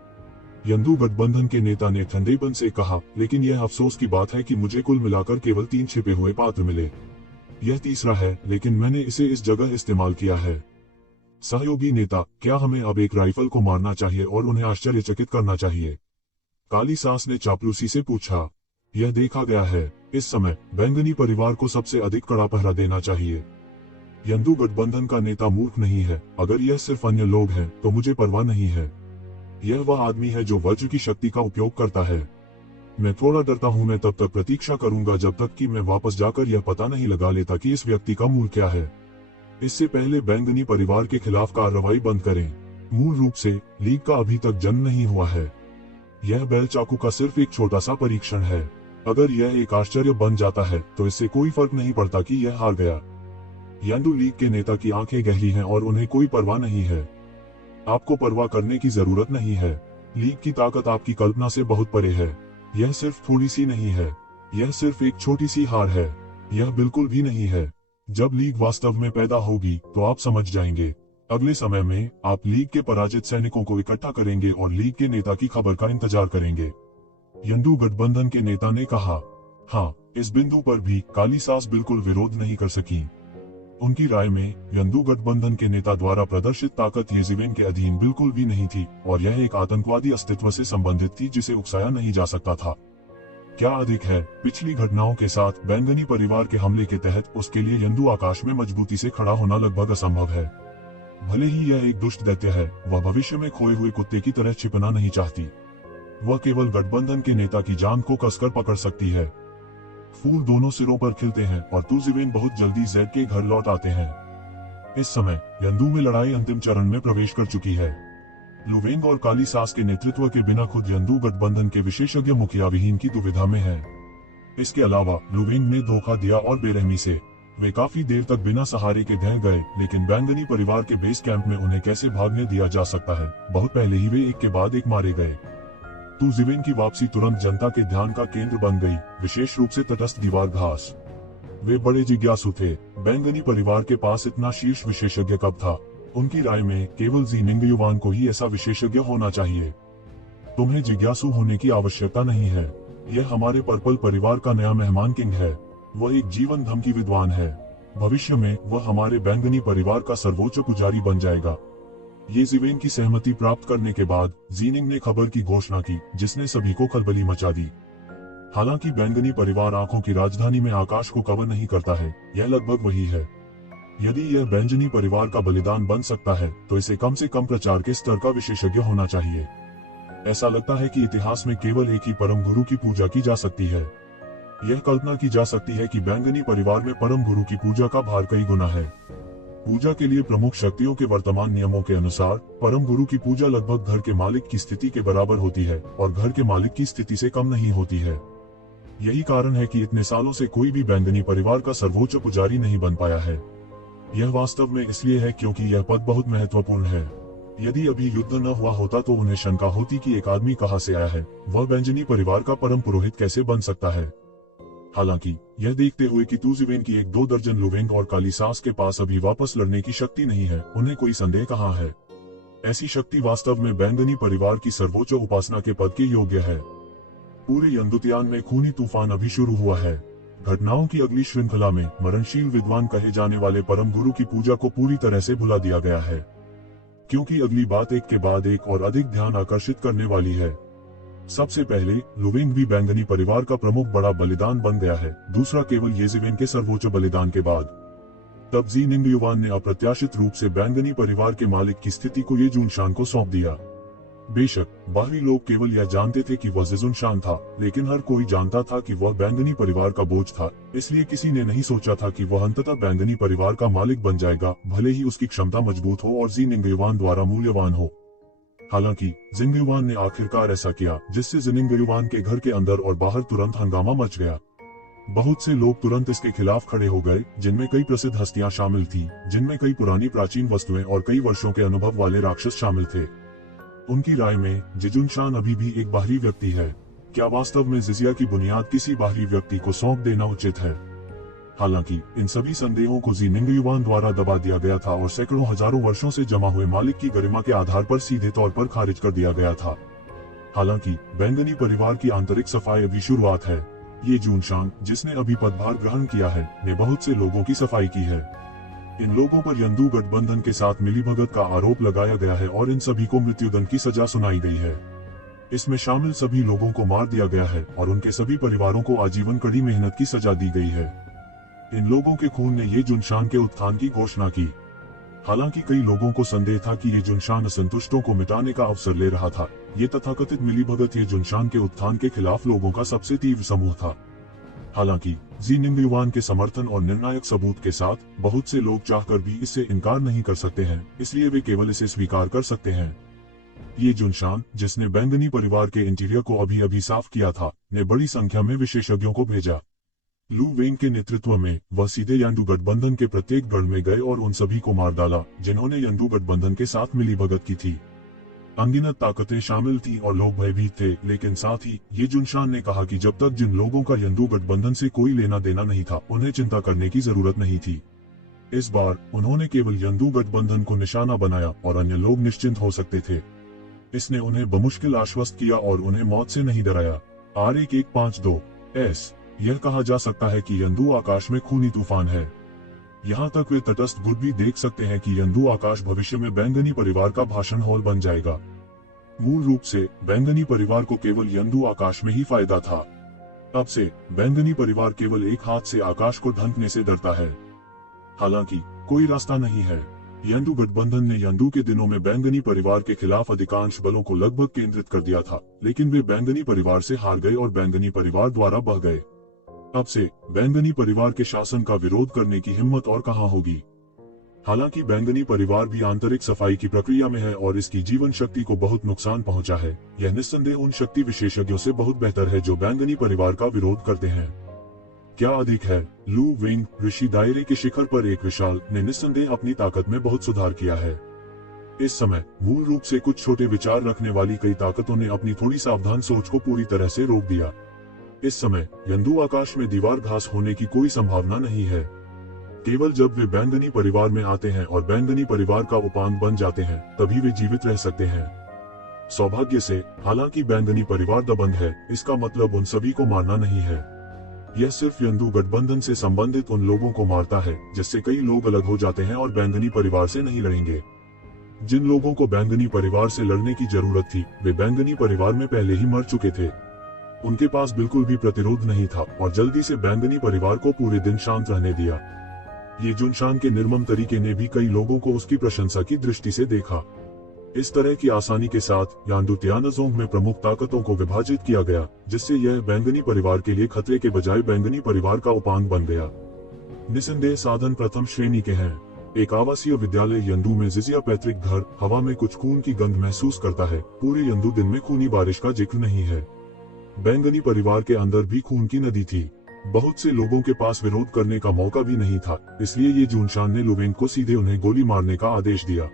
यंदू गठबंधन के नेता ने ठंडेपन से कहा, लेकिन यह अफसोस की बात है कि मुझे कुल मिलाकर केवल 3 छिपे हुए पात्र मिले। यह तीसरा है, लेकिन मैंने इसे इस जगह इस्तेमाल किया है। सहयोगी नेता, क्या हमें अब एक राइफल को मारना चाहिए और उन्हें आश्चर्यचकित करना चाहिए? काली सास ने चापलूसी से पूछा। यह देखा गया है, इस समय बैंगनी परिवार को सबसे अधिक कड़ा पहरा देना चाहिए। यंदू गठबंधन का नेता मूर्ख नहीं है। अगर यह सिर्फ अन्य लोग हैं, तो मुझे परवाह नहीं है। यह वह आदमी है जो वज्र की शक्ति का उपयोग करता है। मैं थोड़ा डरता हूँ। मैं तब तक प्रतीक्षा करूंगा जब तक कि मैं वापस जाकर यह पता नहीं लगा लेता कि इस व्यक्ति का मूल क्या है। इससे पहले बैंगनी परिवार के खिलाफ कार्रवाई बंद करें। मूल रूप से लीग का अभी तक जन्म नहीं हुआ है। यह बैल चाकू का सिर्फ एक छोटा सा परीक्षण है। अगर यह एक आश्चर्य बन जाता है, तो इससे कोई फर्क नहीं पड़ता कि यह हार गया। यंदू लीग के नेता की आंखें गहरी हैं और उन्हें कोई परवाह नहीं है। आपको परवाह करने की जरूरत नहीं है। लीग की ताकत आपकी कल्पना से बहुत परे है। यह सिर्फ थोड़ी सी नहीं है। यह सिर्फ एक छोटी सी हार है। यह बिल्कुल भी नहीं है। जब लीग वास्तव में पैदा होगी, तो आप समझ जाएंगे। अगले समय में आप लीग के पराजित सैनिकों को इकट्ठा करेंगे और लीग के नेता की खबर का इंतजार करेंगे। यंदू गठबंधन के नेता ने कहा। हाँ, इस बिंदु पर भी काली सास बिल्कुल विरोध नहीं कर सकी। उनकी राय में यंदू गठबंधन के नेता द्वारा प्रदर्शित ताकत येज़िवेन के अधीन बिल्कुल भी नहीं थी और यह एक आतंकवादी अस्तित्व से संबंधित थी जिसे उकसाया नहीं जा सकता था। क्या अधिक है, पिछली घटनाओं के साथ बैंगनी परिवार के हमले के तहत उसके लिए यंदू आकाश में मजबूती से खड़ा होना लगभग असंभव है। भले ही यह एक दुष्ट दैत्य है, वह भविष्य में खोए हुए कुत्ते की तरह छिपना नहीं चाहती। वह केवल गठबंधन के नेता की जान को कसकर पकड़ सकती है। फूल दोनों सिरों पर खिलते हैं और तुज़िवेन बहुत जल्दी ज़ेड के घर लौट आते हैं। इस समय यंदू में लड़ाई अंतिम चरण में प्रवेश कर चुकी है। लुवेंग और काली सास के नेतृत्व के बिना खुद यंदू गठबंधन के विशेषज्ञ मुखिया विहीन की दुविधा में है। इसके अलावा लुवेंग ने धोखा दिया और बेरहमी से वे काफी देर तक बिना सहारे के ढह गए, लेकिन बैंगनी परिवार के बेस कैंप में उन्हें कैसे भागने दिया जा सकता है। बहुत पहले ही वे एक के बाद एक मारे गए। तुज़िवेन की वापसी तुरंत जनता के ध्यान का केंद्र बन गई, विशेष रूप से तटस्थ दीवार घास। वे बड़े जिज्ञासु थे, बैंगनी परिवार के पास इतना शीर्ष विशेषज्ञ कब था। उनकी राय में केवल जी निंगयुवान को ही ऐसा विशेषज्ञ होना चाहिए। तुम्हें जिज्ञासु होने की आवश्यकता नहीं है। यह हमारे पर्पल परिवार का नया मेहमान किंग है। वह एक जीवन धमकी विद्वान है। भविष्य में वह हमारे बैंगनी परिवार का सर्वोच्च पुजारी बन जाएगा। येज़िवेन की सहमति प्राप्त करने के बाद ज़ीनिंग ने खबर की घोषणा की, जिसने सभी को खलबली मचा दी। हालांकि बैंगनी परिवार आंखों की राजधानी में आकाश को कवर नहीं करता है, यह लगभग वही है। यदि यह बैंगनी परिवार का बलिदान बन सकता है तो इसे कम से कम प्रचार के स्तर का विशेषज्ञ होना चाहिए। ऐसा लगता है कि इतिहास में केवल एक ही परम गुरु की पूजा की जा सकती है। यह कल्पना की जा सकती है कि बैंगनी परिवार में परम गुरु की पूजा का भार कई गुना है। पूजा के लिए प्रमुख शक्तियों के वर्तमान नियमों के अनुसार परम गुरु की पूजा लगभग घर के मालिक की स्थिति के बराबर होती है और घर के मालिक की स्थिति से कम नहीं होती है। यही कारण है कि इतने सालों से कोई भी बैंगनी परिवार का सर्वोच्च पुजारी नहीं बन पाया है। यह वास्तव में इसलिए है क्योंकि यह पद बहुत महत्वपूर्ण है। यदि अभी युद्ध न हुआ होता तो उन्हें शंका होती कि एक आदमी कहां से आया है, वह बैंगनी परिवार का परम पुरोहित कैसे बन सकता है। हालांकि यह देखते हुए कि तुज़िवेन की 1-2 दर्जन लुवेंग और काली सास के पास अभी वापस लड़ने की शक्ति नहीं है, उन्हें कोई संदेह कहां है। ऐसी शक्ति वास्तव में बैंगनी परिवार की सर्वोच्च उपासना के पद के योग्य है। पूरे यंदुतियान में खूनी तूफान अभी शुरू हुआ है। घटनाओं की अगली श्रृंखला में मरणशील विद्वान कहे जाने वाले परम गुरु की पूजा को पूरी तरह से भुला दिया गया है, क्योंकि अगली बात एक के बाद एक और अधिक ध्यान आकर्षित करने वाली है। सबसे पहले लुवेंग भी बैंगनी परिवार का प्रमुख बड़ा बलिदान बन गया है, दूसरा केवल येज़िवेन के सर्वोच्च बलिदान के बाद। तब जी निंगयुवान ने अप्रत्याशित रूप से बैंगनी परिवार के मालिक की स्थिति को ये जुनशान को सौंप दिया। बेशक बाहरी लोग केवल यह जानते थे कि वह जुनशान था, लेकिन हर कोई जानता था कि वह बैंगनी परिवार का बोझ था। इसलिए किसी ने नहीं सोचा था कि वह अंततः बैंगनी परिवार का मालिक बन जाएगा, भले ही उसकी क्षमता मजबूत हो और जी निंगयुवान द्वारा मूल्यवान हो। हालांकि जिंगयुवान ने आखिरकार ऐसा किया, जिससे जिनिंगयुवान के घर के अंदर और बाहर तुरंत हंगामा मच गया। बहुत से लोग तुरंत इसके खिलाफ खड़े हो गए, जिनमें कई प्रसिद्ध हस्तियां शामिल थीं, जिनमें कई पुरानी प्राचीन वस्तुएं और कई वर्षों के अनुभव वाले राक्षस शामिल थे। उनकी राय में जिजुनशान अभी भी एक बाहरी व्यक्ति है। क्या वास्तव में जिजिया की बुनियाद किसी बाहरी व्यक्ति को सौंप देना उचित है? हालांकि इन सभी संदेहों को जी निंगयुवान द्वारा दबा दिया गया था और सैकड़ों हजारों वर्षों से जमा हुए मालिक की गरिमा के आधार पर सीधे तौर पर खारिज कर दिया गया था। हालांकि बैंगनी परिवार की आंतरिक सफाई अभी शुरुआत है। ये जुनशान, जिसने अभी पदभार ग्रहण किया है, ने बहुत से लोगों की सफाई की है। इन लोगों पर यंदू गठबंधन के साथ मिलीभगत का आरोप लगाया गया है और इन सभी को मृत्युदंड की सजा सुनाई गई है। इसमें शामिल सभी लोगों को मार दिया गया है और उनके सभी परिवारों को आजीवन कड़ी मेहनत की सजा दी गई है। इन लोगों के खून ने ये जुनशान के उत्थान की घोषणा की। हालांकि कई लोगों को संदेह था कि ये जुनशान असंतुष्टों को मिटाने का अवसर ले रहा था। ये तथाकथित मिलीभगत ये जुनशान के उत्थान के खिलाफ लोगों का सबसे तीव्र समूह था। हालांकि जी निंगयुवान के समर्थन और निर्णायक सबूत के साथ बहुत से लोग चाहकर भी इससे इनकार नहीं कर सकते हैं, इसलिए वे केवल इसे स्वीकार कर सकते हैं। ये जुनशान, जिसने बैंगनी परिवार के इंटीरियर को अभी अभी साफ किया था, ने बड़ी संख्या में विशेषज्ञों को भेजा। लू वेंग के नेतृत्व में वह सीधे यंदू गठबंधन के प्रत्येक गढ़ में गए और उन सभी को मार डाला जिन्होंने यंदू गठबंधन के साथ मिलीभगत की थी। अनगिनत ताकतें शामिल थीं और लोग भयभीत थे, लेकिन साथ ही ये जुनशान ने कहा कि जब तक जिन लोगों का यंदू गठबंधन से कोई लेना देना नहीं था, उन्हें चिंता करने की जरूरत नहीं थी। इस बार उन्होंने केवल यंदू गठबंधन को निशाना बनाया और अन्य लोग निश्चिंत हो सकते थे। इसने उन्हें बमुश्किल आश्वस्त किया और उन्हें मौत से नहीं डराया। R1152 यह कहा जा सकता है कि यंदू आकाश में खूनी तूफान है। यहाँ तक वे तटस्थ बुद्ध भी देख सकते हैं कि यंदु आकाश भविष्य में बैंगनी परिवार का भाषण हॉल बन जाएगा। मूल रूप से बैंगनी परिवार को केवल यंदु आकाश में ही फायदा था। अब से बैंगनी परिवार केवल एक हाथ से आकाश को ढंकने से डरता है। हालांकि कोई रास्ता नहीं है। यंदु गठबंधन ने यंदु के दिनों में बैंगनी परिवार के खिलाफ अधिकांश बलों को लगभग केंद्रित कर दिया था, लेकिन वे बैंगनी परिवार से हार गए और बैंगनी परिवार द्वारा बह गए। अब से बैंगनी परिवार के शासन का विरोध करने की हिम्मत और कहां होगी। हालांकि बैंगनी परिवार भी आंतरिक सफाई की प्रक्रिया में है और इसकी जीवन शक्ति को बहुत नुकसान पहुंचा है। यह निस्संदेह उन शक्ति विशेषज्ञों से बहुत बेहतर है जो बैंगनी परिवार का विरोध करते हैं। क्या अधिक है, लू वेंग ऋषि दायरे के शिखर पर एक विशाल ने निस्संदेह अपनी ताकत में बहुत सुधार किया है। इस समय मूल रूप से कुछ छोटे विचार रखने वाली कई ताकतों ने अपनी थोड़ी सावधान सोच को पूरी तरह से रोक दिया। इस समय यंदु आकाश में दीवार घास होने की कोई संभावना नहीं है। केवल जब वे बैंगनी परिवार में आते हैं और बैंगनी परिवार का उपांग बन जाते हैं, तभी वे जीवित रह सकते हैं। सौभाग्य से, हालांकि बैंगनी परिवार दबंग है, इसका मतलब उन सभी को मारना नहीं है। यह सिर्फ यंदु गठबंधन से संबंधित उन लोगों को मारता है जिससे कई लोग अलग हो जाते हैं और बैंगनी परिवार से नहीं लड़ेंगे। जिन लोगों को बैंगनी परिवार से लड़ने की जरूरत थी, वे बैंगनी परिवार में पहले ही मर चुके थे। उनके पास बिल्कुल भी प्रतिरोध नहीं था और जल्दी से बैंगनी परिवार को पूरे दिन शांत रहने दिया। ये जुनशान के निर्मम तरीके ने भी कई लोगों को उसकी प्रशंसा की दृष्टि से देखा। इस तरह की आसानी के साथ यांदु तियानजोंग में प्रमुख ताकतों को विभाजित किया गया, जिससे यह बैंगनी परिवार के लिए खतरे के बजाय बैंगनी परिवार का उपांग बन गया। निसंदेह साधन प्रथम श्रेणी के हैं। एक आवासीय विद्यालय यंदु में जिजिया पैतृक घर हवा में कुछ खून की गंध महसूस करता है। पूरे यंदु दिन में खूनी बारिश का जिक्र नहीं है। बैंगनी परिवार के अंदर भी खून की नदी थी। बहुत से लोगों के पास विरोध करने का मौका भी नहीं था, इसलिए ये जुनशान ने लुवेंग को सीधे उन्हें गोली मारने का आदेश दिया।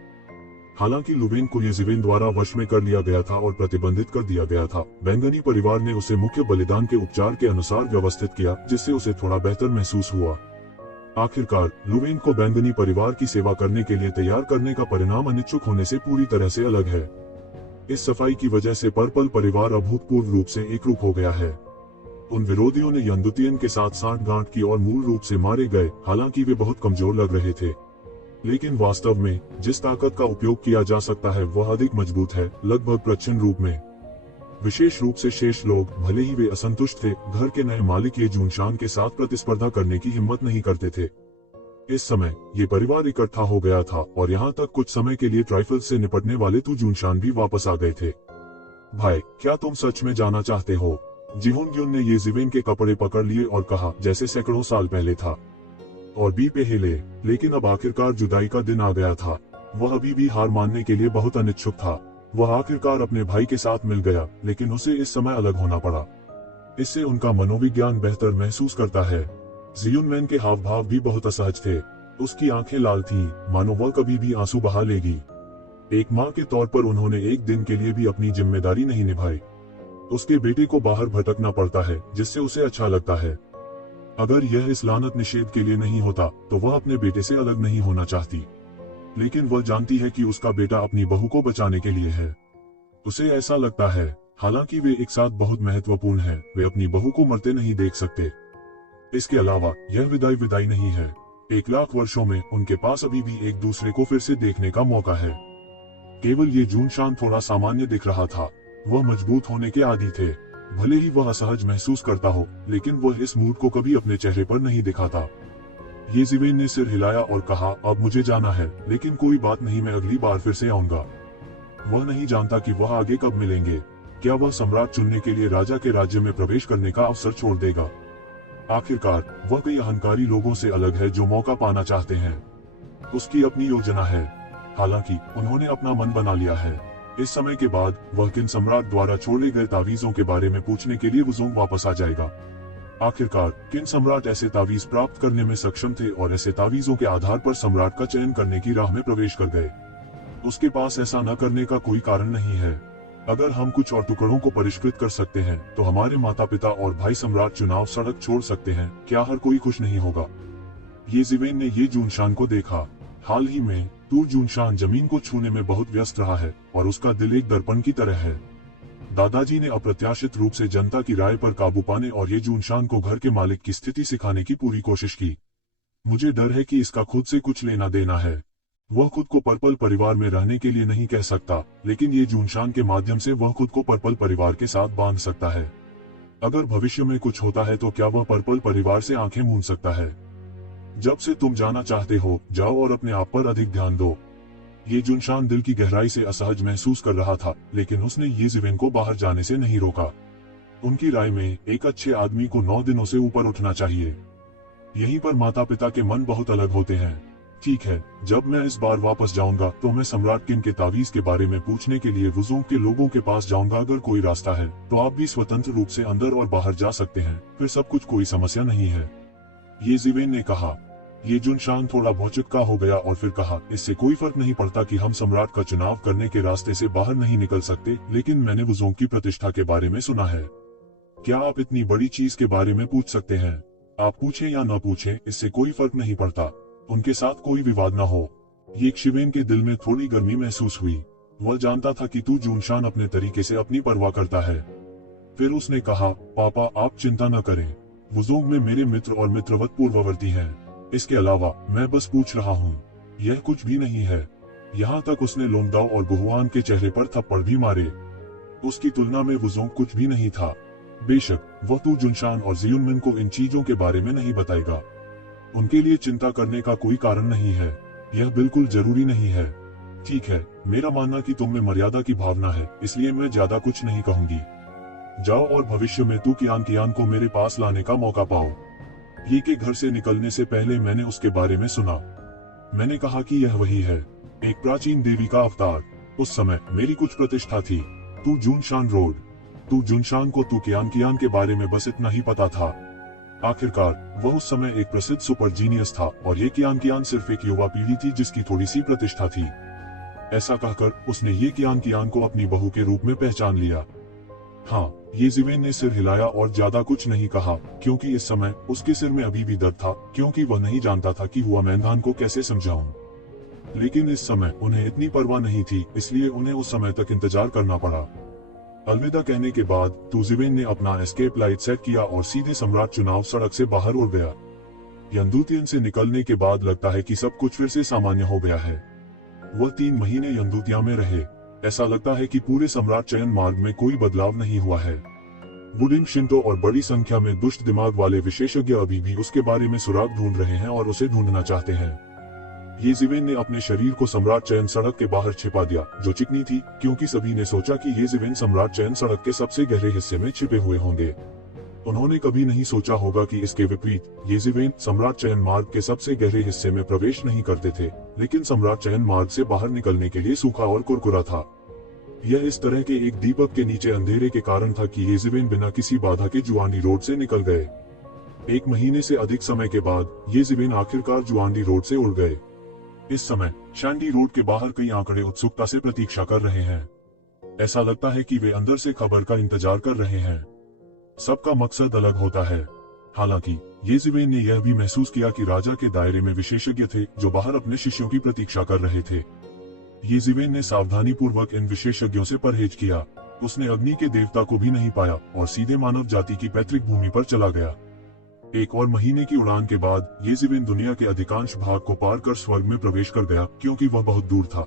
हालांकि लुवेंग को ये जिवेन द्वारा वश में कर लिया गया था और प्रतिबंधित कर दिया गया था। बैंगनी परिवार ने उसे मुख्य बलिदान के उपचार के अनुसार व्यवस्थित किया, जिससे उसे थोड़ा बेहतर महसूस हुआ। आखिरकार लुवेंग को बैंगनी परिवार की सेवा करने के लिए तैयार करने का परिणाम अनिच्छुक होने से पूरी तरह से अलग है। इस सफाई की वजह से पर्पल परिवार अभूतपूर्व रूप से एकरूप हो गया है। उन विरोधियों ने यंदुतियन के साथ सांठगांठ की और मूल रूप से मारे गए। हालांकि वे बहुत कमजोर लग रहे थे, लेकिन वास्तव में जिस ताकत का उपयोग किया जा सकता है वह अधिक मजबूत है, लगभग प्रचंड रूप में। विशेष रूप से शेष लोग, भले ही वे असंतुष्ट थे, घर के नए मालिक ये जुनशान के साथ प्रतिस्पर्धा करने की हिम्मत नहीं करते थे। इस समय ये परिवार इकट्ठा हो गया था और यहाँ तक कुछ समय के लिए ट्राइफल से निपटने वाले तू जुनशान भी वापस आ गए थे। भाई, क्या तुम सच में जाना चाहते हो? जिहोंग्युन ने ये जिवेन के कपड़े पकड़ लिए और कहा, जैसे सैकड़ों साल पहले था। और बी पे हिले, लेकिन अब आखिरकार जुदाई का दिन आ गया था। वह अभी भी हार मानने के लिए बहुत अनिच्छुक था। वह आखिरकार अपने भाई के साथ मिल गया, लेकिन उसे इस समय अलग होना पड़ा। इससे उनका मनोविज्ञान बेहतर महसूस करता है। जियुनमैन के हाव भाव भी बहुत असहज थे। उसकी आंखें लाल थीं, मानो वह कभी भी आंसू बहा लेगी। एक माँ के तौर पर उन्होंने एक दिन के लिए भी अपनी जिम्मेदारी नहीं निभाई। उसके बेटे को बाहर भटकना पड़ता है, जिससे उसे अच्छा लगता है। अगर यह इस लानत निषेध के लिए नहीं होता, तो वह अपने बेटे से अलग नहीं होना चाहती। लेकिन वह जानती है कि उसका बेटा अपनी बहू को बचाने के लिए है। उसे ऐसा लगता है, हालांकि वे एक साथ बहुत महत्वपूर्ण है, वे अपनी बहू को मरते नहीं देख सकते। इसके अलावा यह विदाई नहीं है। 1,00,000 वर्षों में उनके पास अभी भी एक दूसरे को फिर से देखने का मौका है। केवल ये जुनशान थोड़ा सामान्य दिख रहा था। वह मजबूत होने के आदी थे। भले ही वह असहज महसूस करता हो, लेकिन वह इस मूड को कभी अपने चेहरे पर नहीं दिखाता। ये जिवेन ने सिर हिलाया और कहा, अब मुझे जाना है, लेकिन कोई बात नहीं, मैं अगली बार फिर से आऊंगा। वह नहीं जानता कि वह आगे कब मिलेंगे। क्या वह सम्राट चुनने के लिए राजा के राज्य में प्रवेश करने का अवसर छोड़ देगा? आखिरकार वह कई अहंकारी लोगों से अलग है जो मौका पाना चाहते हैं। उसकी अपनी योजना है। हालांकि उन्होंने अपना मन बना लिया है। इस समय के बाद वह किन सम्राट द्वारा छोड़े गए तावीजों के बारे में पूछने के लिए वुज़ोंग वापस आ जाएगा। आखिरकार किन सम्राट ऐसे तावीज प्राप्त करने में सक्षम थे और ऐसे तावीजों के आधार पर सम्राट का चयन करने की राह में प्रवेश कर गए। उसके पास ऐसा न करने का कोई कारण नहीं है। अगर हम कुछ और टुकड़ों को परिष्कृत कर सकते हैं, तो हमारे माता पिता और भाई सम्राट चुनाव सड़क छोड़ सकते हैं। क्या हर कोई खुश नहीं होगा? ये जिवेन ने ये जुनशान को देखा। हाल ही में तू जुनशान जमीन को छूने में बहुत व्यस्त रहा है और उसका दिल एक दर्पण की तरह है। दादाजी ने अप्रत्याशित रूप से जनता की राय पर काबू पाने और ये जुनशान को घर के मालिक की स्थिति सिखाने की पूरी कोशिश की। मुझे डर है कि इसका खुद से कुछ लेना देना है। वह खुद को पर्पल परिवार में रहने के लिए नहीं कह सकता, लेकिन ये जूनशान के माध्यम से वह खुद को पर्पल परिवार के साथ बांध सकता है। अगर भविष्य में कुछ होता है तो क्या वह पर्पल परिवार से आंखें मूंद सकता है? जब से तुम जाना चाहते हो, जाओ और अपने आप पर अधिक ध्यान दो। ये जूनशान दिल की गहराई से असहज महसूस कर रहा था, लेकिन उसने ये जिवेन को बाहर जाने से नहीं रोका। उनकी राय में एक अच्छे आदमी को 9 दिनों से ऊपर उठना चाहिए। यहीं पर माता पिता के मन बहुत अलग होते हैं। ठीक है, जब मैं इस बार वापस जाऊंगा तो मैं सम्राट किन के तावीज के बारे में पूछने के लिए वुज़ोंग के लोगों के पास जाऊंगा। अगर कोई रास्ता है तो आप भी स्वतंत्र रूप से अंदर और बाहर जा सकते हैं, फिर सब कुछ कोई समस्या नहीं है, ये जिवेन ने कहा। ये जूनशान थोड़ा भौचक्का हो गया और फिर कहा, इससे कोई फर्क नहीं पड़ता कि हम सम्राट का चुनाव करने के रास्ते से बाहर नहीं निकल सकते, लेकिन मैंने वुज़ोंग की प्रतिष्ठा के बारे में सुना है। क्या आप इतनी बड़ी चीज के बारे में पूछ सकते हैं? आप पूछें या न पूछें, इससे कोई फर्क नहीं पड़ता। उनके साथ कोई विवाद न हो। ये शिवेन के दिल में थोड़ी गर्मी महसूस हुई। वह जानता था कि तू जूनशान अपने तरीके से अपनी परवाह करता है। फिर उसने कहा, पापा आप चिंता न करें, वुज़ोंग में मेरे मित्र और मित्रवत पूर्ववर्ती हैं। इसके अलावा मैं बस पूछ रहा हूँ, यह कुछ भी नहीं है। यहाँ तक उसने लोंगदाओ और गुहुआन के चेहरे पर थप्पड़ भी मारे। उसकी तुलना में वुज़ोंग कुछ भी नहीं था। बेशक वह तू जूनशान और जियुनमिन को इन चीजों के बारे में नहीं बताएगा। उनके लिए चिंता करने का कोई कारण नहीं है, यह बिल्कुल जरूरी नहीं है। ठीक है, मेरा मानना कि तुम में मर्यादा की भावना है, इसलिए मैं ज्यादा कुछ नहीं कहूंगी। जाओ और भविष्य में तू कियान को मेरे पास लाने का मौका पाओ। ये के घर से निकलने से पहले मैंने उसके बारे में सुना। मैंने कहा कि यह वही है, एक प्राचीन देवी का अवतार। उस समय मेरी कुछ प्रतिष्ठा थी। तू जूनशान रोड, तू जूनशान को तू कियान के बारे में बस इतना ही पता था। आखिरकार वह उस समय एक प्रसिद्ध सुपर जीनियस था और ये कियान सिर्फ एक युवा पीढ़ी थी जिसकी थोड़ी सी प्रतिष्ठा थी। ऐसा कहकर उसने ये कियान को अपनी बहू के रूप में पहचान लिया। हाँ, ये जिवेन ने सिर हिलाया और ज्यादा कुछ नहीं कहा, क्योंकि इस समय उसके सिर में अभी भी दर्द था, क्योंकि वह नहीं जानता था कि हुआ मैदान को कैसे समझाऊं। लेकिन इस समय उन्हें इतनी परवाह नहीं थी, इसलिए उन्हें उस समय तक इंतजार करना पड़ा। अलविदा कहने के बाद तू जिवेन ने अपना एस्केप लाइट सेट किया और सीधे सम्राट चुनाव सड़क से बाहर उड़ गया। यंदूतियन से निकलने के बाद लगता है कि सब कुछ फिर से सामान्य हो गया है। वह 3 महीने यंदूतिया में रहे। ऐसा लगता है कि पूरे सम्राट चयन मार्ग में कोई बदलाव नहीं हुआ है। वुडिंग शिंटो और बड़ी संख्या में दुष्ट दिमाग वाले विशेषज्ञ अभी भी उसके बारे में सुराग ढूंढ रहे हैं और उसे ढूंढना चाहते हैं। ये जिवेन ने अपने शरीर को सम्राट चयन सड़क के बाहर छिपा दिया, जो चिकनी थी, क्योंकि सभी ने सोचा कि ये जिवेन सम्राट चयन सड़क के सबसे गहरे हिस्से में छिपे हुए होंगे। उन्होंने कभी नहीं सोचा होगा कि इसके विपरीत ये जिवेन सम्राट चयन मार्ग के सबसे गहरे हिस्से में प्रवेश नहीं करते थे, लेकिन सम्राट चयन मार्ग से बाहर निकलने के लिए सूखा और कुरकुरा था। यह इस तरह के एक दीपक के नीचे अंधेरे के कारण था कि ये जिवेन बिना किसी बाधा के जुआंडी रोड से निकल गए। 1 महीने से अधिक समय के बाद ये जिवेन आखिरकार जुआंडी रोड से उड़ गए। इस समय शैंडी रोड के बाहर कई आंकड़े उत्सुकता से प्रतीक्षा कर रहे हैं। ऐसा लगता है कि वे अंदर से खबर का इंतजार कर रहे हैं। सबका मकसद अलग होता है। हालांकि ये जिवेन ने यह भी महसूस किया कि राजा के दायरे में विशेषज्ञ थे जो बाहर अपने शिष्यों की प्रतीक्षा कर रहे थे। ये जिवेन ने सावधानी पूर्वक इन विशेषज्ञों से परहेज किया। उसने अग्नि के देवता को भी नहीं पाया और सीधे मानव जाति की पैतृक भूमि पर चला गया। 1 और महीने की उड़ान के बाद ये जिवेन दुनिया के अधिकांश भाग को पार कर स्वर्ग में प्रवेश कर गया, क्योंकि वह बहुत दूर था।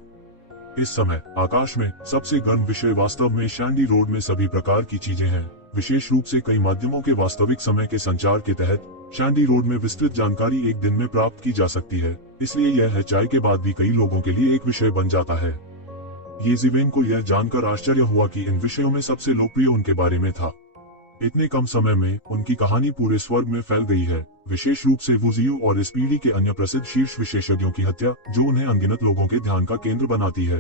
इस समय आकाश में सबसे गर्म विषय वास्तव में शैंडी रोड में सभी प्रकार की चीजें हैं। विशेष रूप से कई माध्यमों के वास्तविक समय के संचार के तहत शैंडी रोड में विस्तृत जानकारी एक दिन में प्राप्त की जा सकती है, इसलिए यह चाय के बाद भी कई लोगों के लिए एक विषय बन जाता है। ये जिवेन को यह जानकर आश्चर्य हुआ कि इन विषयों में सबसे लोकप्रिय उनके बारे में था। इतने कम समय में उनकी कहानी पूरे स्वर्ग में फैल गई है, विशेष रूप से वुजियू और इस पीढ़ी के अन्य प्रसिद्ध शीर्ष विशेषज्ञों की हत्या, जो उन्हें अनगिनत लोगों के ध्यान का केंद्र बनाती है।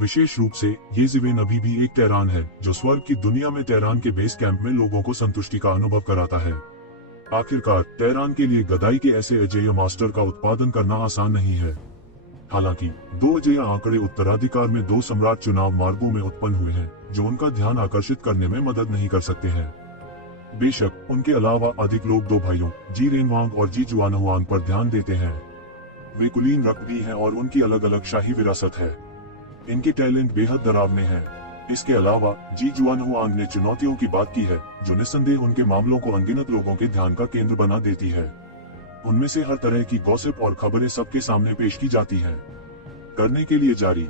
विशेष रूप से ये जिवेन अभी भी एक तैरान है, जो स्वर्ग की दुनिया में तैरान के बेस कैंप में लोगों को संतुष्टि का अनुभव कराता है। आखिरकार तैरान के लिए गदाई के ऐसे अजेय मास्टर का उत्पादन करना आसान नहीं है। हालांकि 2 अजेय आंकड़े उत्तराधिकार में 2 सम्राट चुनाव मार्गों में उत्पन्न हुए हैं, जो उनका ध्यान आकर्षित करने में मदद नहीं कर सकते हैं। बेशक उनके अलावा अधिक लोग 2 भाइयों जी रेनवांग और जी जुआनहुआंग पर ध्यान देते हैं। वे कुलीन रक्त भी हैं और उनकी अलग अलग शाही विरासत है। इनके टैलेंट बेहद डरावने हैं। इसके अलावा जी जुआनहुआंग ने चुनौतियों की बात की है, जो निस्संदेह उनके मामलों को अनगिनत लोगों के ध्यान का केंद्र बना देती है। उनमें से हर तरह की गॉसिप और खबरें सबके सामने पेश की जाती हैं। करने के लिए जारी